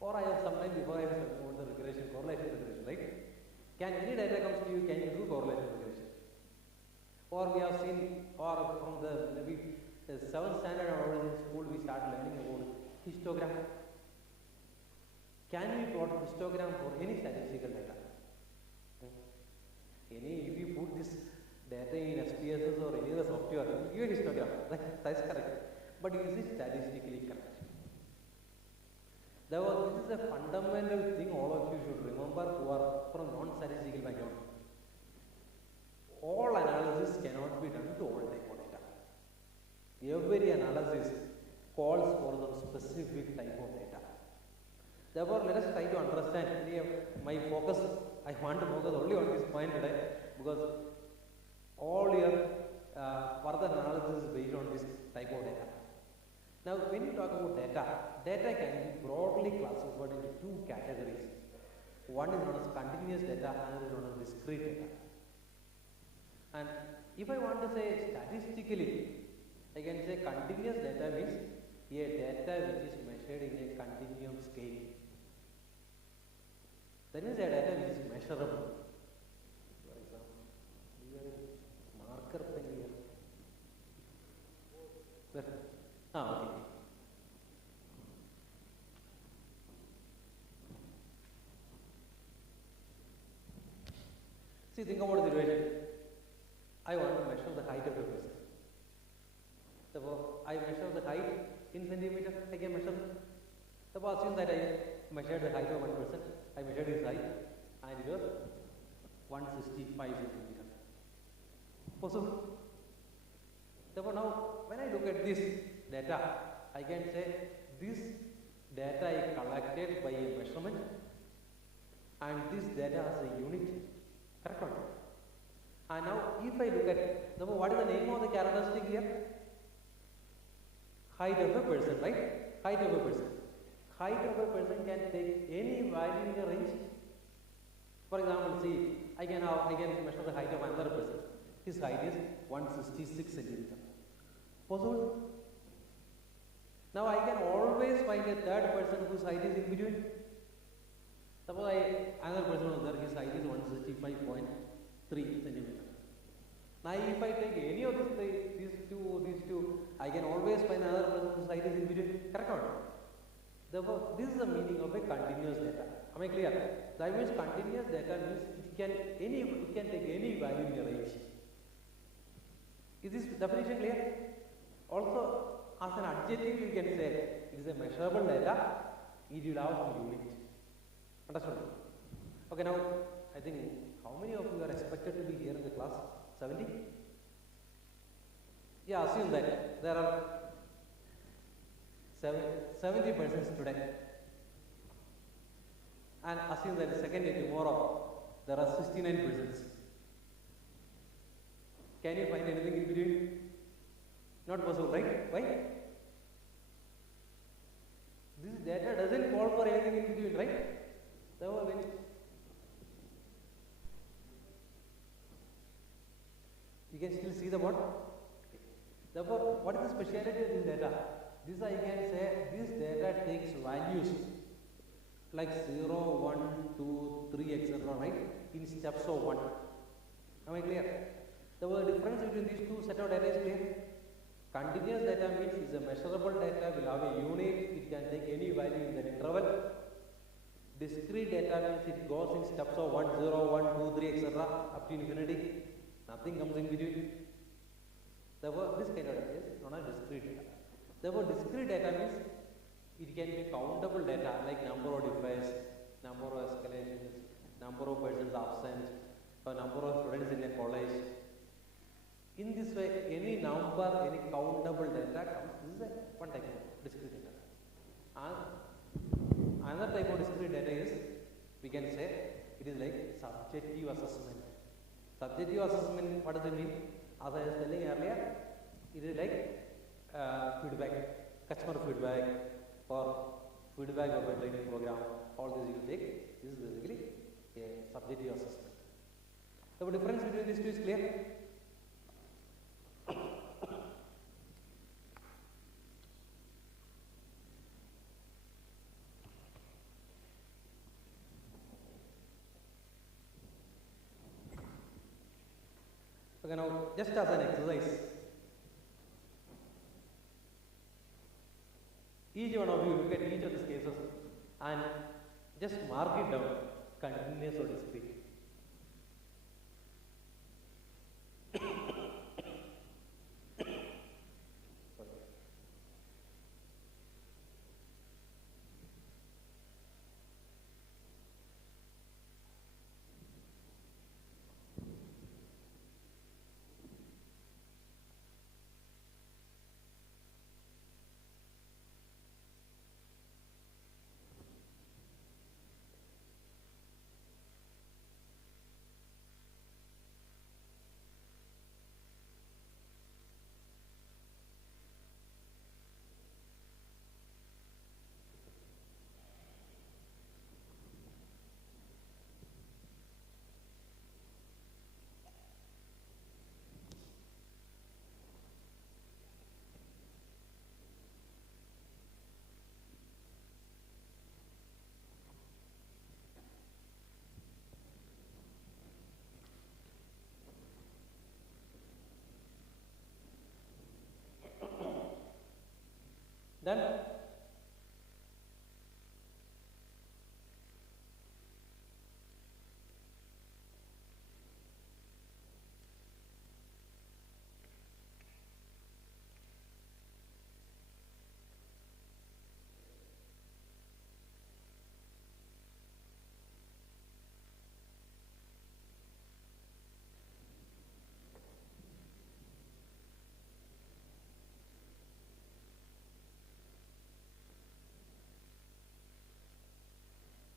Or I have sometimes before I have about the regression, correlation regression, right? Can any data comes to you, can you do correlation regression? Or we have seen, or from the maybe the 7th standard or in school we start learning about histogram. Can we plot histogram for any statistical data? If you put this data in SPSS or any other software, you give a histogram. That's correct. But is it statistically correct? Therefore, this is a fundamental thing all of you should remember who are from non-statistical background. All analysis cannot be done to all type of data. Every analysis calls for some specific type of data. Therefore, let us try to understand. My focus, I want to focus only on this point today because all your further analysis is based on this type of data. Now, when you talk about data, data can be broadly classified into two categories. One is known as continuous data, another is known as discrete data. And if I want to say statistically, I can say continuous data means a data which is measured in a continuum scale. That means a data which is measurable. For example, here marker pen. See, think about the situation. I want to measure the height of a person. Therefore, I measure the height in centimeter, I can measure. Suppose assume that I measured the height of one person, I measured his height and it was 165 centimeter. Possible? Therefore, now when I look at this data, I can say this data is collected by a measurement and this data has a unit. Correct or not? And now if I look at, therefore, what is the name of the characteristic here? Height of a person, right? Height of a person. Height of a person can take any value in a range. For example, see, I can measure the height of another person. His height is 166 centimeter. Possible? Now I can always find a third person whose height is in between. Suppose another person was there, his height is 165.3 centimeter. Now if I take any of these two, I can always find another person whose height is in between. Correct or not? Therefore, this is the meaning of a continuous data. Am I clear? That means continuous data means it can take any value in a range. Is this definition clear? Also, as an adjective, you can say it is a measurable data. It will have some unit. Understood? Okay, now I think how many of you are expected to be here in the class? 70? Yeah, assume that there are 70 persons today. And assume that the second day tomorrow there are 69 persons. Can you find anything in between? Not possible, right? Why? This data doesn't call for anything in between, right? Therefore, when you can still see the what? Therefore, what is the speciality of this data? This I can say, this data takes values like 0, 1, 2, 3, etc., right? In steps of 1. Am I clear? The difference between these two set of data is clear. Continuous data means it's a measurable data, will have a unit, it can take any value in that interval. Discrete data means it goes in steps of 1, 0, 1, 2, 3, etc. up to infinity. Nothing comes in between. Therefore, this kind of data is known as discrete data. Therefore, discrete data means it can be countable data like number of defects, number of escalations, number of persons absent, or number of students in a college. In this way, any number, any countable data comes. This is one type of discrete data. And another type of discrete data is, we can say, it is like subjective assessment. Subjective assessment, what does it mean? As I was telling earlier, it is like feedback, customer feedback, or feedback of a training program. All this you will take. This is basically a subjective assessment. So, the difference between these two is clear. Okay, now just as an exercise, each one of you look at each of these cases and just mark it down, continuous or discrete.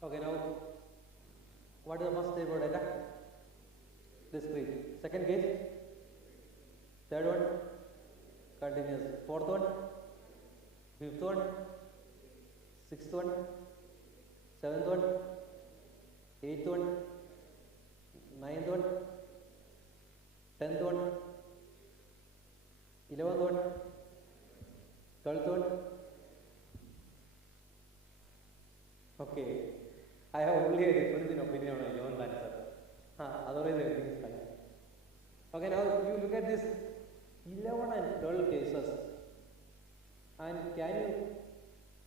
Okay, now what is the first type of data? Discrete. Second case? Third one? Continuous. Fourth one? Fifth one? Sixth one? Seventh one? Eighth one? Ninth one? 10th one? 11th one? 12th one? Okay. I have only a difference in opinion on 11th answer. Otherwise everything is fine. Okay, now you look at this 11 and 12 cases, and can you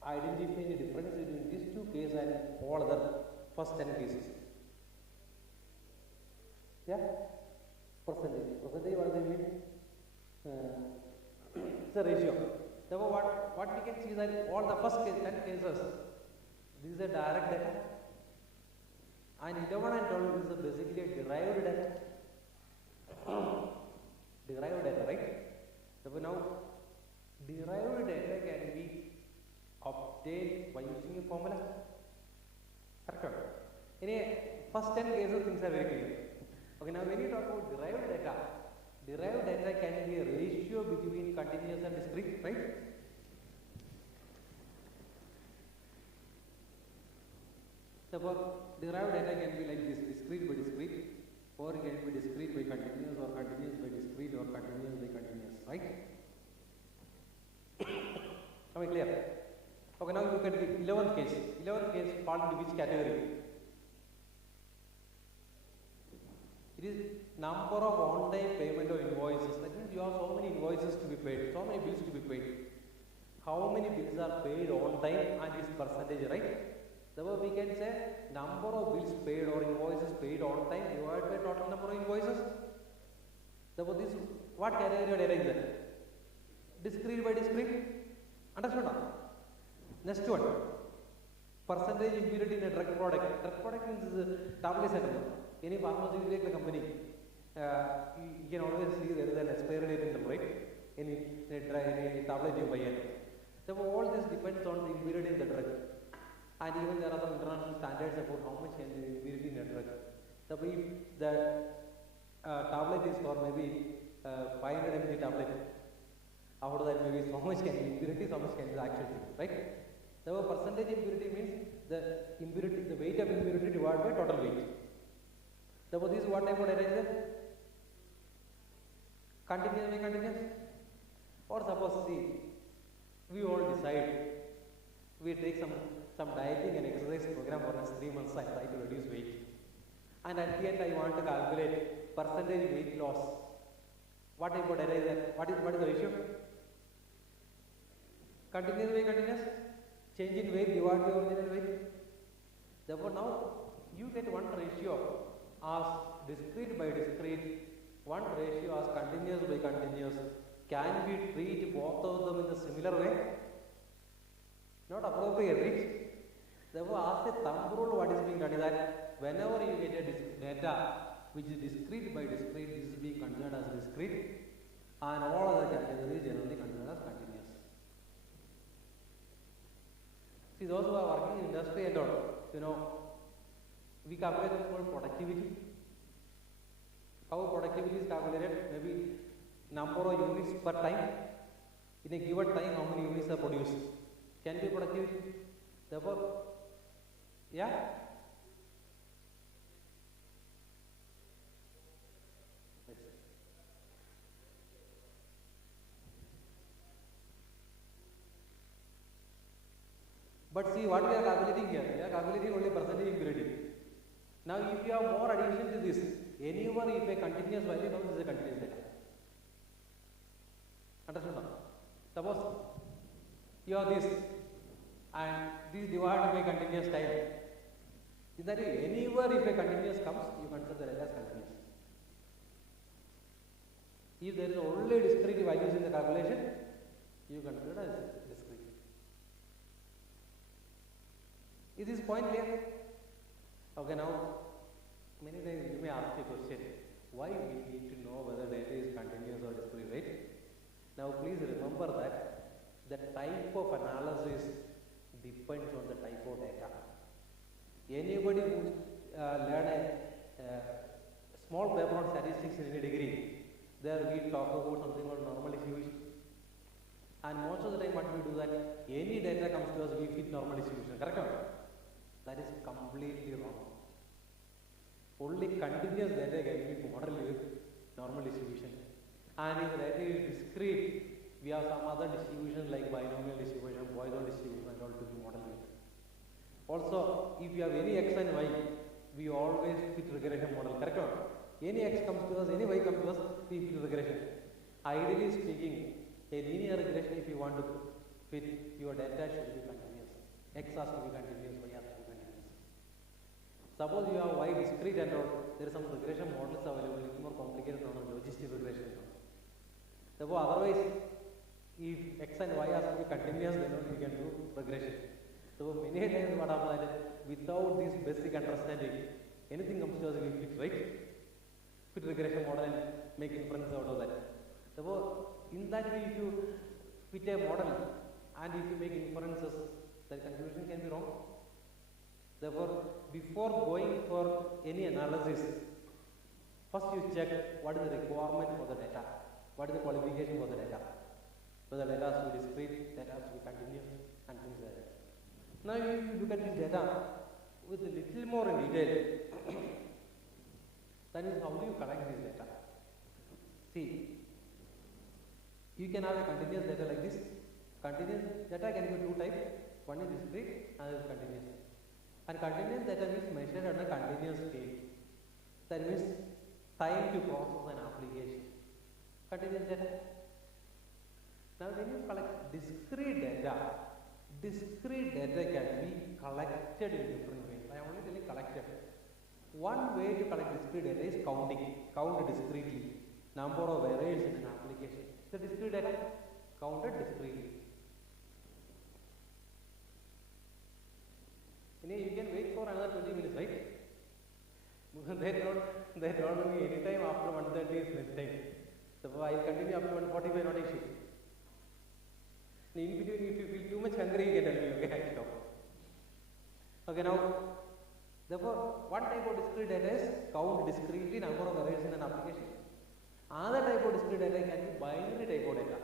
identify the difference between these two cases and all other first 10 cases? Yeah? Percentage. Percentage, what does it mean? It's a ratio. Therefore, what we can see is that all the first 10 cases, this is a direct data, and 11 and 12 is basically a derived data. Derived data, right? Therefore, now derived data can be obtained by using a formula. Correct? In a first 10 cases, things are very clear. Okay, now when you talk about derived data can be a ratio between continuous and discrete, right? Therefore, derived data can be like this, discrete by discrete, or it can be discrete by continuous, or continuous by discrete, or continuous by continuous, right? Am I clear? Okay, now look at the 11th case. 11th case falls into which category? It is number of on-time payment of invoices. That means you have so many invoices to be paid, so many bills to be paid. How many bills are paid on time and its percentage, right? Therefore, we can say number of bills paid or invoices paid on time divided by total number of invoices. Therefore, this what category of data is that? Discrete by discrete. Understood now? Next one. Percentage impurity in a drug product. Drug product means tablet center. Any pharmaceutical company, you can always see there is an expiry date in them, right? In a tablet you buy. Therefore, all this depends on the impurity in the drug. And even there are some international standards about how much can be impurity in a drug. So if the tablet is for maybe 500 mg tablet, after that maybe so much can be impurity, so much can be the actual thing, right? So percentage impurity means the impurity, the weight of impurity divided by total weight. Therefore, this is what type of data is there? Continuous by continuous? Or suppose, see, we all decide, we take some dieting and exercise program for next 3 months, I try to reduce weight. And at the end, I want to calculate percentage weight loss. What type of data is that? What is the ratio? Continuous by continuous? Change in weight divided by original weight. Therefore, now you get one ratio as discrete by discrete, one ratio as continuous by continuous. Can we treat both of them in a similar way? Not appropriate, right? Therefore, as a thumb rule, what is being done is that whenever you get a data which is discrete by discrete, this is being considered as discrete, and all other categories generally considered as continuous. See, those who are working in industry and all, we calculate what's called productivity. How productivity is calculated? Maybe number of units per time. In a given time, how many units are produced? Can be productivity. Therefore, yeah. But see what we are calculating here. We are calculating only percentage impurity. Now, if you have more addition to this, anywhere if a continuous value comes, is a continuous data. Understood now? Suppose you have this and this divided by continuous time. In that way, anywhere if a continuous comes, you consider the data as continuous. If there is only discrete values in the calculation, you consider as discrete. Is this point clear? Okay, now many times you may ask a question, why we need to know whether data is continuous or discrete, right? Now please remember that the type of analysis depends on the type of data. Anybody who learn a small paper on statistics in any degree, there we talk about something called normal distribution. And most of the time what we do that, any data comes to us, we fit normal distribution, correct or not? That is completely wrong. Only continuous data can be modeled with normal distribution. And if the data is discrete, we have some other distribution like binomial distribution, Poisson distribution and all to be modeled with. Also, if you have any x and y, we always fit regression model, correct or not? Any x comes to us, any y comes to us, we fit regression. Ideally speaking, a linear regression, if you want to fit, your data should be continuous. X has to be continuous, y has to be continuous. Suppose you have y discrete and all, there are some regression models available, little more complicated on logistic regression. Therefore, otherwise, if x and y has to be continuous, then only we can do regression. So many times what happens is, without this basic understanding, anything comes to us, we fit, right? Fit regression model and make inference out of that. Therefore, in that way, if you fit a model and if you make inferences, the conclusion can be wrong. Therefore, before going for any analysis, first you check what is the requirement for the data, what is the qualification for the data. Whether the data has to be discrete, data has to be continuous, and things like that. Now, if you look at this data with a little more in detail, that is how do you collect this data? See, you can have a continuous data like this. Continuous data can be two types. One is discrete, another is continuous. And continuous data means measured on a continuous scale. That means time to process an application. Continuous data. Now, when you collect discrete data can be collected in different ways. I am only telling collected. One way to collect discrete data is counting. Count discretely. Number of errors in an application. The discrete data counted discretely. You can wait for another 20 minutes, right? They told me any time after 1:30 is next time. So I will continue up to 1:45, not issue. In between, if you feel too much hungry, you can tell me, okay, I stop. Okay, now, therefore, one type of discrete data is count discretely number of errors in an application. Another type of discrete data can be binary type of data,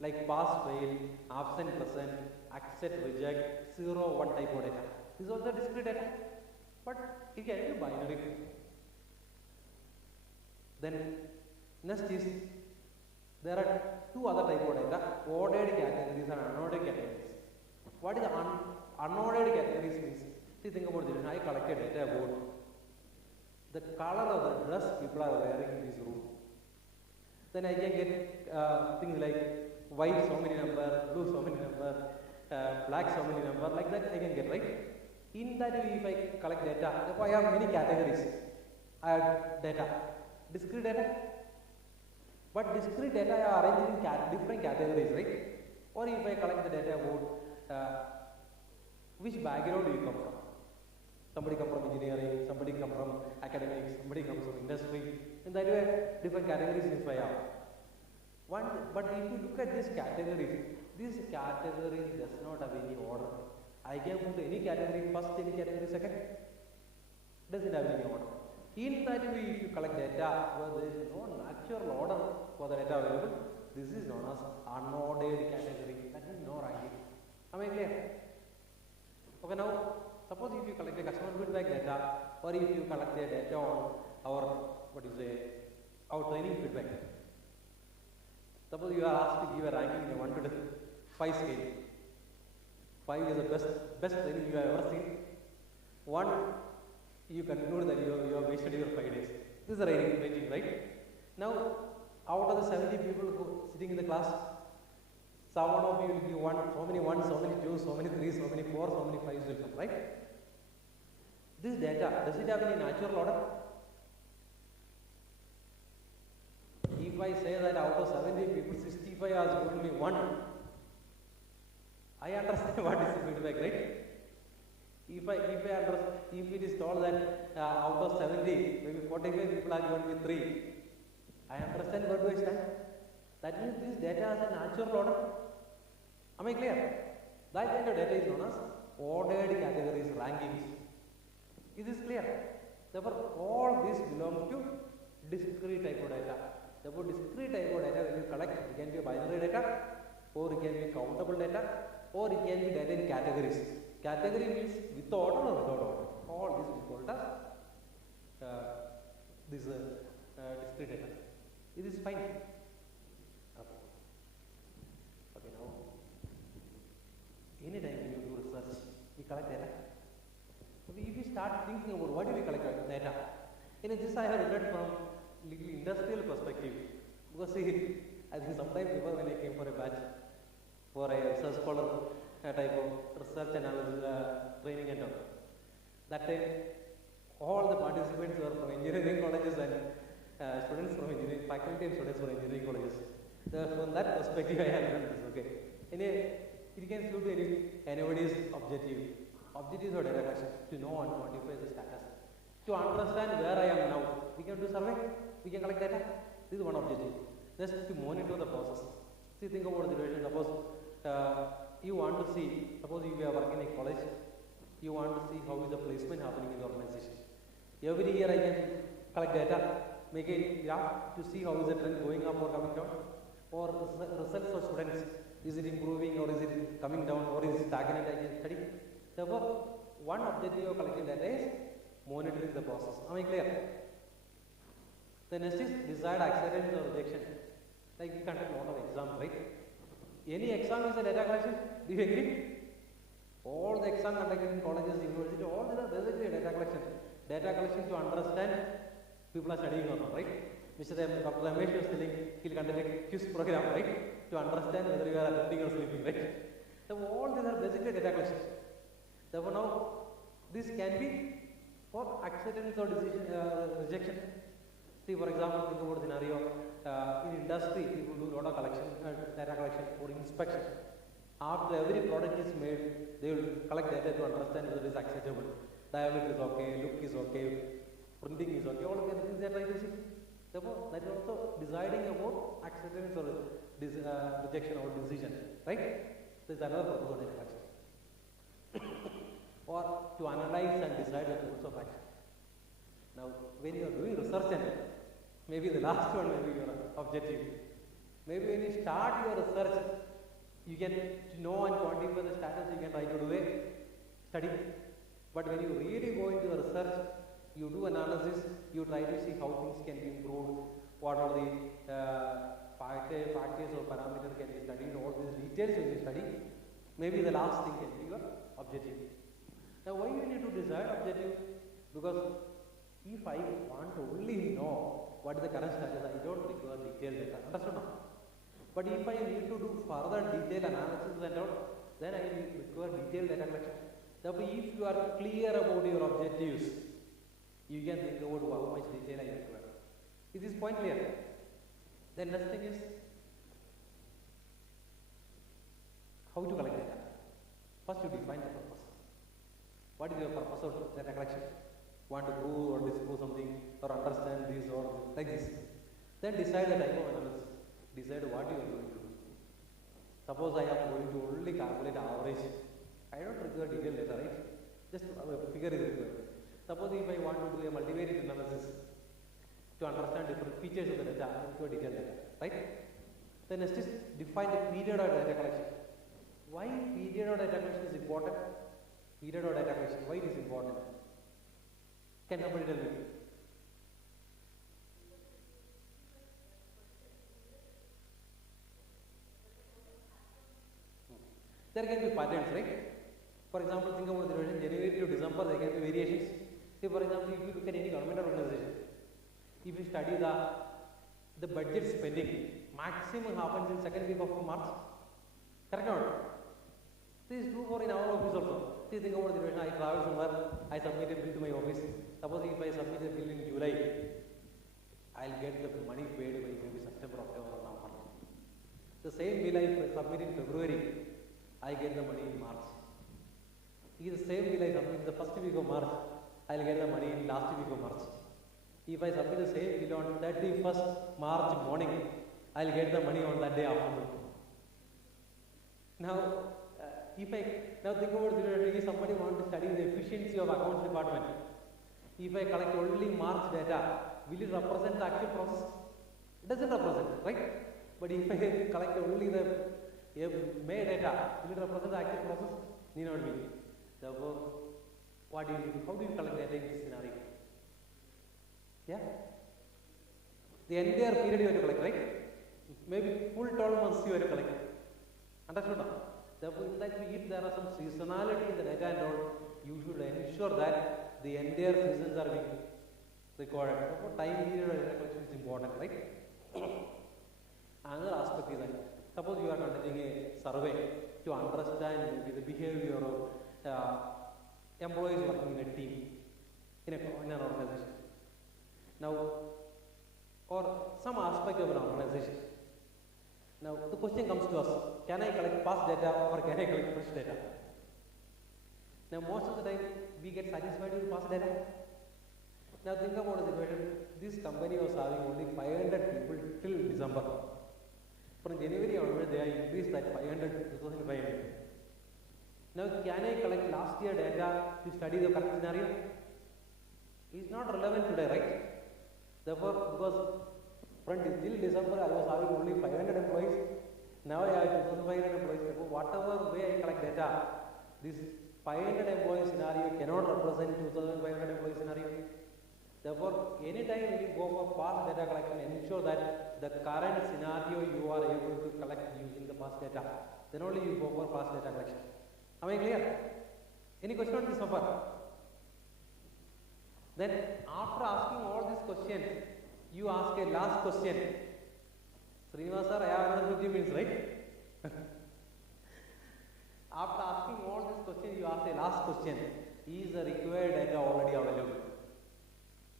like pass, fail, absent, present, accept, reject, 0, 1 type of data. This is also discrete data, but it can be binary. Then, next is, there are two other type of data, ordered categories and unordered categories. What is unordered categories means? See, think about this. I collected data about the color of the dress people are wearing in this room. Then I can get things like white so many number, blue so many number, black so many number, like that I can get, right? In that way, if I collect data, therefore I have many categories. I have data, discrete data. But discrete data are arranged in different categories, right? Or if I collect the data about which background do you come from? Somebody come from engineering, somebody come from academics, somebody comes from industry. In that way, different categories if I have. But if you look at these categories does not have any order. I can put any category first, any category second. Doesn't have any order. In that way, if you collect data where there is no natural order for the data available, this is known as unordered category. That means no ranking. Am I clear? Okay, now suppose if you collect a customer feedback data, or if you collect the data on our our training feedback. Suppose you are asked to give a ranking in a 1 to 5 scale. 5 is the best training you have ever seen. 1, you conclude that you have wasted your 5 days. This is the rating, right? Now, out of the 70 people who sitting in the class, some of you will give so many 1, so many 2, so many 3, so many 4, so many 5s will come, right? This data, does it have any natural order? If I say that out of 70 people, 65 has given me 1, I understand what is the feedback, right? If it is told that out of 70, maybe 45 people are given me 3, I understand where do I stand. That means this data has a natural order. Am I clear? That kind of data is known as ordered categories, rankings. Is this clear? Therefore, all this belongs to discrete type of data. Therefore, discrete type of data when you collect, it can be binary data, or it can be countable data, or it can be data in categories. Category means with order or without order. All this is called as discrete data. It is fine. Okay, now, anytime when you do research, we collect data. If you start thinking about what do we collect data, this I have read from little industrial perspective. Because see, I think sometime before when I came for a batch for a research scholar type of research analysis training and all, that time all the participants were from engineering colleges and students from engineering, faculty and students from engineering colleges. So from that perspective, I have learned this. Okay, it can suit anybody's objective. Objectives or data collection to know and quantify the status. To understand where I am now, we can do survey, we can collect data. This is one objective. Just to monitor the process. See, think about the situation. Suppose you want to see, suppose you are working in a college, you want to see how is the placement happening in the organization. Every year I can collect data, make a graph to see how is the trend going up or coming down, or results of students, is it improving or is it coming down or is it stagnant, I can study. Therefore, one objective of collecting data is monitoring the process. Am I clear? The next is desired acceptance or rejection. Like we conduct a lot of exams, right? Any exam is a data collection. Do you agree? All the exam conducted in colleges, university, all these are basically data collection. Data collection to understand people are studying or not, right? Dr. Ramesh was telling he'll conduct a quiz program, right? To understand whether you are attending or sleeping, right? So all these are basically data collection. Therefore, now this can be for acceptance or decision rejection. See, for example, think about a scenario in industry, people do a lot of collection, data collection for inspection. After every product is made, they will collect data to understand whether it is acceptable. Diameter is okay, look is okay, printing is okay, all of these things they are trying to see. Therefore, that is also deciding about acceptance or rejection or decision, right? So, it's another purpose of data collection. Or to analyze and decide the course of action. Now, when you are doing research, and maybe the last one may be your objective. Maybe when you start your research, you can know and quantify the status, you can try to do a study. But when you really go into the research, you do analysis, you try to see how things can be improved, what are the factors or parameters can be studied, all these details will be studied. Maybe the last thing can be your objective. Now, why you need to decide objective? Because if I want to only know what is the current status, I don't require detailed data. Understood now? But if I need to do further detailed analysis and all, then I will require detailed data collection. Therefore, if you are clear about your objectives, you can think about how much detail I require. Is this point clear? The next thing is how to collect data. First, you define the purpose. What is your purpose of data collection? Want to prove or disprove something or understand this or like this. Then decide the type of analysis. Decide what you are going to do. Suppose I am going to only calculate average. I don't require detailed data, right? Just a figure is required. Suppose if I want to do a multivariate analysis to understand different features of the data, I require detailed data, right? Then next is define the period of data collection. Why period of data collection is important? Period of data collection, why it is important? Can somebody tell me? There can be patterns, right? For example, think about the duration January to December, there can be variations. Say, for example, if you look at any government organization, if you study the budget spending, maximum happens in second week of March. Correct or not? This is true for in our office also. See, think about the duration. I travel somewhere, I submit a bill to my office. Suppose if I submit a bill in July, I'll get the money paid by maybe September, October, or November. The same bill I submit in February, I get the money in March. If the same bill I submit in the first week of March, I'll get the money in last week of March. If I submit the same bill on 31st March morning, I'll get the money on that day afternoon. Now, now think about the if somebody wants to study the efficiency of accounts department, If I collect only March data, will it represent the actual process? It doesn't represent, right? But if I collect only the May data, will it represent the actual process? Need not be. Therefore, what do you do? How do you collect data in this scenario? Yeah? The entire period you have to collect, right? Maybe full 12 months you have to collect. Understood now? Therefore, in that if there are some seasonality in the data and all, you should ensure that the entire seasons are being recorded. Therefore, time period data collection is important, right? Another aspect is that suppose you are conducting a survey to understand the behavior of employees working in a team, in an organization. Now, or some aspect of an organization. Now, the question comes to us, can I collect past data or can I collect fresh data? Now, most of the time, we get satisfied with past data. Now, think about the situation. This company was having only 500 people till December. From January onward, they have increased that 500 to 2,500. Now, can I collect last year data to study the current scenario? It's not relevant today, right? Therefore, because from till December, I was having only 500 employees. Now I have 2,500 employees. Therefore, whatever way I collect data, this 500 employee scenario cannot represent 2,500 employee scenario. Therefore, anytime when you go for past data collection, ensure that the current scenario you are able to collect using the past data. Then only you go for past data collection. Am I clear? Any question on this so far? Then, after asking all these questions, you ask a last question. Srinivas sir, I have another 50 minutes, right? After asking all these questions, you ask a last question. Is the required data already available?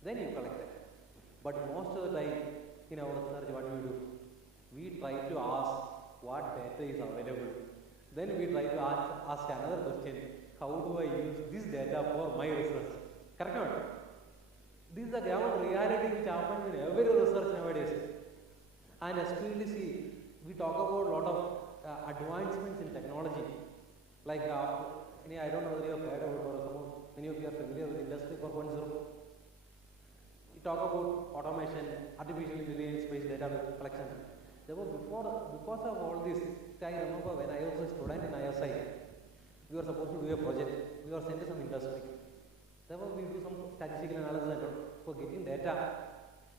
Then you collect it. But most of the time, in our research, what do? We try to ask what data is available. Then we try to ask another question. How do I use this data for my research? Correct or not? This is the ground reality which happens in every research nowadays. And especially see, we talk about a lot of advancements in technology. Like, I don't know whether you have heard about or some many of you are familiar with Industry 4.0. We talk about automation, artificial intelligence, space data collection. Therefore, because of all this, I remember when I was a student in ISI, we were supposed to do a project. We were sent to some industry. Therefore, we do some statistical analysis and for getting data.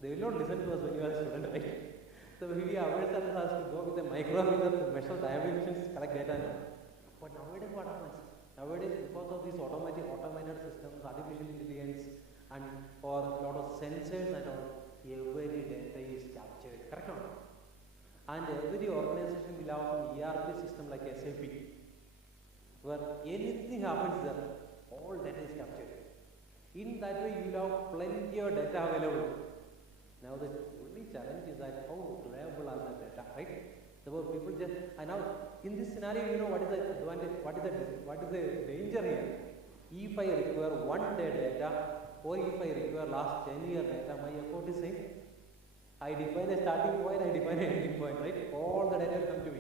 They will not listen to us when you are a student, right? So we ourselves has to go with a micrometer to measure dimensions, collect data. But nowadays what happens? Nowadays, because of these automated systems, artificial intelligence, and or a lot of sensors and all, every data is captured. Correct or not? And every organization will have some ERP system like SAP, where anything happens there, all data is captured. In that way, you will have plenty of data available. Now, the only challenge is that how reliable are the data, right? So people just, and now in this scenario, you know what is the advantage, what is the danger here? If I require 1 day data, or if I require last 10-year data, my effort is same. I define a starting point, I define an ending point, right? All the data will come to me.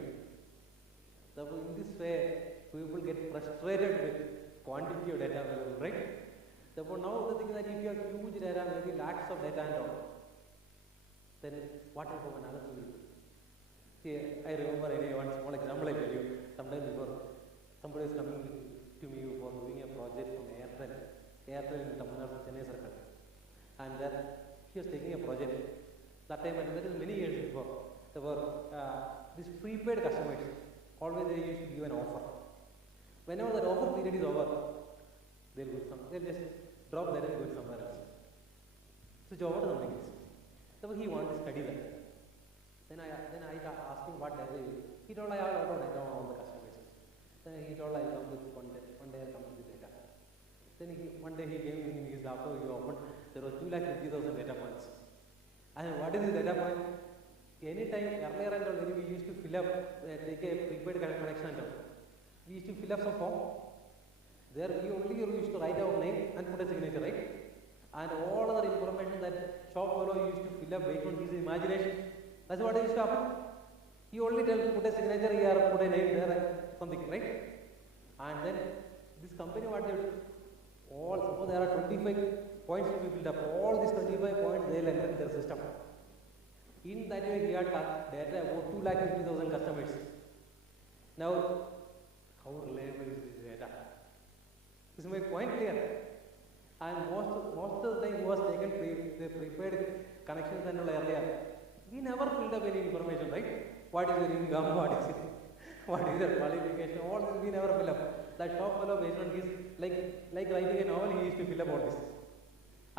So in this way, people get frustrated with quantity of data available, right? Therefore, now the thing is that if you have huge data, maybe lakhs of data and all, then what type of analysis will you do? See, I remember one small example I tell you. Sometimes before, somebody is coming to me for doing a project from Airtel in Tamil Nadu, Chennai circle. And he was taking a project. That time, that is many years before, there were these prepaid customers. Always they used to give an offer. Whenever that offer period is over, they'll just drop that and go somewhere else. Switch over to something else. So he wanted to study that. Then I asked him what data is. He told I have a lot of data on all the customers. Then he told I come with one day I come with the data. Then one day he came in his laptop, he opened, there was 250,000 data points. And what is the data point? Anytime earlier and all, we used to fill up, take a prepaid connection and all. We used to fill up some form. There we only used to write our name and put a signature, right? And all other information that shop fellow used to fill up based on his imagination. That's what used to happen. He only put a signature here, put a name there and something, right? And then this company, what they do? Suppose there are 25 points to be filled up. All these 25 points they will enter in their system. In that way, he had data about 250,000 customers. Now, how reliable is this data? Is my point clear? And most of the time, was taken the prepaid connections and all earlier. We never filled up any information, right? What is your income? What is it? What is your qualification? All this we never fill up. That shop fellow based on his like writing a novel, he used to fill up all this.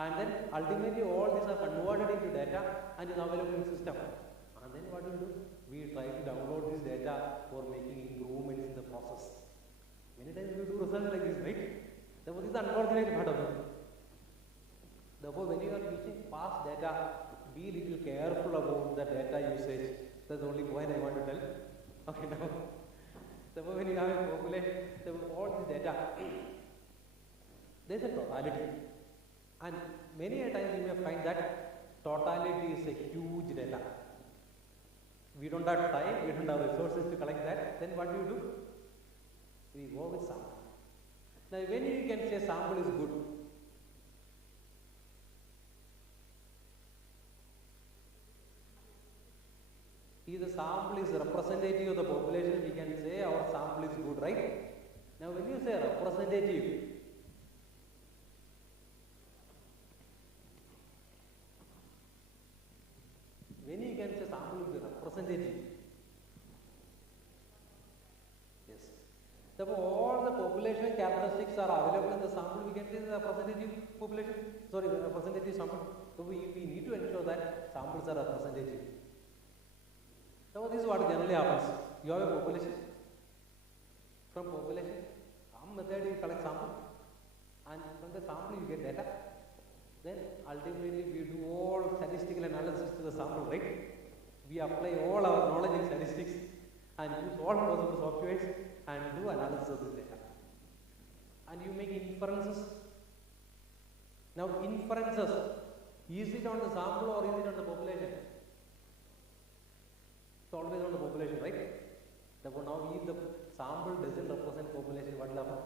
And then ultimately all these are converted into data and is available in system. And then what do? We try to download this data for making improvements in the process. Many times we do results like this, right? Therefore, this is the unfortunate part of it. Therefore, when you are using past data, be little careful about the data usage. That's the only point I want to tell. Okay, now. Therefore, when you have a population, all this data, there is a totality. And many a times you may find that totality is a huge data. We don't have time, we don't have resources to collect that. Then what do? We go with sample. Now, when you can say sample is good, if the sample is representative of the population, we can say our sample is good, right? Now, when you say representative, when you can say sample is representative, yes. Therefore, all the population characteristics are available in the sample. We can say the representative population, sorry, the representative sample. So, we need to ensure that samples are representative. Now, this is what generally happens. You have a population. From population, some method you collect sample, and from the sample you get data. Then ultimately we do all statistical analysis to the sample, right? We apply all our knowledge in statistics and use all possible softwares and do analysis of this data. And you make inferences. Now, inferences, is it on the sample or is it on the population? It's always on the population, right? Therefore, now if the sample doesn't represent population, what will happen?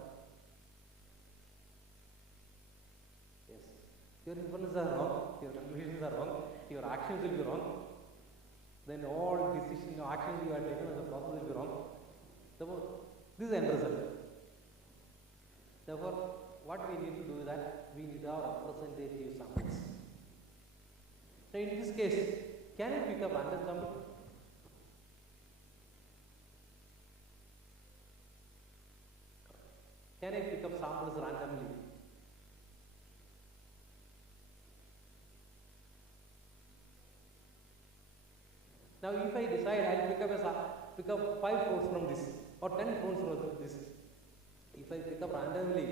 Yes. Your inferences are wrong, your conclusions are wrong, your actions will be wrong. Then all decisions, actions you have taken as a process will be wrong. Therefore, this is the end result. Therefore, what we need to do is that we need our representative samples. So, in this case, can I pick up random sample? Can I pick up samples randomly? Now, if I decide I will pick up 5 fruits from this or 10 fruits from this, if I pick up randomly,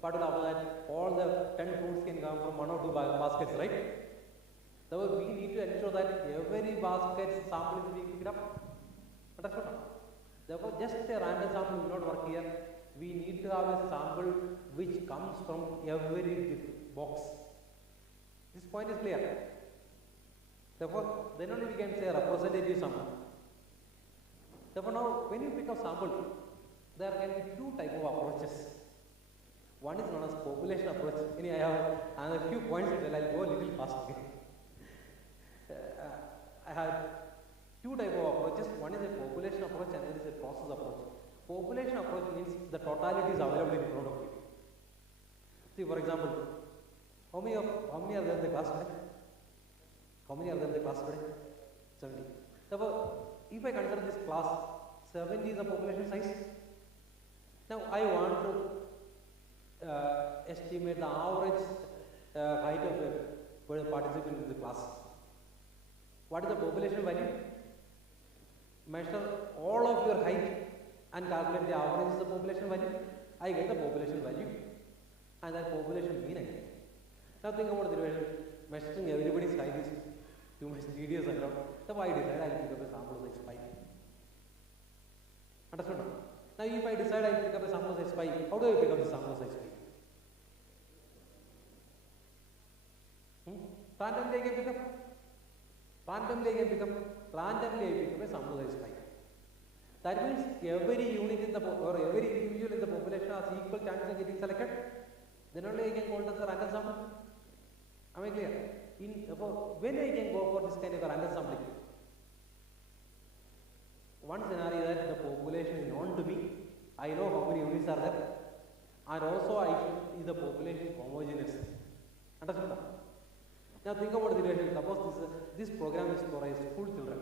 what will happen that all the 10 fruits can come from 1 or 2 baskets, right? Therefore, we need to ensure that every basket sample is being picked up. Understood? Therefore, just a random sample will not work here. We need to have a sample which comes from every box. This point is clear. Therefore, then only we can say representative sample. Therefore, now when you pick up sample, there can be 2 types of approaches. One is known as population approach. I have a few points that I will go a little fast. I have 2 types of approaches. One is a population approach and there is a process approach. Population approach means the totality is available in front of you. See, for example, how many are there in the class today? How many are there in the class today? 70. Therefore, if I consider this class, 70 is the population size. Now, I want to estimate the average height of a participant in the class. What is the population value? Measure all of your height and calculate the average of the population value. I get the population value and that population mean I get. Now think about the measuring everybody's height is too much tedious and all. So I decide I will pick up a sample size 5. Understood? Now if I decide I will pick up a sample size 5, how do I pick up the sample size 5? Randomly I can pick up. Randomly I pick up a sample size 5. That means every unit in the or every individual in the population has equal chance of getting selected. Then only I can call it as a random sample. Am I clear? When I can go for this kind of random sampling? One scenario that the population is known to me, I know how many units are there, and also I should see the population homogeneous. Understood? Now think about the situation. Suppose this program is for school children,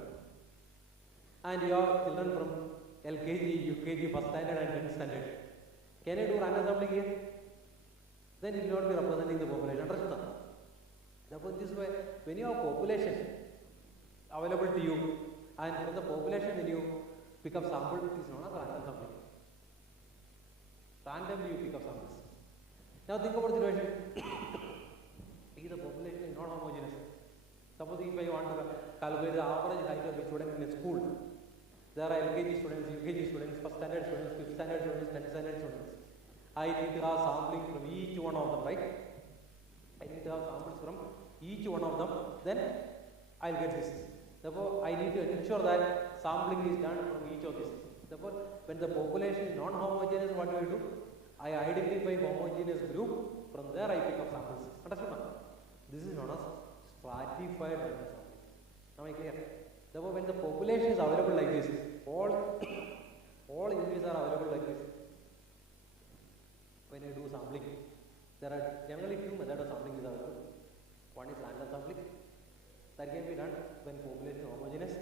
and you have children from LKG, UKG, first standard and 10th standard. Can I do random sampling here? Then it will not be representing the population. Understood? Therefore, this way, when you have population available to you, and from the population when you pick up sample, it is known as random sampling. Randomly you pick up samples. Now think about the situation. If the population is not homogeneous, suppose if I want to calculate the average height of a student in a school, there are LKG students, UKG students, first standard students, 5th standard students, 10th standard students. I need to have sampling from each one of them, right? I need to have samples from each one of them, then I will get this. Therefore, I need to ensure that sampling is done from each of these. Therefore, when the population is non-homogeneous, what do I do? I identify homogeneous group, from there I pick up samples. Understood? This is known as stratified random sampling. Am I clear? Therefore, when the population is available like this, all units are available like this. When I do sampling, there are generally two methods of sampling is available. One is random sampling. That can be done when population is homogeneous.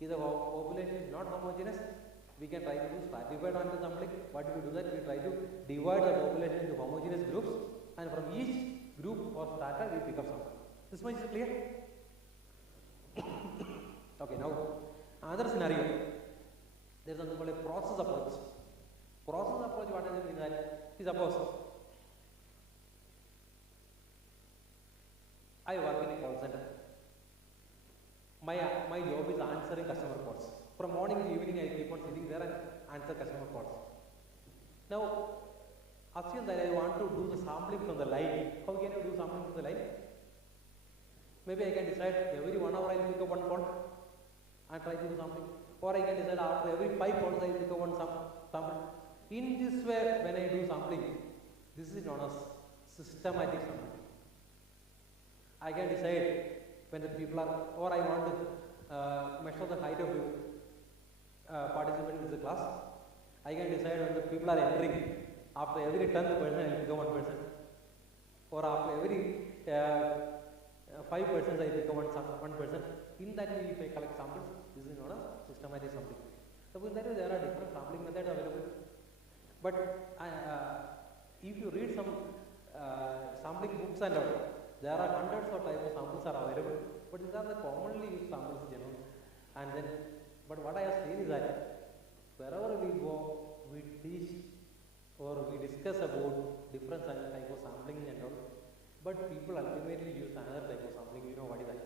If the population is not homogeneous, we can try to do stratified random sampling. What do we do that? We try to divide the population into homogeneous groups, and from each group or strata we pick up sample. This much is clear? Okay, now another scenario. There is something called a process approach. Process approach, what does it mean? That is, suppose I work in a call center. My job is answering customer calls. From morning to evening, I keep on sitting there and answer customer calls. Now, assume that I want to do the sampling from the line. How can you do sampling from the line? Maybe I can decide every 1 hour I will pick up one call and try to do sampling. Or I can decide after every 5 calls I will pick up one sample. In this way, when I do sampling, this is known as systematic sampling. I can decide when the people are, or I want to measure the height of participants in the class. I can decide when the people are entering. After every 10th person, I will pick up 1 person. Or after every 5 persons, I pick up one person. In that way, if I collect samples, this is known as systematic sampling. Suppose that there are different sampling methods available. But if you read some sampling books and all, there are hundreds of types of samples are available, but these are the commonly used samples, And then, but what I have seen is that wherever we go, we teach or we discuss about different type of sampling and all, but people ultimately use another type of sampling. You know what is that?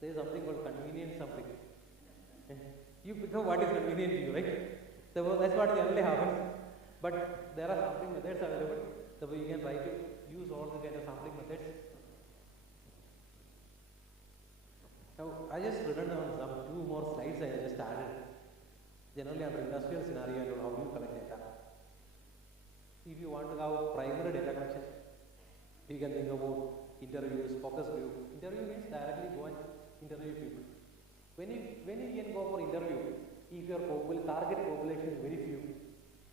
There is something called convenient sampling. You pick up what is convenient to you, right? So that's what generally happens. But there are sampling methods available, so you can try to use all the kind of sampling methods. Now, I just written down some 2 more slides I just added. Generally under industrial scenario and how you collect data. If you want to have primary data collection, you can think about interviews, focus group. Interview means directly go and interview people. When you can go for interview, if your target population is very few,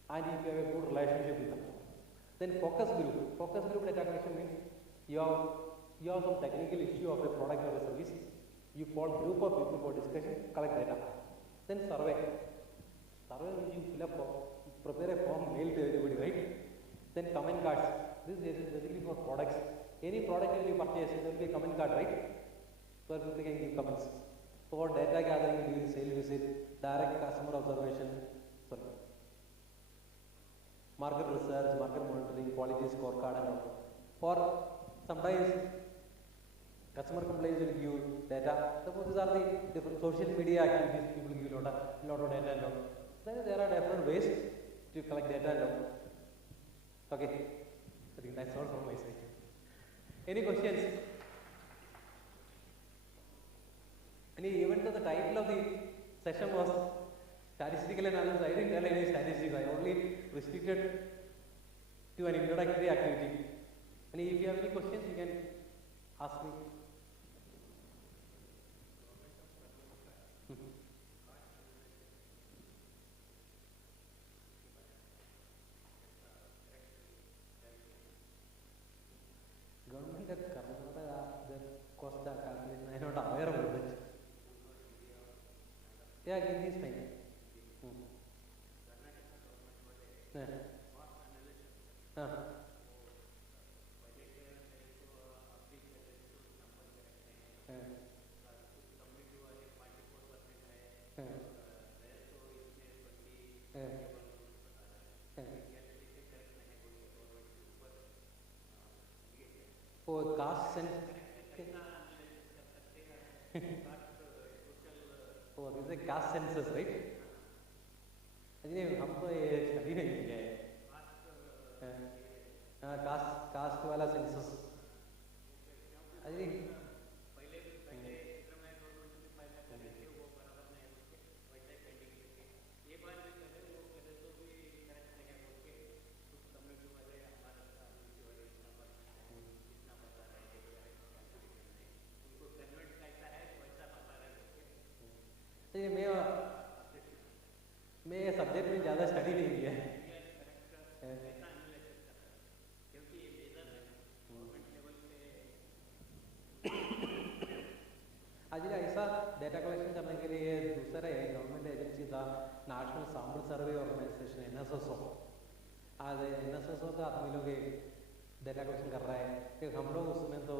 and if you have a good relationship with them, then focus group data collection means you have some technical issue of a product or a service. You call group of people for discussion, collect data. Then survey means you fill up, prepare a form, mail to everybody, right? Then comment cards. This is basically for products. Any product will be purchased, there will be a comment card, right? So people can give comments. For data gathering, during sale visit, direct customer observation, market research, market monitoring, quality scorecard and all. Or sometimes customer complaints will give data. Suppose these are the different social media activities, people give lot of data and all. Then there are different ways to collect data and all. Okay, I think that's all from my side. Any questions? Even though the title of the session was statistical analysis, I didn't tell any statistics. I only restricted to an introductory activity. And if you have any questions, you can ask me. Government of Karnataka, the Kstacademy, I am not aware about it. Yeah, Hindi is fine. Oh, caste and oh, this is a caste census, right? अरे हम तो ये study नहीं किया है cast वाला census अरे मैं सब्जेक्ट में ज़्यादा स्टडी नहीं किया है आज ऐसा डेटा कलेक्शन करने के लिए दूसरा है गवर्नमेंट एजेंसी था National Sample Survey Organisation NSSO आज NSSO का हम लोग डेटा कलेक्शन कर रहा है कि हम लोग उसमें तो